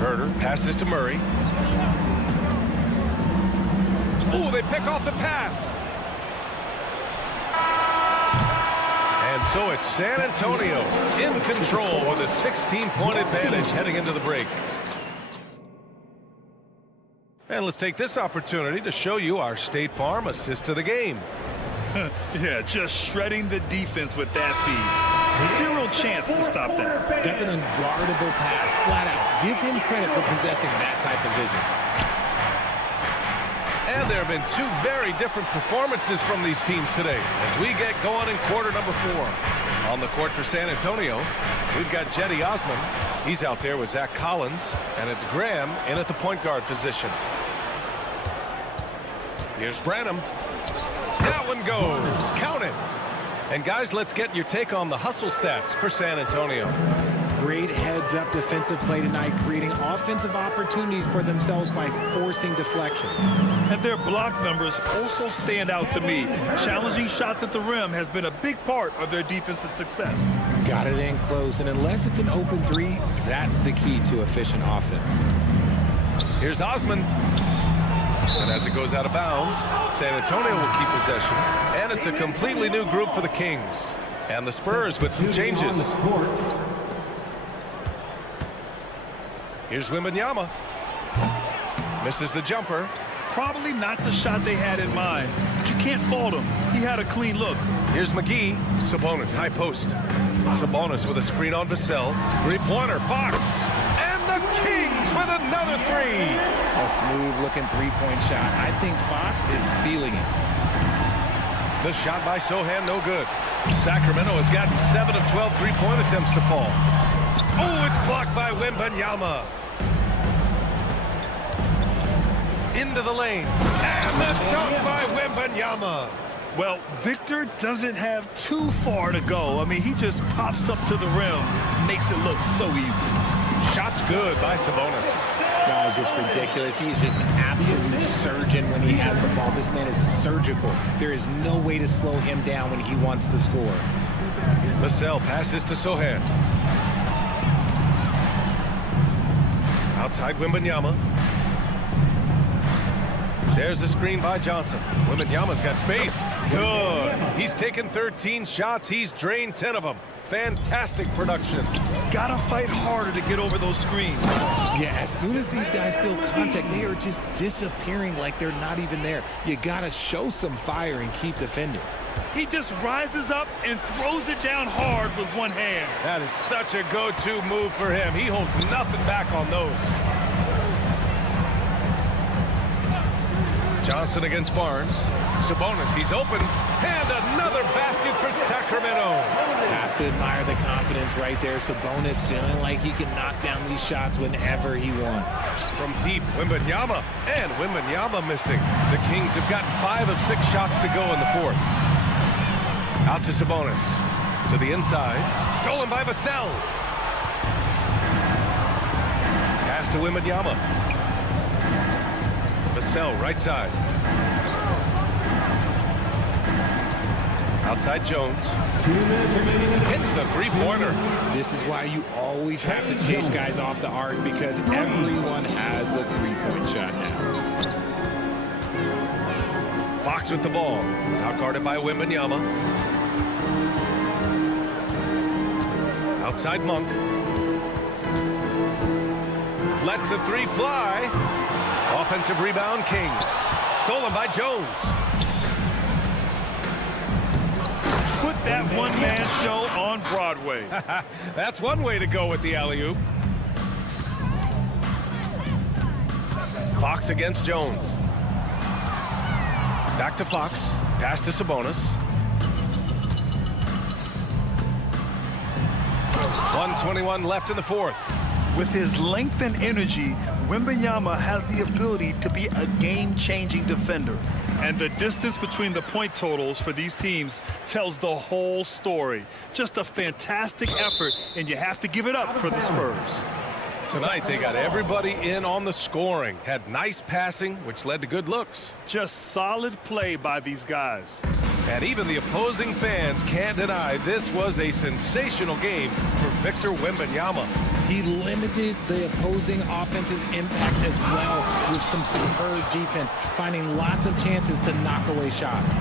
Herder passes to Murray. Oh, they pick off the pass. And so it's San Antonio in control with a 16-point advantage heading into the break. And let's take this opportunity to show you our State Farm assist to the game. Yeah, just shredding the defense with that feed. Zero chance to stop that. That's an unguardable pass, flat out. Give him credit for possessing that type of vision. And there have been two very different performances from these teams today as we get going in quarter number 4. On the court for San Antonio, we've got Jetty Osman. He's out there with Zach Collins, and it's Graham in at the point guard position. Here's Branham. That one goes. Count it. And guys, let's get your take on the hustle stats for San Antonio. Great heads-up defensive play tonight, creating offensive opportunities for themselves by forcing deflections. And their block numbers also stand out to me. Challenging shots at the rim has been a big part of their defensive success. Got it in close, and unless it's an open three, that's the key to efficient offense. Here's Osman. And as it goes out of bounds, San Antonio will keep possession. And it's a completely new group for the Kings. And the Spurs with some changes. Here's Wembanyama. Misses the jumper. Probably not the shot they had in mind, but you can't fault him. He had a clean look. Here's McGee. Sabonis, high post. Sabonis with a screen on Vassell. Three-pointer, Fox. And the Kings with another three. A smooth-looking three-point shot. I think Fox is feeling it. The shot by Sohan, no good. Sacramento has gotten 7 of 12 three-point attempts to fall. Oh, it's blocked by Wembanyama. Into the lane. And the dunk by Wembanyama. Well, Victor doesn't have too far to go. I mean, he just pops up to the rim, makes it look so easy. Shot's good by Sabonis. Guys, just ridiculous. He is just an absolute surgeon when he has the ball. This man is surgical. There is no way to slow him down when he wants to score. Vassell passes to Sohan. Outside Wembanyama. There's a screen by Johnson. Wembanyama's got space. Good. He's taken 13 shots. He's drained 10 of them. Fantastic production. Gotta fight harder to get over those screens. Yeah, as soon as these guys feel contact, they are just disappearing like they're not even there. You gotta show some fire and keep defending. He just rises up and throws it down hard with one hand. That is such a go-to move for him. He holds nothing back on those. Johnson against Barnes. Sabonis, he's open. And another basket for Sacramento. Have to admire the confidence right there. Sabonis feeling like he can knock down these shots whenever he wants. From deep, Wembanyama. And Wembanyama missing. The Kings have gotten 5 of 6 shots to go in the fourth. Out to Sabonis. To the inside. Stolen by Vassell. Pass to Wembanyama. Vassell, right side. Outside Jones. Hits the three-pointer. This is why you always have to chase guys off the arc, because everyone has a three-point shot now. Fox with the ball. Out guarded by Wembanyama. Outside Monk. Lets the three fly. Offensive rebound, Kings. Stolen by Jones. Put that one-man show on Broadway. That's one way to go with the alley-oop. Fox against Jones. Back to Fox. Pass to Sabonis. 1:21 left in the fourth. With his length and energy, Wembanyama has the ability to be a game-changing defender. And the distance between the point totals for these teams tells the whole story. Just a fantastic effort, and you have to give it up for the Spurs. Tonight, they got everybody in on the scoring. Had nice passing, which led to good looks. Just solid play by these guys. And even the opposing fans can't deny this was a sensational game for Victor Wembanyama. He limited the opposing offense's impact as well with some superb defense, finding lots of chances to knock away shots.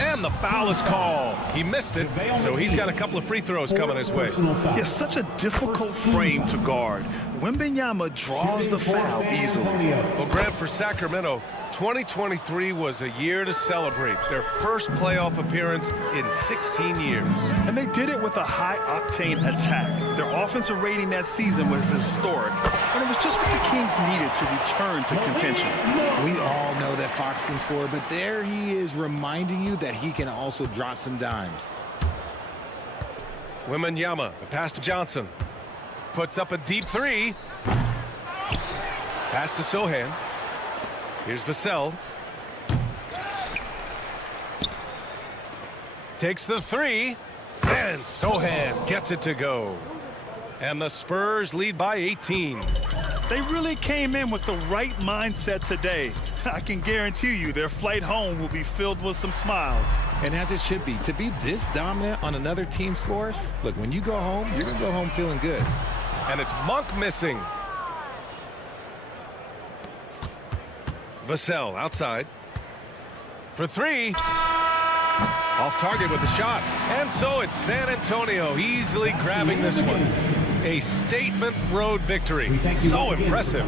And the foul is called. He missed it, so he's got a couple of free throws coming his way. It's such a difficult frame to guard. Wembanyama draws the foul easily. Well, Grant, for Sacramento, 2023 was a year to celebrate. Their first playoff appearance in 16 years. And they did it with a high-octane attack. Their offensive rating that season was historic, and it was just what the Kings needed to return to contention. We all know that Fox can score, but there he is reminding you that he can also drop some dimes. Wembanyama, the pass to Johnson. Puts up a deep three. Pass to Sohan. Here's Vassell. Takes the three. And Sohan gets it to go. And the Spurs lead by 18. They really came in with the right mindset today. I can guarantee you their flight home will be filled with some smiles. And as it should be, to be this dominant on another team's floor, look, when you go home, you're going to go home feeling good. And it's Monk missing. Vassell outside. For three. Off target with the shot. And so it's San Antonio easily grabbing this one. A statement road victory. So impressive.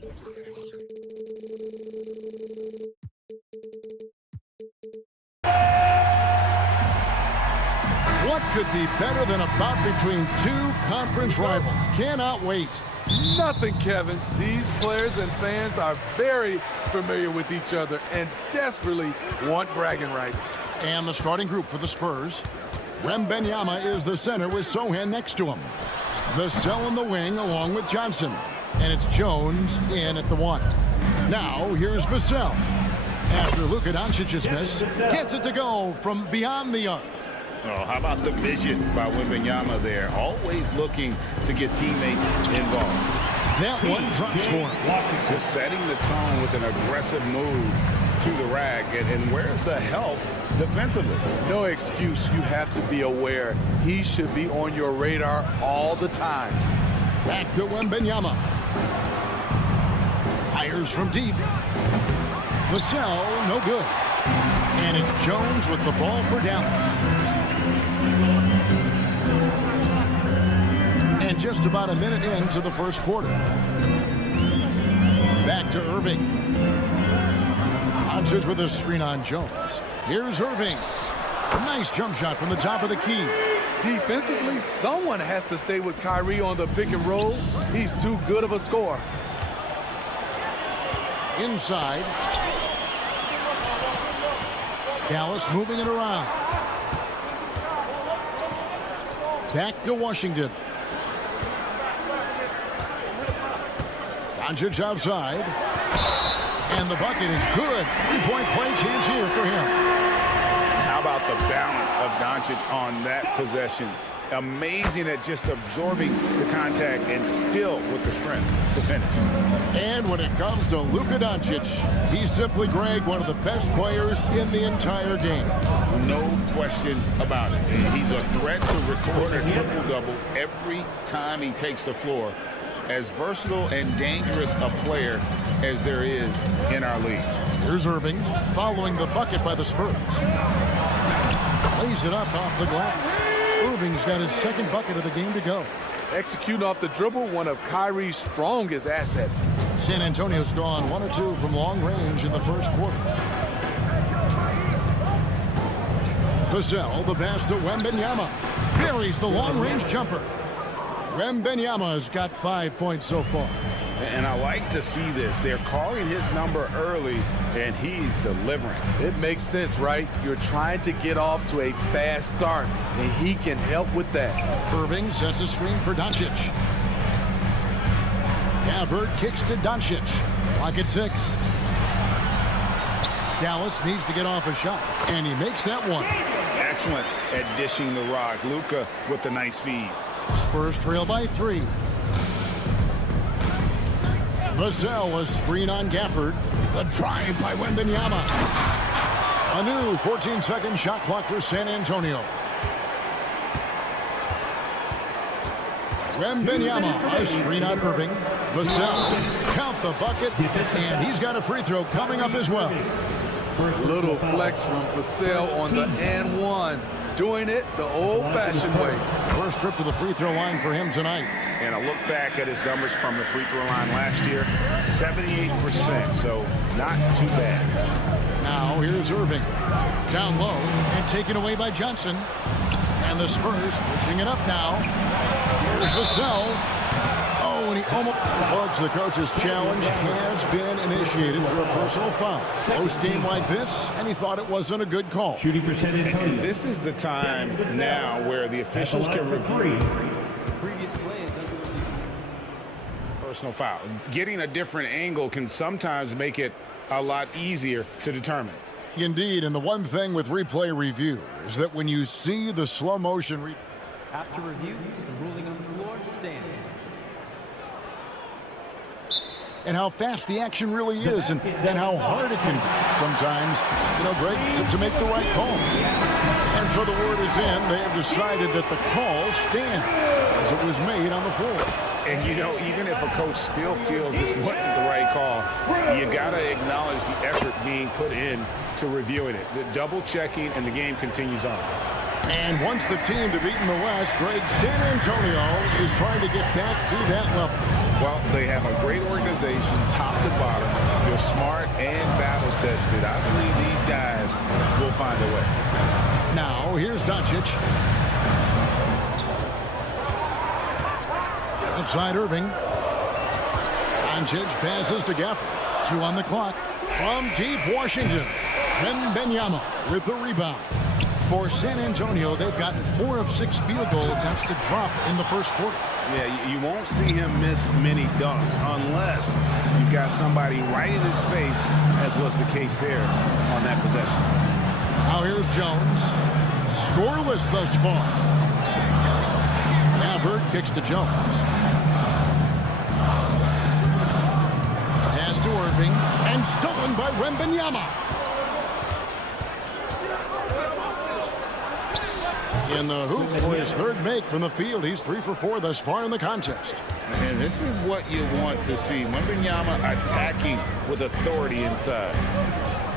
What could be better than a bout between two conference rivals? Cannot wait. Nothing, Kevin. These players and fans are very familiar with each other and desperately want bragging rights. And the starting group for the Spurs. Wembanyama is the center with Sohan next to him. Vassell in the wing along with Johnson. And it's Jones in at the 1. Now here's Vassell. After Luka Doncic's miss, gets it to go from beyond the arc. Oh, how about the vision by Wembanyama there? Always looking to get teammates involved. That one drops for him. Just setting the tone with an aggressive move to the rack. And where's the help defensively? No excuse. You have to be aware. He should be on your radar all the time. Back to Wembanyama. Fires from deep. Vassell, no good. And it's Jones with the ball for Dallas. And just about a minute into the first quarter. Back to Irving. Doncic with a screen on Jones. Here's Irving. A nice jump shot from the top of the key. Defensively, someone has to stay with Kyrie on the pick and roll. He's too good of a scorer. Inside. Dallas moving it around. Back to Washington. Doncic outside. And the bucket is good. Three-point play chance here for him. How about the balance of Doncic on that possession? Amazing at just absorbing the contact and still with the strength to finish. And when it comes to Luka Doncic, he's simply, Greg, one of the best players in the entire game. No question about it. He's a threat to record a triple-double every time he takes the floor. As versatile and dangerous a player as there is in our league. Here's Irving following the bucket by the Spurs. Lays it up off the glass. Irving's got his second bucket of the game to go. Executing off the dribble, one of Kyrie's strongest assets. San Antonio's gone 1 or 2 from long range in the first quarter. Vassell, the pass to Wembanyama. Buries the long-range jumper. Wembanyama's got 5 points so far. And I like to see this. They're calling his number early, and he's delivering. It makes sense, right? You're trying to get off to a fast start, and he can help with that. Irving sets a screen for Doncic. Gafford kicks to Doncic. Clock at 6. Dallas needs to get off a shot, and he makes that one. Excellent at dishing the rock. Luka with the nice feed. Spurs trail by 3. Vassell, a screen on Gafford. The drive by Wembanyama. A new 14-second shot clock for San Antonio. Wembanyama, a screen on Irving. Vassell, count the bucket, and he's got a free throw coming up as well. Little flex from Vassell on the and one. Doing it the old-fashioned way. First trip to the free throw line for him tonight. And a look back at his numbers from the free throw line last year, 78%, so not too bad. Now here's Irving. Down low and taken away by Johnson. And the Spurs pushing it up now. Here's Vassell. Oh, and he almost... Folks, the coach's challenge has been initiated for a personal foul. Close game like this, and he thought it wasn't a good call. Shooting for San Antonio. And this is the time now where the officials can review personal foul. Getting a different angle can sometimes make it a lot easier to determine. Indeed, and the one thing with replay review is that when you see the slow motion... After review, the ruling on the floor stands. And how fast the action really is, and how hard it can be sometimes, Greg, to make the right call. And so the word is in. They have decided that the call stands as it was made on the floor. And, even if a coach still feels this wasn't the right call, you got to acknowledge the effort being put in to reviewing it. The double checking, and the game continues on. And once the team to beat in the West, Greg, San Antonio is trying to get back to that level. Well, they have a great organization, top to bottom. They're smart and battle-tested. I believe these guys will find a way. Now, here's Doncic. Outside Irving. Doncic passes to Gafford. 2 on the clock. From deep Washington. Wembanyama with the rebound. For San Antonio, they've gotten 4 of 6 field goal attempts to drop in the first quarter. Yeah, you won't see him miss many dunks unless you've got somebody right in his face, as was the case there on that possession. Now here's Jones. Scoreless thus far. Gafford kicks to Jones. Pass to Irving. And stolen by Wembanyama. In the hoop for his third make from the field. He's 3 for 4 thus far in the contest. And this is what you want to see. Wembanyama attacking with authority inside.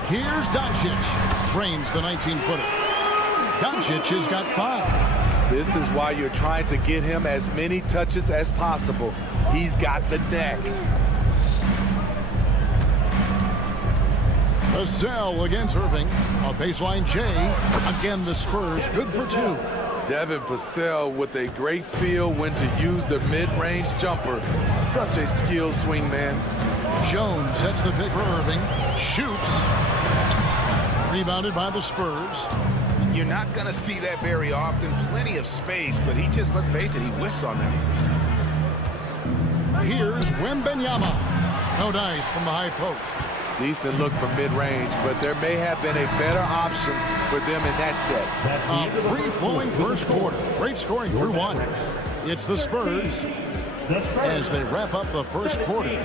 Here's Doncic. Trains the 19-footer. Doncic has got 5. This is why you're trying to get him as many touches as possible. He's got the neck. Vassell against Irving. A baseline J. Again, the Spurs good for 2. Devin Vassell with a great feel when to use the mid-range jumper. Such a skilled swing man. Jones sets the pick for Irving. Shoots. Rebounded by the Spurs. You're not going to see that very often. Plenty of space, but he just, let's face it, he whiffs on them. Here's Wembanyama. No dice from the high post. Decent look from mid-range, but there may have been a better option for them in that set. A free-flowing first quarter. Great scoring through 1. It's the Spurs as they wrap up the first quarter.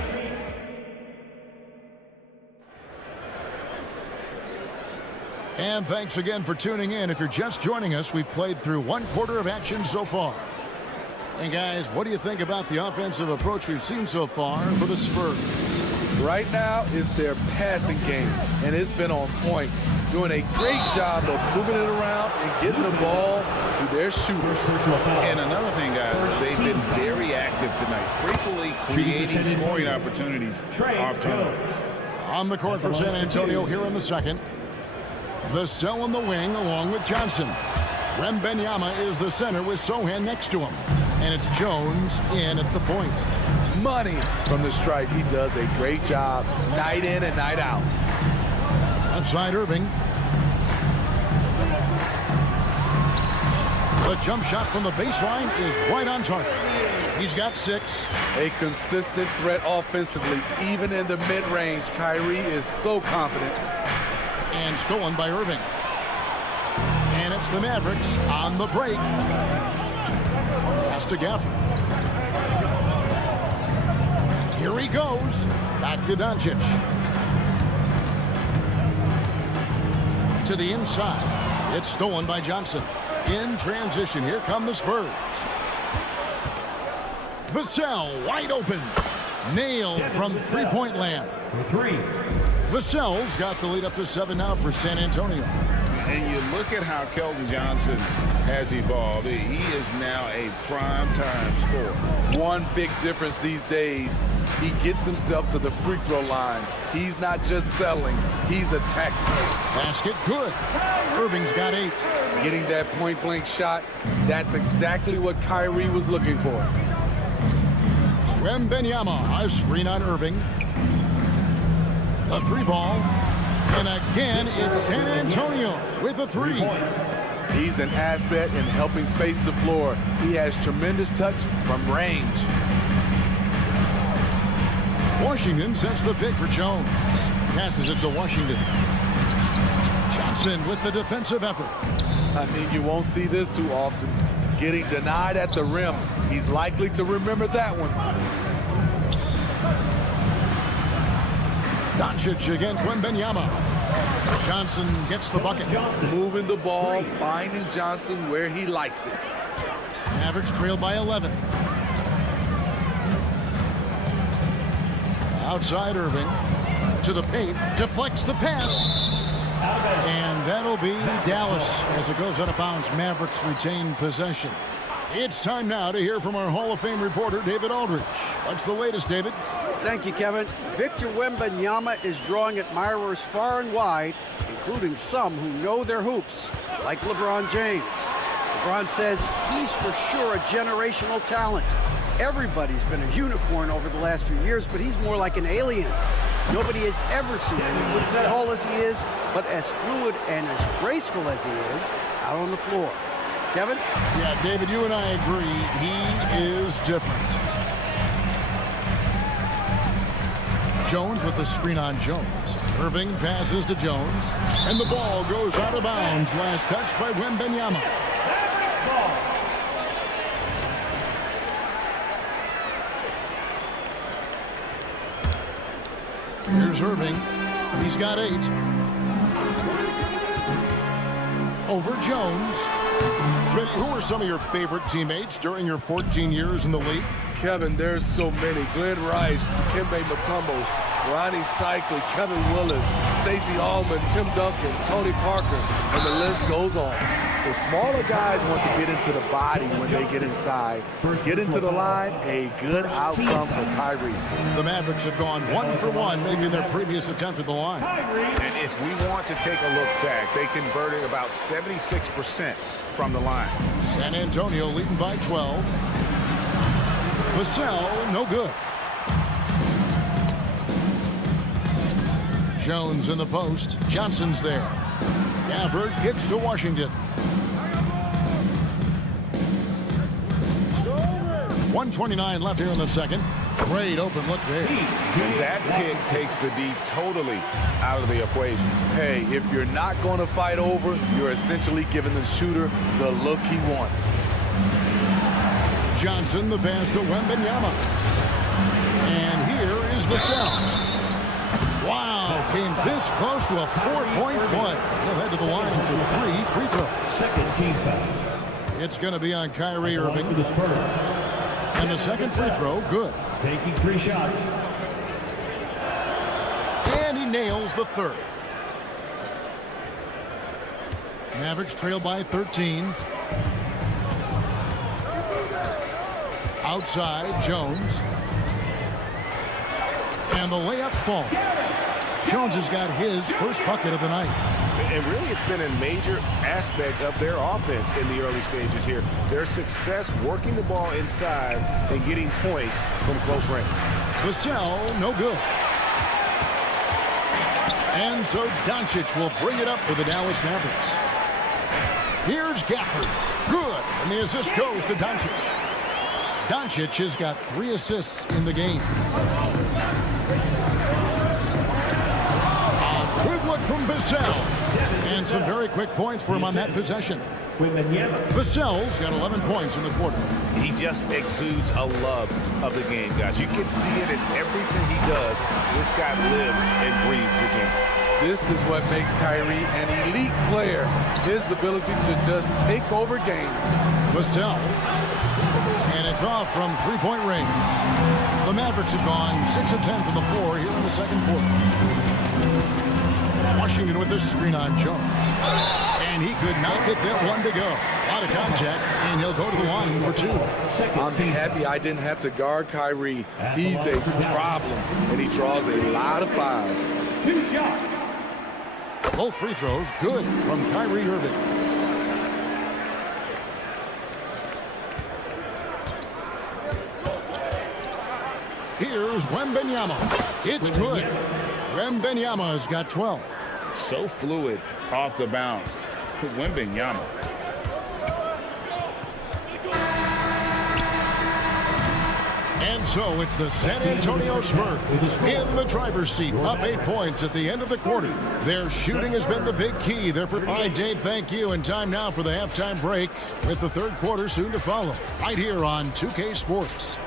And thanks again for tuning in. If you're just joining us, we've played through 1 quarter of action so far. And guys, what do you think about the offensive approach we've seen so far for the Spurs? Right now is their passing game, and it's been on point. Doing a great job of moving it around and getting the ball to their shooters. And another thing, guys, they've been very active tonight, frequently creating scoring opportunities off turnovers. On the court for San Antonio here in the second. Vassell on the wing along with Johnson. Wembanyama is the center with Sohan next to him. And it's Jones in at the point. Money from the stripe. He does a great job night in and night out. Outside Irving. The jump shot from the baseline is right on target. He's got 6. A consistent threat offensively, even in the mid-range. Kyrie is so confident. And stolen by Irving. And it's the Mavericks on the break. Pass to Gafford. Here he goes. Back to Doncic. To the inside. It's stolen by Johnson. In transition, here come the Spurs. Vassell wide open. Nailed from three-point land. Vassell's got the lead up to 7 now for San Antonio. And you look at how Keldon Johnson has evolved. He is now a prime-time scorer. One big difference these days, he gets himself to the free throw line. He's not just selling, he's attacking. Basket good. Irving's got 8. Getting that point-blank shot, that's exactly what Kyrie was looking for. Wembanyama, a screen on Irving. A 3 ball. And again, it's San Antonio with a 3. He's an asset in helping space the floor. He has tremendous touch from range. Washington sets the pick for Jones. Passes it to Washington. Johnson with the defensive effort. I mean, you won't see this too often. Getting denied at the rim. He's likely to remember that one. Doncic against Wembanyama. Johnson gets the bucket. Moving the ball, finding Johnson where he likes it. Mavericks trail by 11. Outside Irving. To the paint. Deflects the pass. And that'll be Dallas as it goes out of bounds. Mavericks retain possession. It's time now to hear from our Hall of Fame reporter, David Aldridge. What's the latest, David? Thank you, Kevin. Victor Wembanyama is drawing admirers far and wide, including some who know their hoops, like LeBron James. LeBron says he's for sure a generational talent. Everybody's been a unicorn over the last few years, but he's more like an alien. Nobody has ever seen anyone as tall as he is, but as fluid and as graceful as he is out on the floor. Kevin? Yeah, David, you and I agree. He is different. Jones with the screen on Jones. Irving passes to Jones, and the ball goes out of bounds. Last touch by Wembanyama. Here's Irving. He's got 8. Over Jones. Smitty, who are some of your favorite teammates during your 14 years in the league? Kevin, there's so many. Glenn Rice, Dikembe Mutombo, Ronnie Cycler, Kevin Willis, Stacey Allman, Tim Duncan, Tony Parker, and the list goes on. The smaller guys want to get into the body when they get inside. Get into the line, a good outcome for Kyrie. The Mavericks have gone 1 for 1, making their previous attempt at the line. And if we want to take a look back, they converted about 76% from the line. San Antonio leading by 12. Vassell, no good. Jones in the post. Johnson's there. Gafford kicks to Washington. 1:29 left here in the second. Great open look there. And that pick takes the D totally out of the equation. Hey, if you're not going to fight over, you're essentially giving the shooter the look he wants. Johnson, the pass to Wembanyama. And here is Vassell. Wow, came this close to a 4-point play. He'll head to the line for 3 free throws. Second team foul. It's going to be on Kyrie Irving. And the second free throw, good. Taking 3 shots. And he nails the third. Mavericks trail by 13. Outside, Jones. And the layup falls. Jones has got his first bucket of the night. And really, it's been a major aspect of their offense in the early stages here. Their success working the ball inside and getting points from close range. Vassell, no good. And so Doncic will bring it up for the Dallas Mavericks. Here's Gafford. Good. And the assist goes to Doncic. Doncic has got 3 assists in the game. A good look from Vassell. And some very quick points for him on that possession. Vassell's got 11 points in the quarter. He just exudes a love of the game, guys. You can see it in everything he does. This guy lives and breathes the game. This is what makes Kyrie an elite player. His ability to just take over games. Vassell. And it's off from 3-point range. The Mavericks have gone 6 of 10 from the floor here in the second quarter. Washington with this screen on Jones. And he could not get that one to go. A lot of contact, and he'll go to the line for 2. I'm happy I didn't have to guard Kyrie. He's a problem, and he draws a lot of fouls. 2 shots. Both free throws good from Kyrie Irving. Here's Wembanyama. It's good. Wembanyama's got 12. So fluid off the bounce. Wembanyama. And so it's the San Antonio Spurs in the driver's seat, up 8 points at the end of the quarter. Their shooting has been the big key. All right, Dave, thank you. And time now for the halftime break with the third quarter soon to follow. Right here on 2K Sports.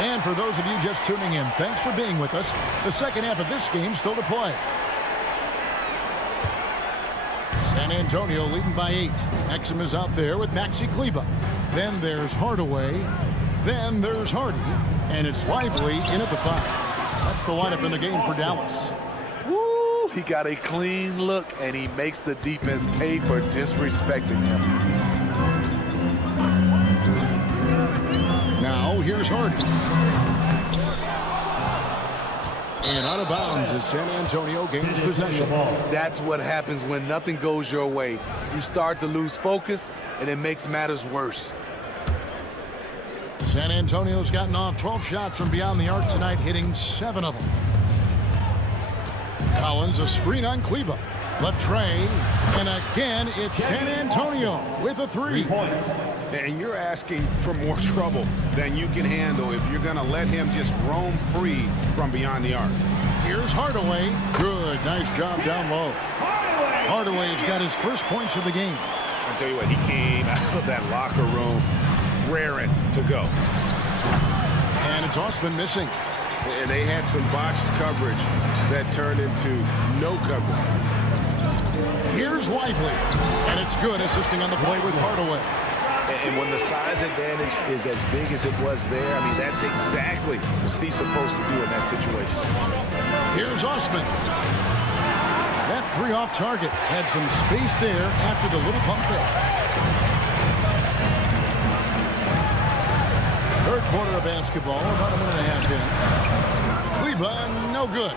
And for those of you just tuning in, thanks for being with us. The second half of this game still to play. San Antonio leading by 8. Exum is out there with Maxi Kleber. Then there's Hardaway. Then there's Hardy. And it's Lively in at the 5. That's the lineup in the game for Dallas. Woo! He got a clean look, and he makes the defense pay for disrespecting him. Now here's Hardy. And out of bounds as San Antonio gains possession. That's what happens when nothing goes your way. You start to lose focus, and it makes matters worse. San Antonio's gotten off 12 shots from beyond the arc tonight, hitting 7 of them. Collins, a screen on Kleber. Latre, and again, it's San Antonio with a 3. And you're asking for more trouble than you can handle if you're going to let him just roam free from beyond the arc. Here's Hardaway. Good, nice job down low. Hardaway's got his first points of the game. I tell you what, he came out of that locker room raring to go. And it's Osman missing. And they had some botched coverage that turned into no coverage. Here's Lively. And it's good, assisting on the play with Hardaway. And when the size advantage is as big as it was there, I mean, that's exactly what he's supposed to do in that situation. Here's Osman. That 3 off target had some space there after the little pump fake. Third quarter of basketball, about a minute and a half in. Kleber, no good.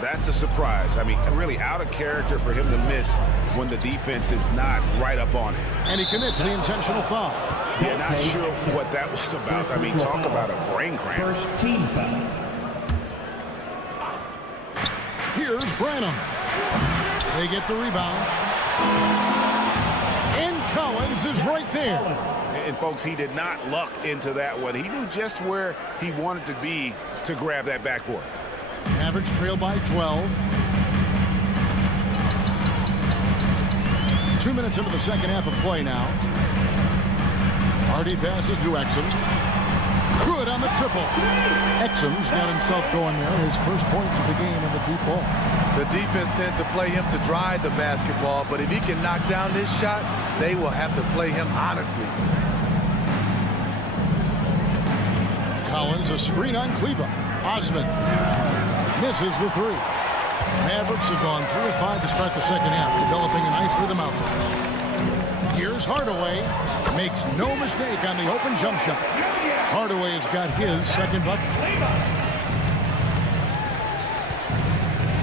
That's a surprise. I mean, really out of character for him to miss when the defense is not right up on it. And he commits the intentional foul. Yeah, not sure what that was about. I mean, talk about a brain cramp. First team foul. Here's Branham. They get the rebound. And Collins is right there. And folks, he did not luck into that one. He knew just where he wanted to be to grab that backboard. Mavericks trail by 12. 2 minutes into the second half of play now. Hardy passes to Exum. Good on the triple. Exum's got himself going there. His first points of the game in the deep ball. The defense tends to play him to drive the basketball, but if he can knock down this shot, they will have to play him honestly. Collins, a screen on Kleber. Osman misses the 3. Mavericks have gone 3 of 5 to start the second half, developing a nice rhythm out there. Here's Hardaway. Makes no mistake on the open jump shot. Hardaway's got his second bucket.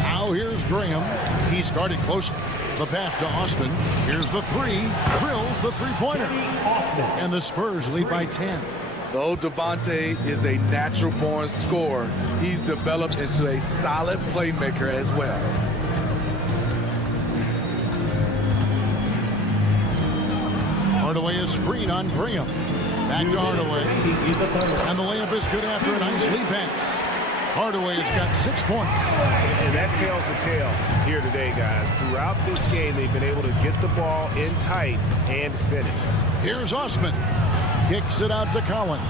Now here's Graham. He started close. The pass to Osman. Here's the 3. Drills the 3-pointer. And the Spurs lead by 10. Though Devontae is a natural-born scorer, he's developed into a solid playmaker as well. Hardaway is screen on Graham. Back to Hardaway. And the layup is good after a nice lead pass. Hardaway has got 6 points. And that tells the tale here today, guys. Throughout this game, they've been able to get the ball in tight and finish. Here's Osman. Kicks it out to Collins.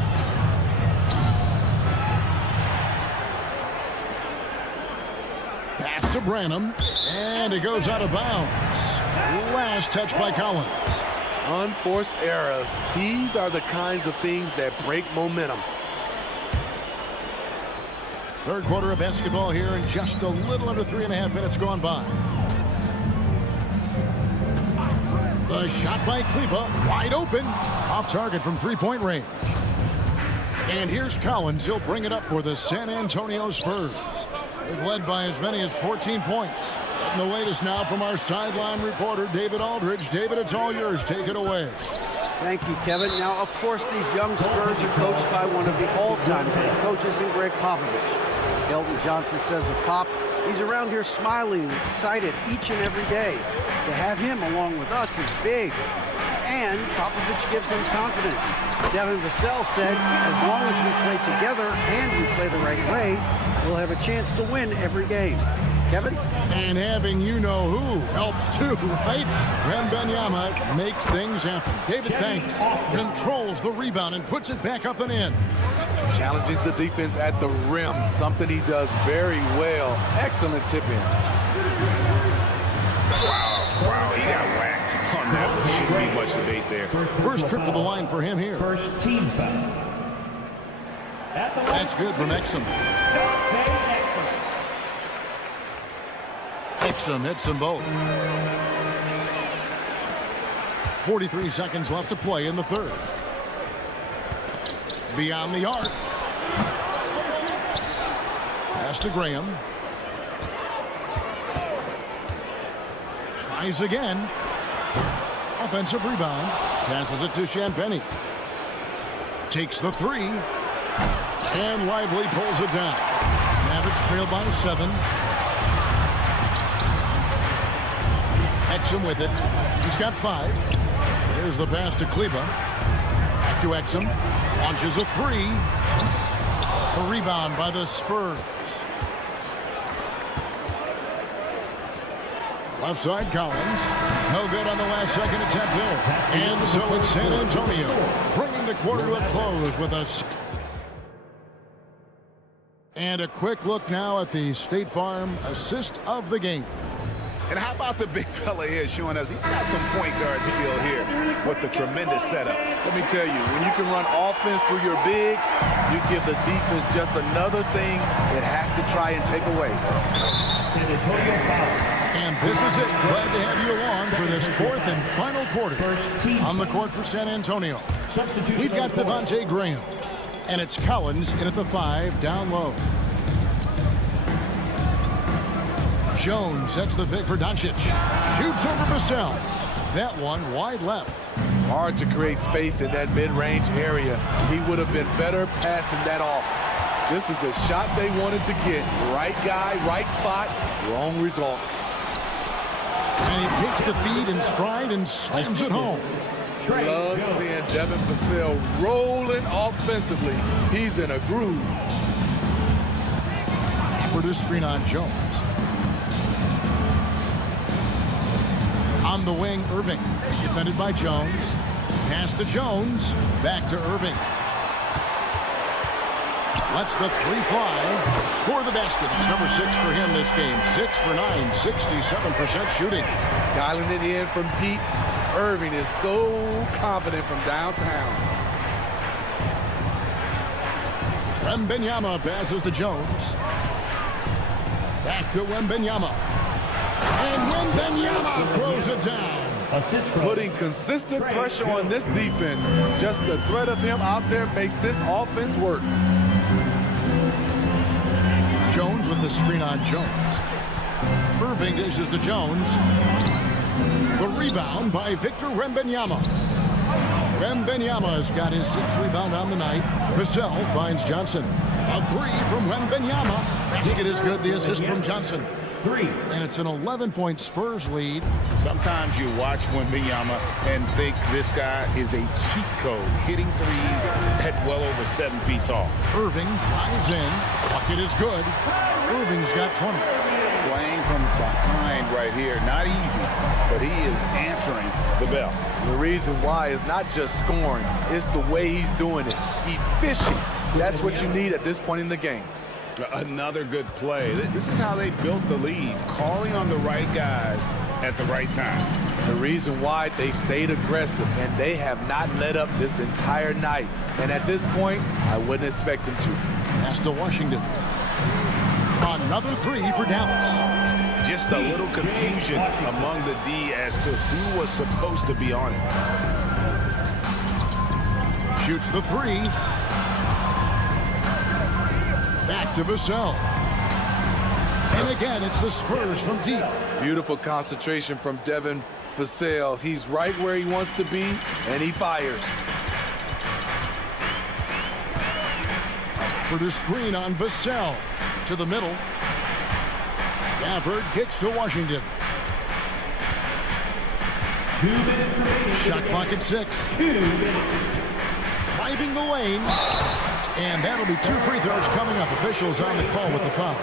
Pass to Branham. And it goes out of bounds. Last touch by Collins. Unforced errors. These are the kinds of things that break momentum. Third quarter of basketball here, and just a little under 3.5 minutes gone by. The shot by Kleber, wide open, off target from 3-point range. And here's Collins. He'll bring it up for the San Antonio Spurs. They've led by as many as 14 points. Getting the latest now from our sideline reporter, David Aldridge. David, it's all yours. Take it away. Thank you, Kevin. Now, of course, these young Spurs are coached by one of the all-time great coaches in Greg Popovich. Elton Johnson says of Pop, he's around here smiling and excited each and every day. To have him along with us is big. And Popovich gives him confidence. Devin Vassell said, as long as we play together and we play the right way, we'll have a chance to win every game. Kevin? And having you-know-who helps too, right? Wembanyama makes things happen. David thanks. Controls the rebound and puts it back up and in. challenging the defense at the rim, something he does very well. Excellent tip in. Wow, he got whacked on that. There shouldn't be much debate there. First trip to the line for him here. First team foul. That's good from Exum. Exum hits them both. 43 seconds left to play in the third. Beyond the arc. Pass to Graham. Tries again. Offensive rebound. Passes it to Champagny. Takes the three. And Lively pulls it down. Mavericks trail by 7. Exum with it. He's got 5. Here's the pass to Kleber. Back to Exum. Launches a 3. A rebound by the Spurs. Left side Collins. No good on the last second attempt there. And so it's San Antonio bringing the quarter to a close with us. And a quick look now at the State Farm assist of the game. And how about the big fella here showing us he's got some point guard skill here with the tremendous setup. Let me tell you, when you can run offense through your bigs, you give the defense just another thing it has to try and take away. And this is it. Glad to have you along for this fourth and final quarter. On the court for San Antonio, we've got Devontae Graham. And it's Collins in at the 5, down low. Jones sets the pick for Doncic. Shoots over Vassell. That one wide left. Hard to create space in that mid-range area. He would have been better passing that off. This is the shot they wanted to get. Right guy, right spot, wrong result. And he takes the feed in stride and slams it home. Love seeing Devin Vassell rolling offensively. He's in a groove. For the screen on Jones. On the wing, Irving. Defended by Jones. Pass to Jones. Back to Irving. Lets the 3 fly. Score the basket. It's number 6 for him this game. 6 for 9. 67% shooting. Dialing it in from deep. Irving is so confident from downtown. Wembanyama passes to Jones. Back to Wembanyama. And Wembanyama throws it down. Putting consistent pressure on this defense. Just the threat of him out there makes this offense work. Jones with the screen on Jones. Irving dishes to Jones. The rebound by Victor Wembanyama. Wembanyama's got his 6th rebound on the night. Vassell finds Johnson. A 3 from Wembanyama. Basket is good. The assist from Johnson. 3. And it's an 11-point Spurs lead. Sometimes you watch Wembanyama and think this guy is a cheat code, hitting threes at well over 7 feet tall. Irving drives in. Bucket is good. Irving's got 20. Playing from behind right here, not easy, but he is answering the bell. The reason why is not just scoring, it's the way he's doing it. Efficient. That's what you need at this point in the game. Another good play. This is how they built the lead, calling on the right guys at the right time. The reason why they've stayed aggressive and they have not let up this entire night. And at this point, I wouldn't expect them to. Pass to Washington. Another 3 for Dallas. Just a little confusion among the D as to who was supposed to be on it. Shoots the 3. Back to Vassell. And again, it's the Spurs from deep. Beautiful concentration from Devin Vassell. He's right where he wants to be, and he fires. For the screen on Vassell. To the middle. Gafford kicks to Washington. 2 minutes. Shot clock at 6. 2 minutes. Driving the lane. And that'll be 2 free throws coming up. Officials on the call with the foul.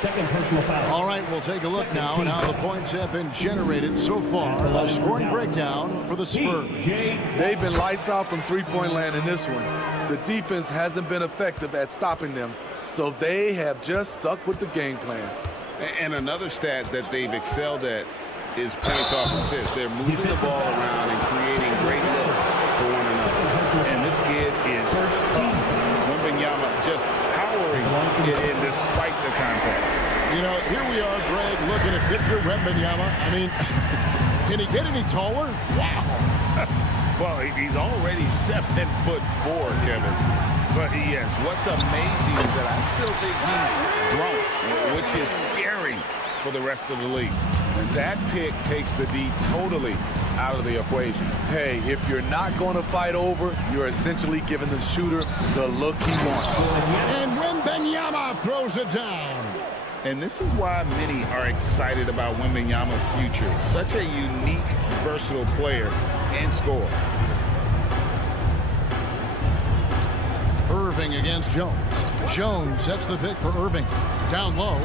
Second personal foul. All right, we'll take a look now at how the points have been generated so far. A scoring breakdown for the Spurs. They've been lights out from three-point land in this one. The defense hasn't been effective at stopping them, so they have just stuck with the game plan. And another stat that they've excelled at is points off assists. They're moving the ball around and creating great looks for one another. And this kid is Wembanyama just powering it in despite the contact. You know, here we are, Greg, looking at Victor Wembanyama. I mean, can he get any taller? Wow. Well, he's already 7'4", Kevin. But yes, what's amazing is that I still think he's grown, which is scary for the rest of the league. And that pick takes the D totally out of the equation. Hey, if you're not going to fight over, you're essentially giving the shooter the look he wants. And Wembanyama throws it down. And this is why many are excited about Wembanyama's future. Such a unique, versatile player and scorer. Irving against Jones. Jones sets the pick for Irving. Down low.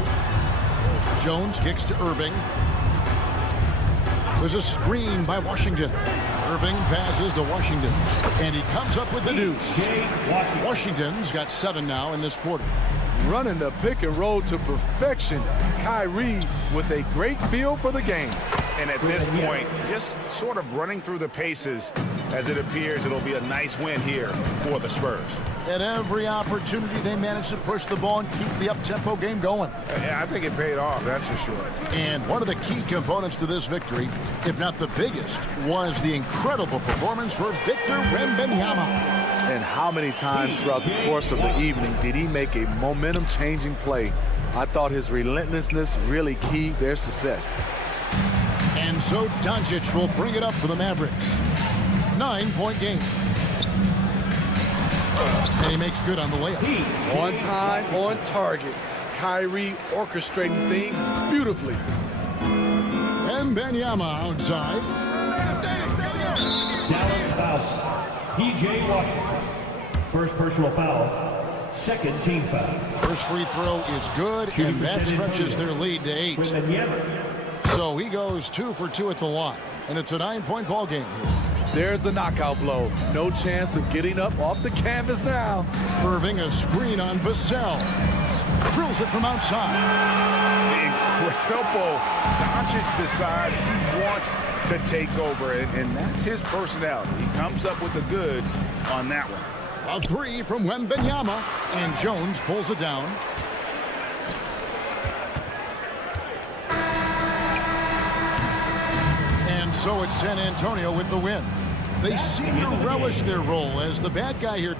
Jones kicks to Irving. There's a screen by Washington. Irving passes to Washington. And he comes up with the deuce. Washington's got 7 now in this quarter. Running the pick and roll to perfection. Kyrie with a great feel for the game. And at this point, just sort of running through the paces as it appears it'll be a nice win here for the Spurs. At every opportunity, they managed to push the ball and keep the up-tempo game going. Yeah, I think it paid off, that's for sure. And one of the key components to this victory, if not the biggest, was the incredible performance for Victor Wembanyama. And how many times throughout the course of the evening did he make a momentum-changing play? I thought his relentlessness really keyed their success. And so Doncic will bring it up for the Mavericks. 9-point game. And he makes good on the layup. On time, on target. Kyrie orchestrating things beautifully. Wembanyama outside. Dallas foul. P.J. Washington. First personal foul. Second team foul. First free throw is good, and that stretches their lead to 8. So he goes 2 for 2 at the line, and it's a 9-point ball game here. There's the knockout blow. No chance of getting up off the canvas now. Irving, a screen on Vassell. Drills it from outside. Incredible. Doncic decides he wants to take over, and that's his personality. He comes up with the goods on that one. A 3 from Wembanyama, and Jones pulls it down. And so it's San Antonio with the win. They seem to relish their role as the bad guy here.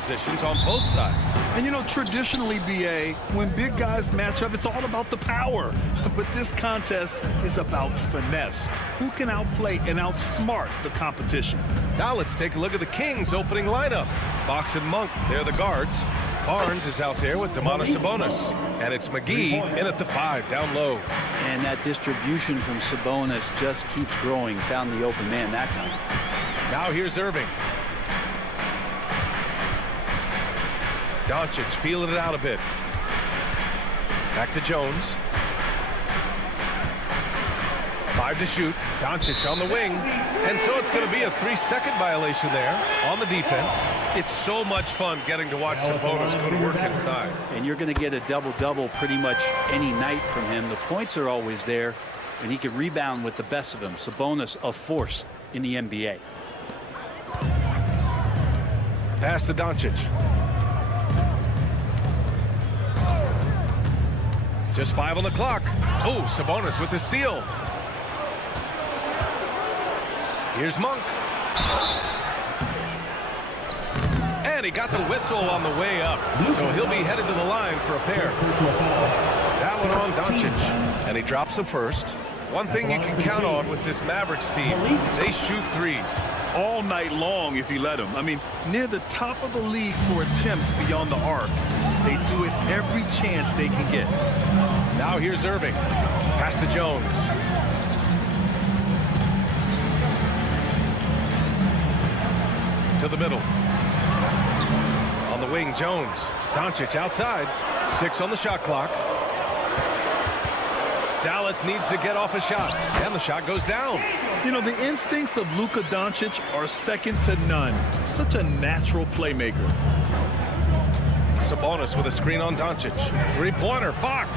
positions on both sides. And you know, traditionally, BA, when big guys match up, it's all about the power. But this contest is about finesse. Who can outplay and outsmart the competition? Now let's take a look at the Kings opening lineup. Fox and Monk, they're the guards. Barnes is out there with Domantas Sabonis. And it's McGee in at the 5, down low. And that distribution from Sabonis just keeps growing. Found the open man that time. Now here's Irving. Doncic feeling it out a bit. Back to Jones. 5 to shoot. Doncic on the wing. And so it's going to be a 3-second violation there on the defense. It's so much fun getting to watch Sabonis go to work inside. And you're going to get a double-double pretty much any night from him. The points are always there, and he can rebound with the best of them. Sabonis, a force in the NBA. Pass to Doncic. Just 5 on the clock. Oh, Sabonis with the steal. Here's Monk. And he got the whistle on the way up. So he'll be headed to the line for a pair. That one on Doncic. And he drops the first. One thing you can count on with this Mavericks team, they shoot threes. All night long if you let them. I mean, near the top of the league for attempts beyond the arc. They do it every chance they can get. Now here's Irving. Pass to Jones. To the middle. On the wing, Jones. Doncic outside. 6 on the shot clock. Dallas needs to get off a shot. And the shot goes down. You know, the instincts of Luka Doncic are second to none. Such a natural playmaker. Sabonis with a screen on Doncic. 3-pointer, Fox.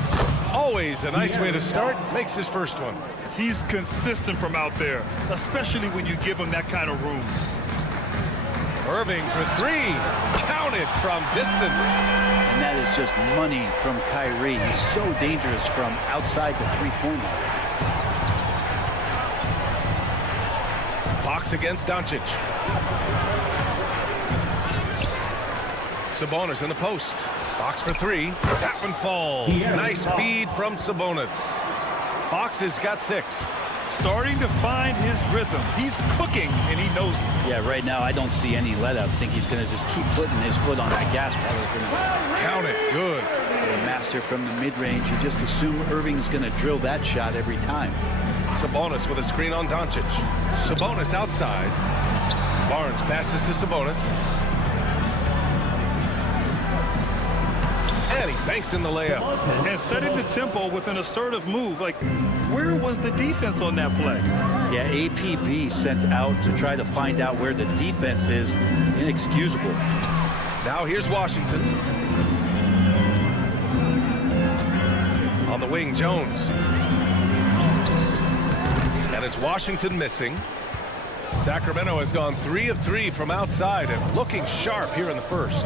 Always a nice way to start. Makes his first one. He's consistent from out there, especially when you give him that kind of room. Irving for 3. Counted from distance. And that is just money from Kyrie. He's so dangerous from outside the three-point line. Fox against Doncic. Sabonis in the post. Fox for 3. That one falls. Nice feed from Sabonis. Fox has got 6. Starting to find his rhythm. He's cooking, and he knows it. Yeah, right now I don't see any let-up. I think he's going to just keep putting his foot on that gas pedal. Count it. Good. A master from the mid-range. You just assume Irving's going to drill that shot every time. Sabonis with a screen on Doncic. Sabonis outside. Barnes passes to Sabonis. And he banks in the layup. And setting the tempo with an assertive move. Like, where was the defense on that play? Yeah, APB sent out to try to find out where the defense is. Inexcusable. Now here's Washington. On the wing, Jones. And it's Washington missing. Sacramento has gone 3 of 3 from outside and looking sharp here in the first.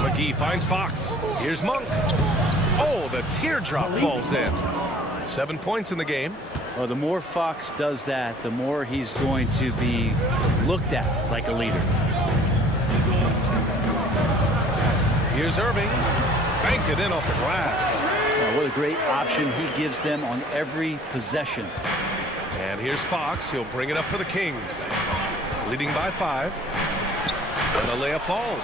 McGee finds Fox. Here's Monk. Oh, the teardrop falls in. 7 points in the game. Well, the more Fox does that, the more he's going to be looked at like a leader. Here's Irving. Banked it in off the glass. What a great option he gives them on every possession. And here's Fox. He'll bring it up for the Kings. Leading by 5. And the layup falls.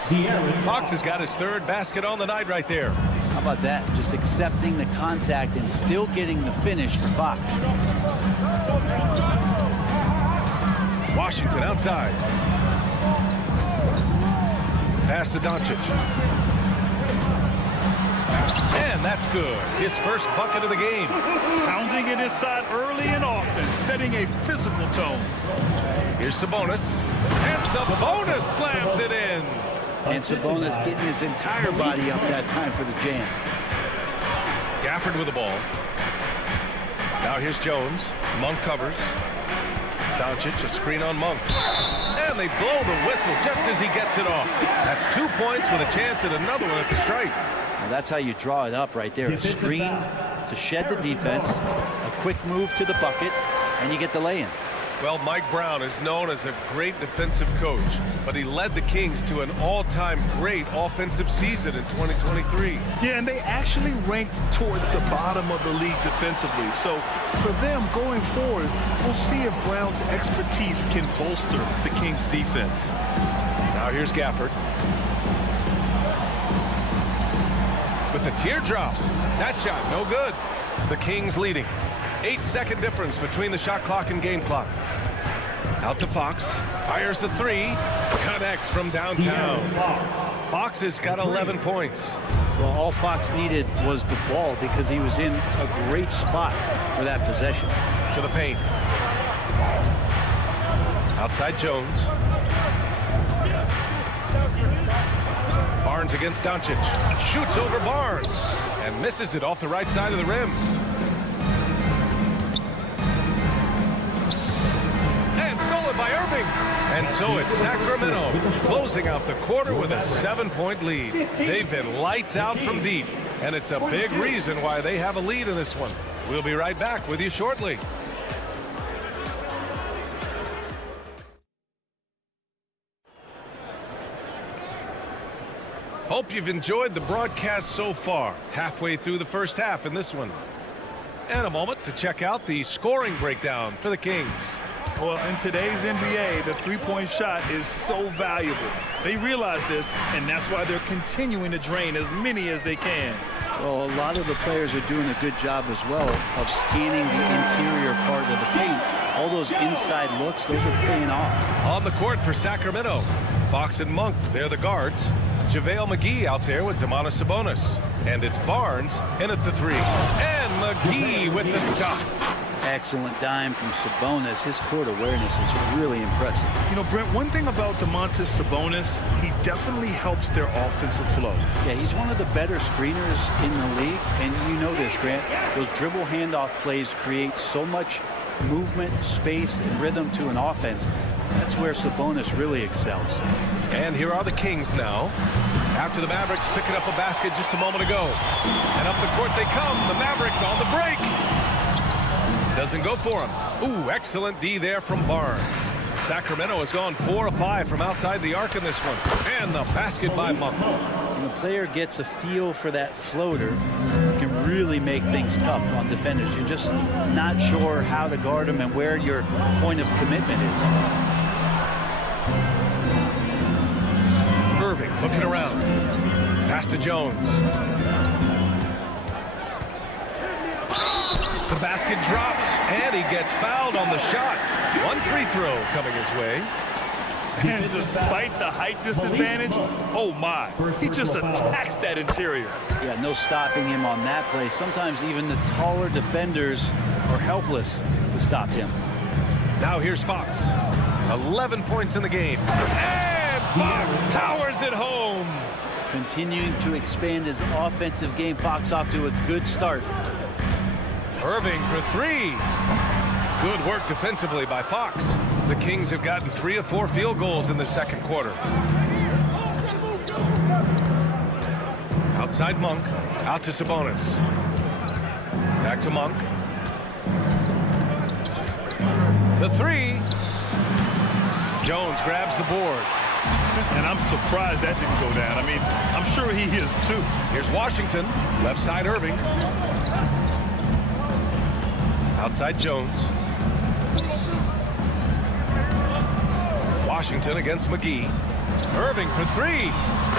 Fox has got his 3rd basket on the night right there. How about that? Just accepting the contact and still getting the finish for Fox. Washington outside. Pass to Doncic. And that's good. His first bucket of the game. Pounding it inside early and often, setting a physical tone. Here's Sabonis. And Sabonis slams it in. And Sabonis getting his entire body up that time for the jam. Gafford with the ball. Now here's Jones. Monk covers. Doncic, a screen on Monk. And they blow the whistle just as he gets it off. That's 2 points with a chance at another one at the stripe. Well, that's how you draw it up right there. A screen to shed the defense, a quick move to the bucket, and you get the lay-in. Well, Mike Brown is known as a great defensive coach, but he led the Kings to an all-time great offensive season in 2023. Yeah, and they actually ranked towards the bottom of the league defensively. So for them going forward, we'll see if Brown's expertise can bolster the Kings defense. Now here's Gafford. With the teardrop. That shot, no good. The Kings leading. 8-second difference between the shot clock and game clock. Out to Fox. Fires the three. Connects from downtown. Fox has got 11 points. Well, all Fox needed was the ball because he was in a great spot for that possession. To the paint. Outside Jones. Barnes against Doncic. Shoots over Barnes and misses it off the right side of the rim. And stolen by Irving. And so it's Sacramento closing out the quarter with a 7-point lead. They've been lights out from deep, and it's a big reason why they have a lead in this one. We'll be right back with you shortly. Hope you've enjoyed the broadcast so far. Halfway through the first half in this one. And a moment to check out the scoring breakdown for the Kings. Well, in today's NBA, the three-point shot is so valuable. They realize this, and that's why they're continuing to drain as many as they can. Well, a lot of the players are doing a good job as well of scanning the interior part of the paint. All those inside looks, those are paying off. On the court for Sacramento, Fox and Monk, they're the guards. JaVale McGee out there with Domantas Sabonis. And it's Barnes in at the three. And McGee with the stuff. Excellent dime from Sabonis. His court awareness is really impressive. You know, Brent, one thing about Domantas Sabonis, he definitely helps their offensive flow. Yeah, he's one of the better screeners in the league. And you know this, Grant. Those dribble handoff plays create so much movement, space, and rhythm to an offense. That's where Sabonis really excels. And here are the Kings now. After the Mavericks picking up a basket just a moment ago. And up the court they come. The Mavericks on the break. Doesn't go for him. Ooh, excellent D there from Barnes. Sacramento has gone 4 of 5 from outside the arc in this one. And the basket by Monk. When the player gets a feel for that floater, it can really make things tough on defenders. You're just not sure how to guard them and where your point of commitment is. Irving looking around. Pass to Jones. The basket drops, and he gets fouled on the shot. One free throw coming his way. And despite the height disadvantage, oh my, he just attacks that interior. Yeah, no stopping him on that play. Sometimes even the taller defenders are helpless to stop him. Now here's Fox. 11 points in the game. And Fox powers it home. Continuing to expand his offensive game. Fox off to a good start. Irving for three. Good work defensively by Fox. The Kings have gotten 3 of 4 field goals in the second quarter. Outside Monk. Out to Sabonis. Back to Monk. The three. Jones grabs the board. And I'm surprised that didn't go down. I mean, I'm sure he is too. Here's Washington. Left side Irving. Outside Jones. Washington against McGee. Irving for three.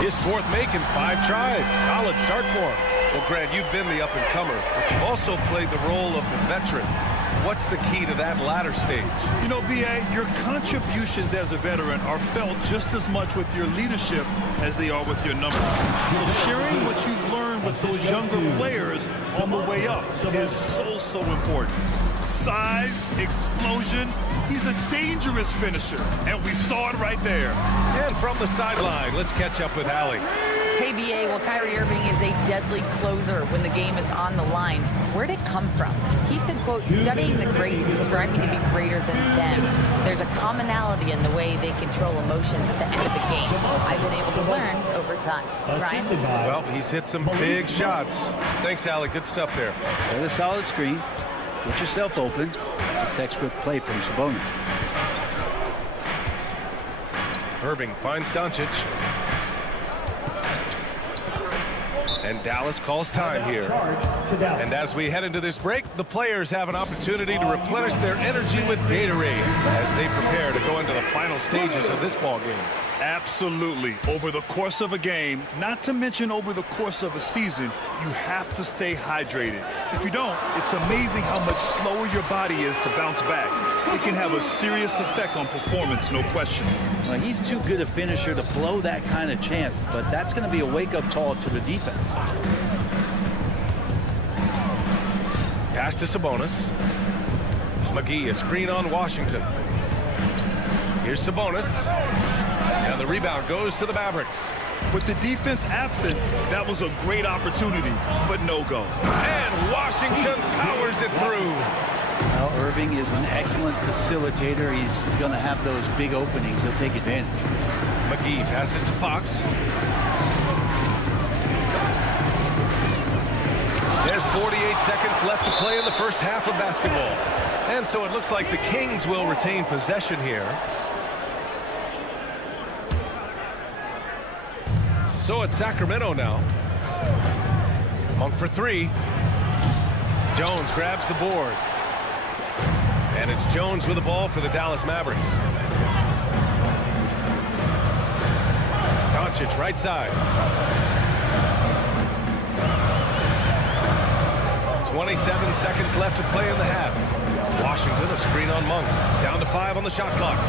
His fourth make in 5 tries. Solid start for him. Well, Grant, you've been the up-and-comer, but you've also played the role of the veteran. What's the key to that latter stage? You know, B.A., your contributions as a veteran are felt just as much with your leadership as they are with your numbers. So sharing what you've learned with those younger players on the way up is so important. Size, explosion, he's a dangerous finisher, and we saw it right there. And from the sideline, let's catch up with Allie. Hey, B.A., well, Kyrie Irving is a deadly closer when the game is on the line. Where'd it come from? He said, quote, studying the greats and striving to be greater than them. There's a commonality in the way they control emotions at the end of the game. I've been able to learn over time. Ryan? Well, he's hit some big shots. Thanks, Allie. Good stuff there. Set a solid screen. Get yourself open. It's a textbook play from Sabonis. Irving finds Doncic. And Dallas calls time here. And as we head into this break, the players have an opportunity to replenish their energy with Gatorade as they prepare to go into the final stages of this ball game. Absolutely. Over the course of a game, not to mention over the course of a season, you have to stay hydrated. If you don't, it's amazing how much slower your body is to bounce back. It can have a serious effect on performance, no question. Well, he's too good a finisher to blow that kind of chance, but that's going to be a wake-up call to the defense. Pass to Sabonis. McGee, a screen on Washington. Here's Sabonis. And the rebound goes to the Mavericks. With the defense absent, that was a great opportunity, but no go. And Washington powers it through. Well, Irving is an excellent facilitator. He's going to have those big openings. He'll take advantage. McGee passes to Fox. There's 48 seconds left to play in the first half of basketball. And so it looks like the Kings will retain possession here. So it's Sacramento now. Monk for three. Jones grabs the board. And it's Jones with the ball for the Dallas Mavericks. Doncic right side. 27 seconds left to play in the half. Washington, a screen on Monk. Down to 5 on the shot clock.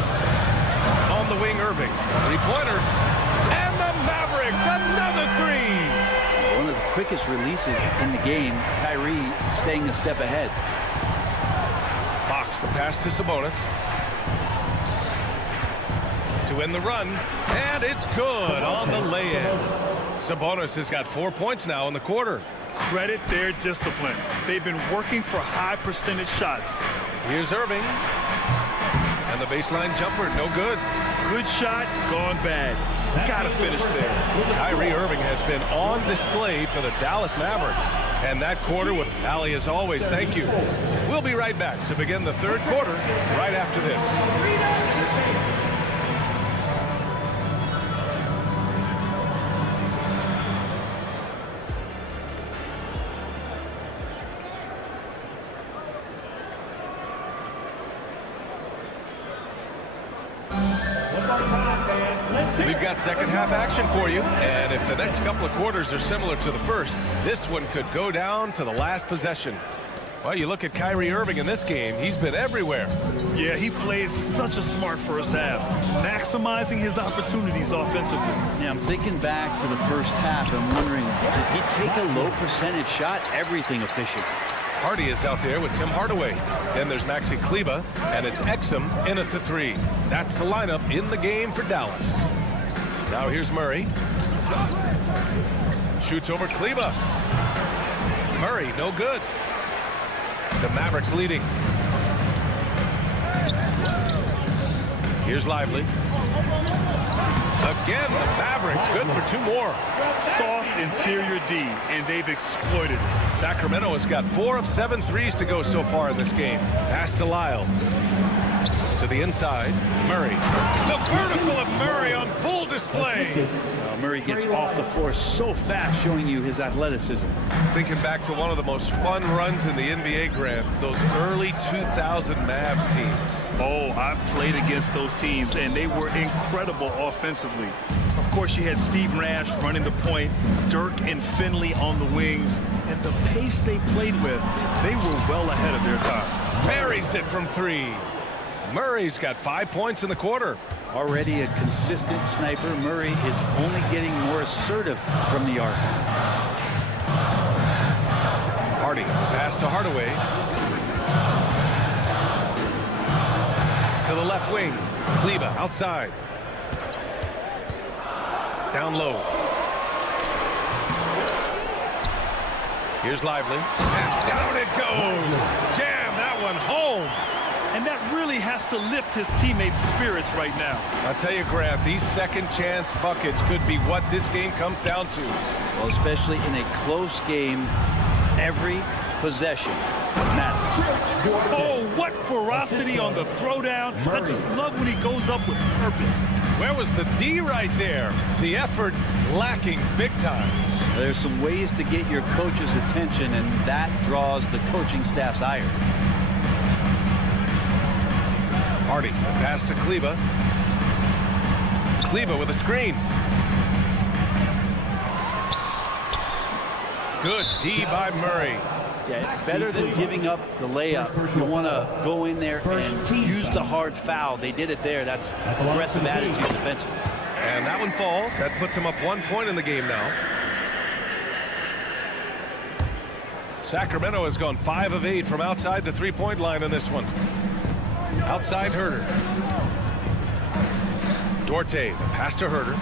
On the wing, Irving. Three-pointer. And the Mavericks, another three. One of the quickest releases in the game. Kyrie staying a step ahead. Fox, the pass to Sabonis. To end the run. And it's good on the lay-in. Sabonis has got 4 points now in the quarter. Credit their discipline. They've been working for high percentage shots. Here's Irving. And the baseline jumper, no good. Good shot, gone bad. Gotta finish there. Kyrie Irving has been on display for the Dallas Mavericks. And that quarter with Allie, as always, thank you. We'll be right back to begin the third quarter right after this. We've got second half action for you, and if the next couple of quarters are similar to the first, this one could go down to the last possession. Well, you look at Kyrie Irving in this game, he's been everywhere. Yeah, he plays such a smart first half, maximizing his opportunities offensively. Yeah, I'm thinking back to the first half. I'm wondering, did he take a low percentage shot? Everything efficient. Hardy is out there with Tim Hardaway. Then there's Maxi Kleber, and it's Exum in at the three. That's the lineup in the game for Dallas. Now here's Murray. Shoots over Kleber. Murray, no good. The Mavericks leading. Here's Lively. Again, the Mavericks good for 2 more. Soft interior D, and they've exploited it. Sacramento has got 4 of 7 threes to go so far in this game. Pass to Lyles. To the inside, Murray. The vertical of Murray on full display. Murray gets off the floor so fast, showing you his athleticism. Thinking back to one of the most fun runs in the NBA, Grant, those early 2000 Mavs teams. Oh, I played against those teams, and they were incredible offensively. Of course, you had Steve Nash running the point, Dirk and Finley on the wings, and the pace they played with, they were well ahead of their time. Buries it from 3. Murray's got 5 points in the quarter. Already a consistent sniper, Murray is only getting more assertive from the arc. Hardy, pass to Hardaway. To the left wing, Kleber outside. Down low. Here's Lively. And down it goes. Jam that one home. And that really has to lift his teammates' spirits right now. I'll tell you, Grant, these second chance buckets could be what this game comes down to. Well, especially in a close game, every possession Oh, what ferocity on the throwdown. I just love when he goes up with purpose. Where was the D right there? The effort lacking big time. There's some ways to get your coach's attention, and that draws the coaching staff's ire. Hardy, the pass to Kleba. Kleba with a screen. Good D by Murray. Yeah, better than giving up the layup. You want to go in there and use the hard foul. They did it there. That's aggressive attitude defensively. And that one falls. That puts him up 1 point in the game now. Sacramento has gone 5 of 8 from outside the three-point line in this one. Outside Herter. Dorte, the pass to Herter.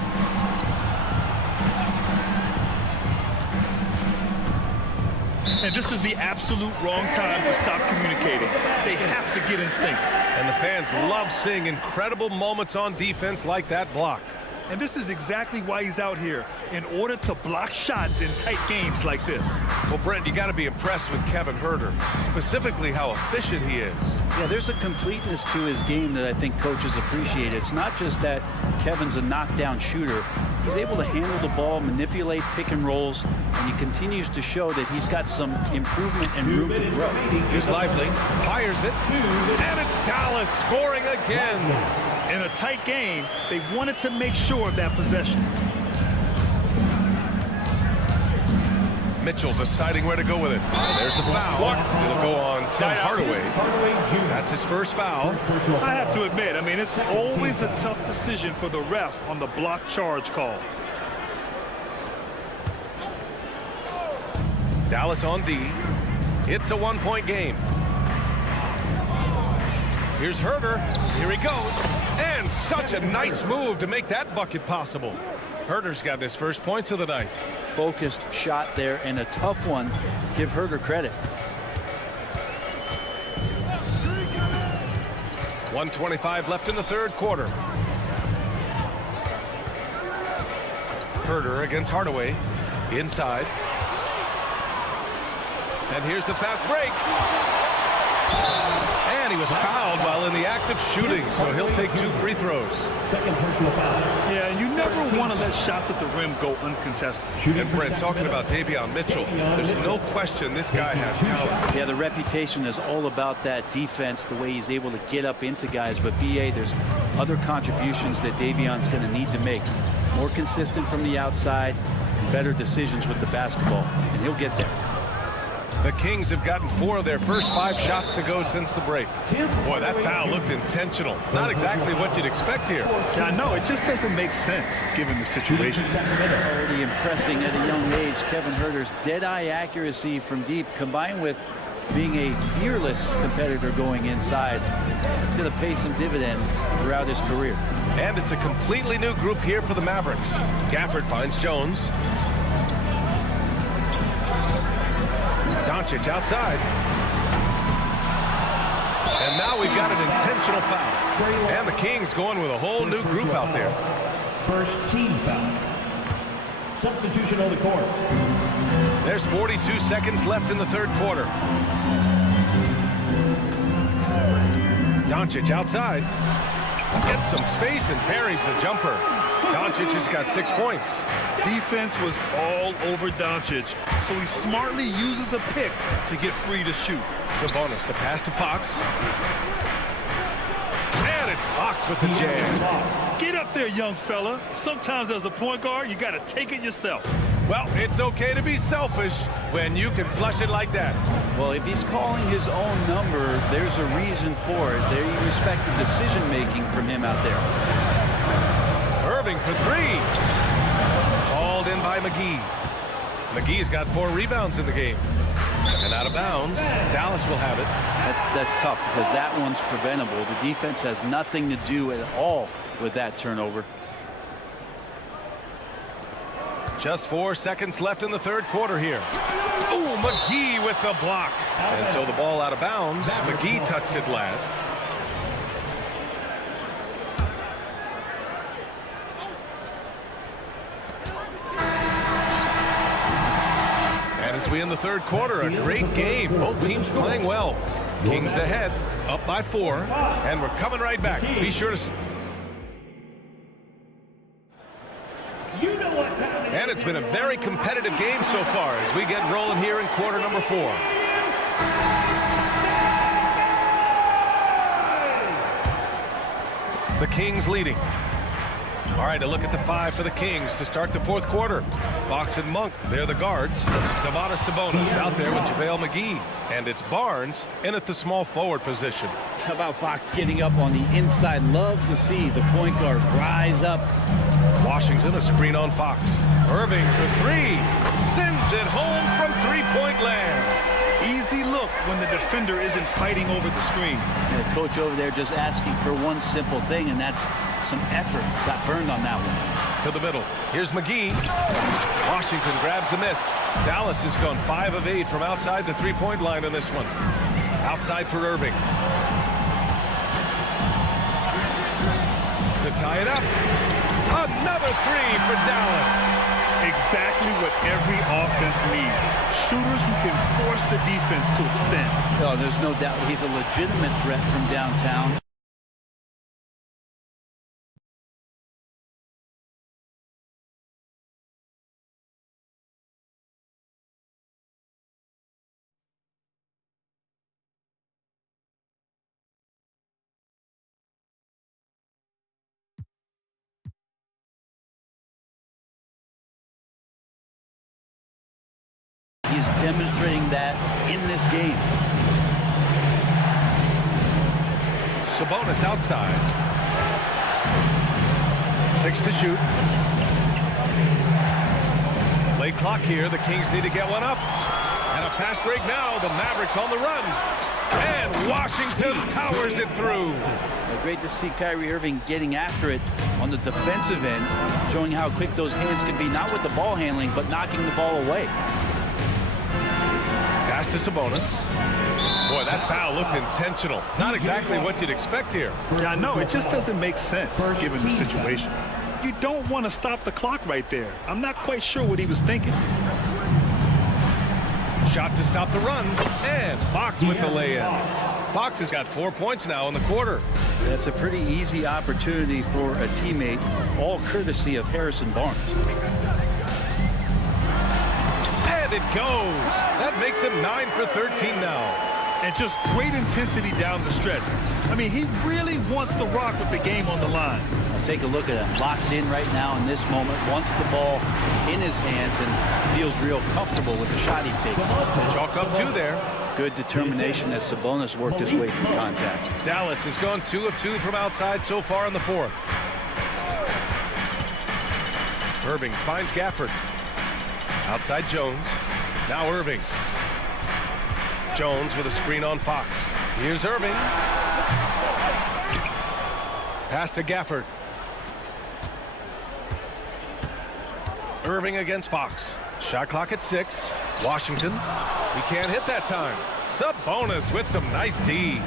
And this is the absolute wrong time to stop communicating. They have to get in sync. And the fans love seeing incredible moments on defense like that block. And this is exactly why he's out here, in order to block shots in tight games like this. Well, Brent, you got to be impressed with Kevin Herter, specifically how efficient he is. Yeah, there's a completeness to his game that I think coaches appreciate. It's not just that Kevin's a knockdown shooter. He's able to handle the ball, manipulate pick and rolls, and he continues to show that he's got some improvement and room to grow. Here's Lively, fires it, and it's Dallas scoring again. In a tight game, they wanted to make sure of that possession. Mitchell deciding where to go with it. There's the foul. It'll go on Tim Hardaway. That's his first foul. I have to admit, I mean, it's always a tough decision for the ref on the block charge call. Dallas on D. It's a 1 point game. Here's Herter. Here he goes. And such a nice move to make that bucket possible. Herter's got his first points of the night. Focused shot there and a tough one. Give Herter credit. 1:25 left in the third quarter. Herter against Hardaway. Inside. And here's the fast break. And he was fouled while in the act of shooting, so he'll take 2 free throws. Second personal foul. Yeah, you never want to let shots at the rim go uncontested. And Brent, talking about Davion Mitchell, there's no question this guy has talent. Yeah, the reputation is all about that defense, the way he's able to get up into guys. But BA, there's other contributions that Davion's going to need to make. More consistent from the outside, and better decisions with the basketball, and he'll get there. The Kings have gotten 4 of their first 5 shots to go since the break. Boy, that foul looked intentional. Not exactly what you'd expect here. Yeah, I know. It just doesn't make sense given the situation. Already impressing at a young age, Kevin Herter's dead-eye accuracy from deep, combined with being a fearless competitor going inside. It's going to pay some dividends throughout his career. And it's a completely new group here for the Mavericks. Gafford finds Jones. Doncic outside. And now we've got an intentional foul. And the Kings going with a whole new group out there. First team foul. Substitution on the court. There's 42 seconds left in the third quarter. Doncic outside. Gets some space and buries the jumper. Doncic has got 6 points. Defense was all over Doncic, so he smartly uses a pick to get free to shoot. Sabonis, the pass to Fox. And it's Fox with the jam. Get up there, young fella. Sometimes as a point guard, you got to take it yourself. Well, it's okay to be selfish when you can flush it like that. Well, if he's calling his own number, there's a reason for it. They respect the decision-making from him out there. Irving for 3. Called in by McGee. McGee's got 4 rebounds in the game. And out of bounds, Dallas will have it. That's tough because that one's preventable. The defense has nothing to do at all with that turnover. Just 4 seconds left in the third quarter here. Oh, McGee with the block. And so the ball out of bounds. McGee touched it last. As we end the third quarter, a great game. Both teams playing well. Kings ahead, up by 4, and we're coming right back. Be sure to... And it's been a very competitive game so far as we get rolling here in quarter number 4. The Kings leading. All right, a look at the 5 for the Kings to start the fourth quarter. Fox and Monk, they're the guards. Domantas Sabonis out there with JaVale McGee. And it's Barnes in at the small forward position. How about Fox getting up on the inside? Love to see the point guard rise up. Washington, a screen on Fox. Irving's a 3. Sends it home from three-point land. Easy look when the defender isn't fighting over the screen. And the coach over there just asking for one simple thing, and that's some effort. Got burned on that one. To the middle. Here's McGee. Washington grabs the miss. Dallas has gone 5 of 8 from outside the three-point line on this one. Outside for Irving. To tie it up. Another 3 for Dallas. Exactly what every offense needs. Shooters who can force the defense to extend. Oh, there's no doubt he's a legitimate threat from downtown. He's demonstrating that in this game. Sabonis outside. 6 to shoot. Late clock here. The Kings need to get one up. And a fast break now. The Mavericks on the run. And Washington powers it through. Great to see Kyrie Irving getting after it on the defensive end, showing how quick those hands can be, not with the ball handling, but knocking the ball away. Pass to Sabonis. Boy, that foul looked intentional. Not exactly what you'd expect here. Yeah, I know. It just doesn't make sense given the situation. You don't want to stop the clock right there. I'm not quite sure what he was thinking. Shot to stop the run. And Fox with the lay-in. Fox has got 4 points now in the quarter. That's a pretty easy opportunity for a teammate, all courtesy of Harrison Barnes. And it goes. That makes him 9 for 13 now. And just great intensity down the stretch. I mean, he really wants to rock with the game on the line. I'll take a look at him. Locked in right now in this moment. Wants the ball in his hands and feels real comfortable with the shot he's taking. Chalk up 2 there. Good determination as Sabonis worked his way through contact. Dallas has gone 2 of 2 from outside so far in the fourth. Irving finds Gafford. Outside Jones. Now Irving. Jones with a screen on Fox. Here's Irving. Pass to Gafford. Irving against Fox. Shot clock at 6. Washington. He can't hit that time. Sabonis with some nice D.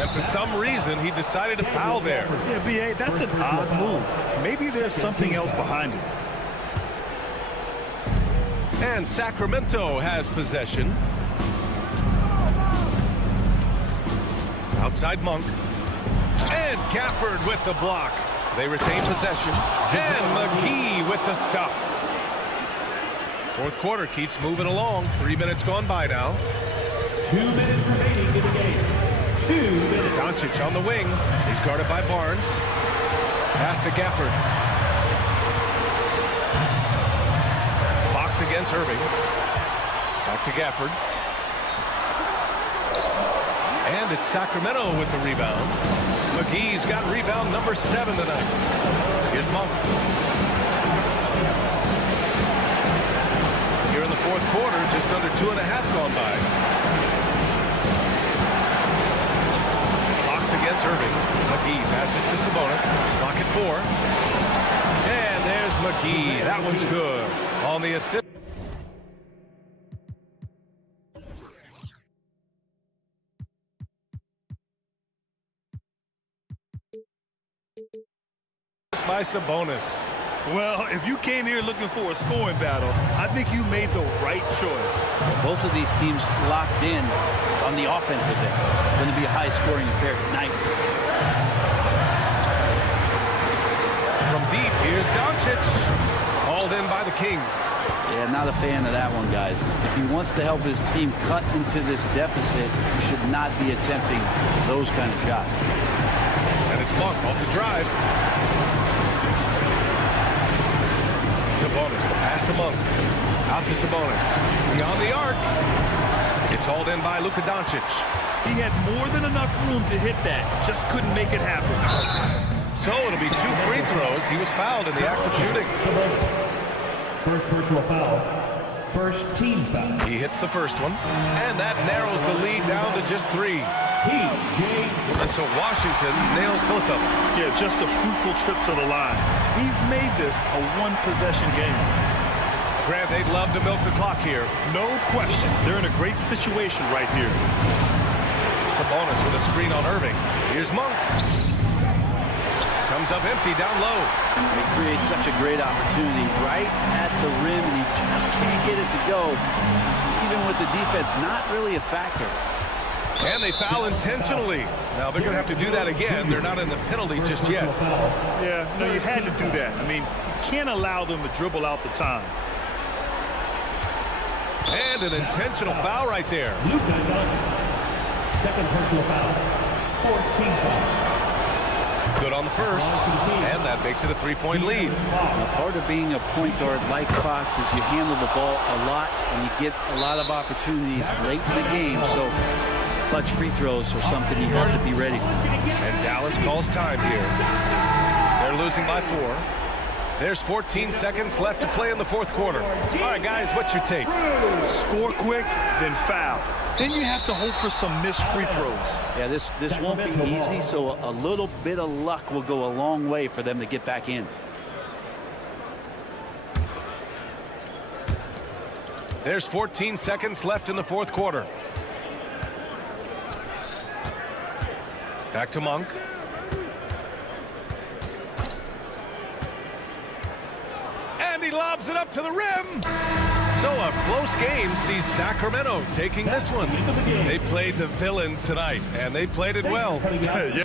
And for some reason, he decided to foul there. Yeah, B.A., that's an odd move. Maybe there's something else behind it. And Sacramento has possession. Outside Monk. And Gafford with the block. They retain possession. And McGee with the stuff. Fourth quarter keeps moving along. 3 minutes gone by now. 2 minutes remaining in the game. 2 minutes. Doncic on the wing. He's guarded by Barnes. Pass to Gafford. Fox against Irving. Back to Gafford. And it's Sacramento with the rebound. McGee's got rebound number 7 tonight. Here's Monk. Here in the fourth quarter, just under 2.5 gone by. Fox against Irving. McGee passes to Sabonis. Clock at 4. And there's McGee. That one's good. On the assist. By Sabonis. Well, if you came here looking for a scoring battle, I think you made the right choice. Both of these teams locked in on the offensive end. Going to be a high-scoring affair tonight. From deep, here's Doncic. Hauled in by the Kings. Yeah, not a fan of that one, guys. If he wants to help his team cut into this deficit, he should not be attempting those kind of shots. And it's Monk off the drive. Sabonis, the pass to Monk. Out to Sabonis. Beyond the arc. It's hauled in by Luka Doncic. He had more than enough room to hit that. Just couldn't make it happen. So it'll be 2 free throws. He was fouled in the act of shooting. First personal foul. First team foul. He hits the first one. And that narrows the lead down to just 3. And so Washington nails both of them. Yeah, just a fruitful trip to the line. He's made this a one-possession game. Grant, they'd love to milk the clock here. No question. They're in a great situation right here. Sabonis with a screen on Irving. Here's Monk. Comes up empty down low. He creates such a great opportunity right at the rim, and he just can't get it to go. Even with the defense not really a factor. And they foul intentionally. Now they're going to have to do that again. They're not in the penalty just yet. Yeah, no, you had to do that. I mean, you can't allow them to dribble out the time. And an intentional foul right there. Second personal foul. 14 foul. Good on the first, and that makes it a 3-point lead. Now, part of being a point guard like Fox is you handle the ball a lot, and you get a lot of opportunities late in the game. So clutch free throws are something you have to be ready for. And Dallas calls time here. They're losing by 4. There's 14 seconds left to play in the fourth quarter. All right, guys, what's your take? Score quick, then foul. Then you have to hope for some missed free throws. Yeah, this won't be easy, so a little bit of luck will go a long way for them to get back in. There's 14 seconds left in the fourth quarter. Back to Monk. And he lobs it up to the rim. So a close game sees Sacramento taking this one. They played the villain tonight, and they played it well. Yeah.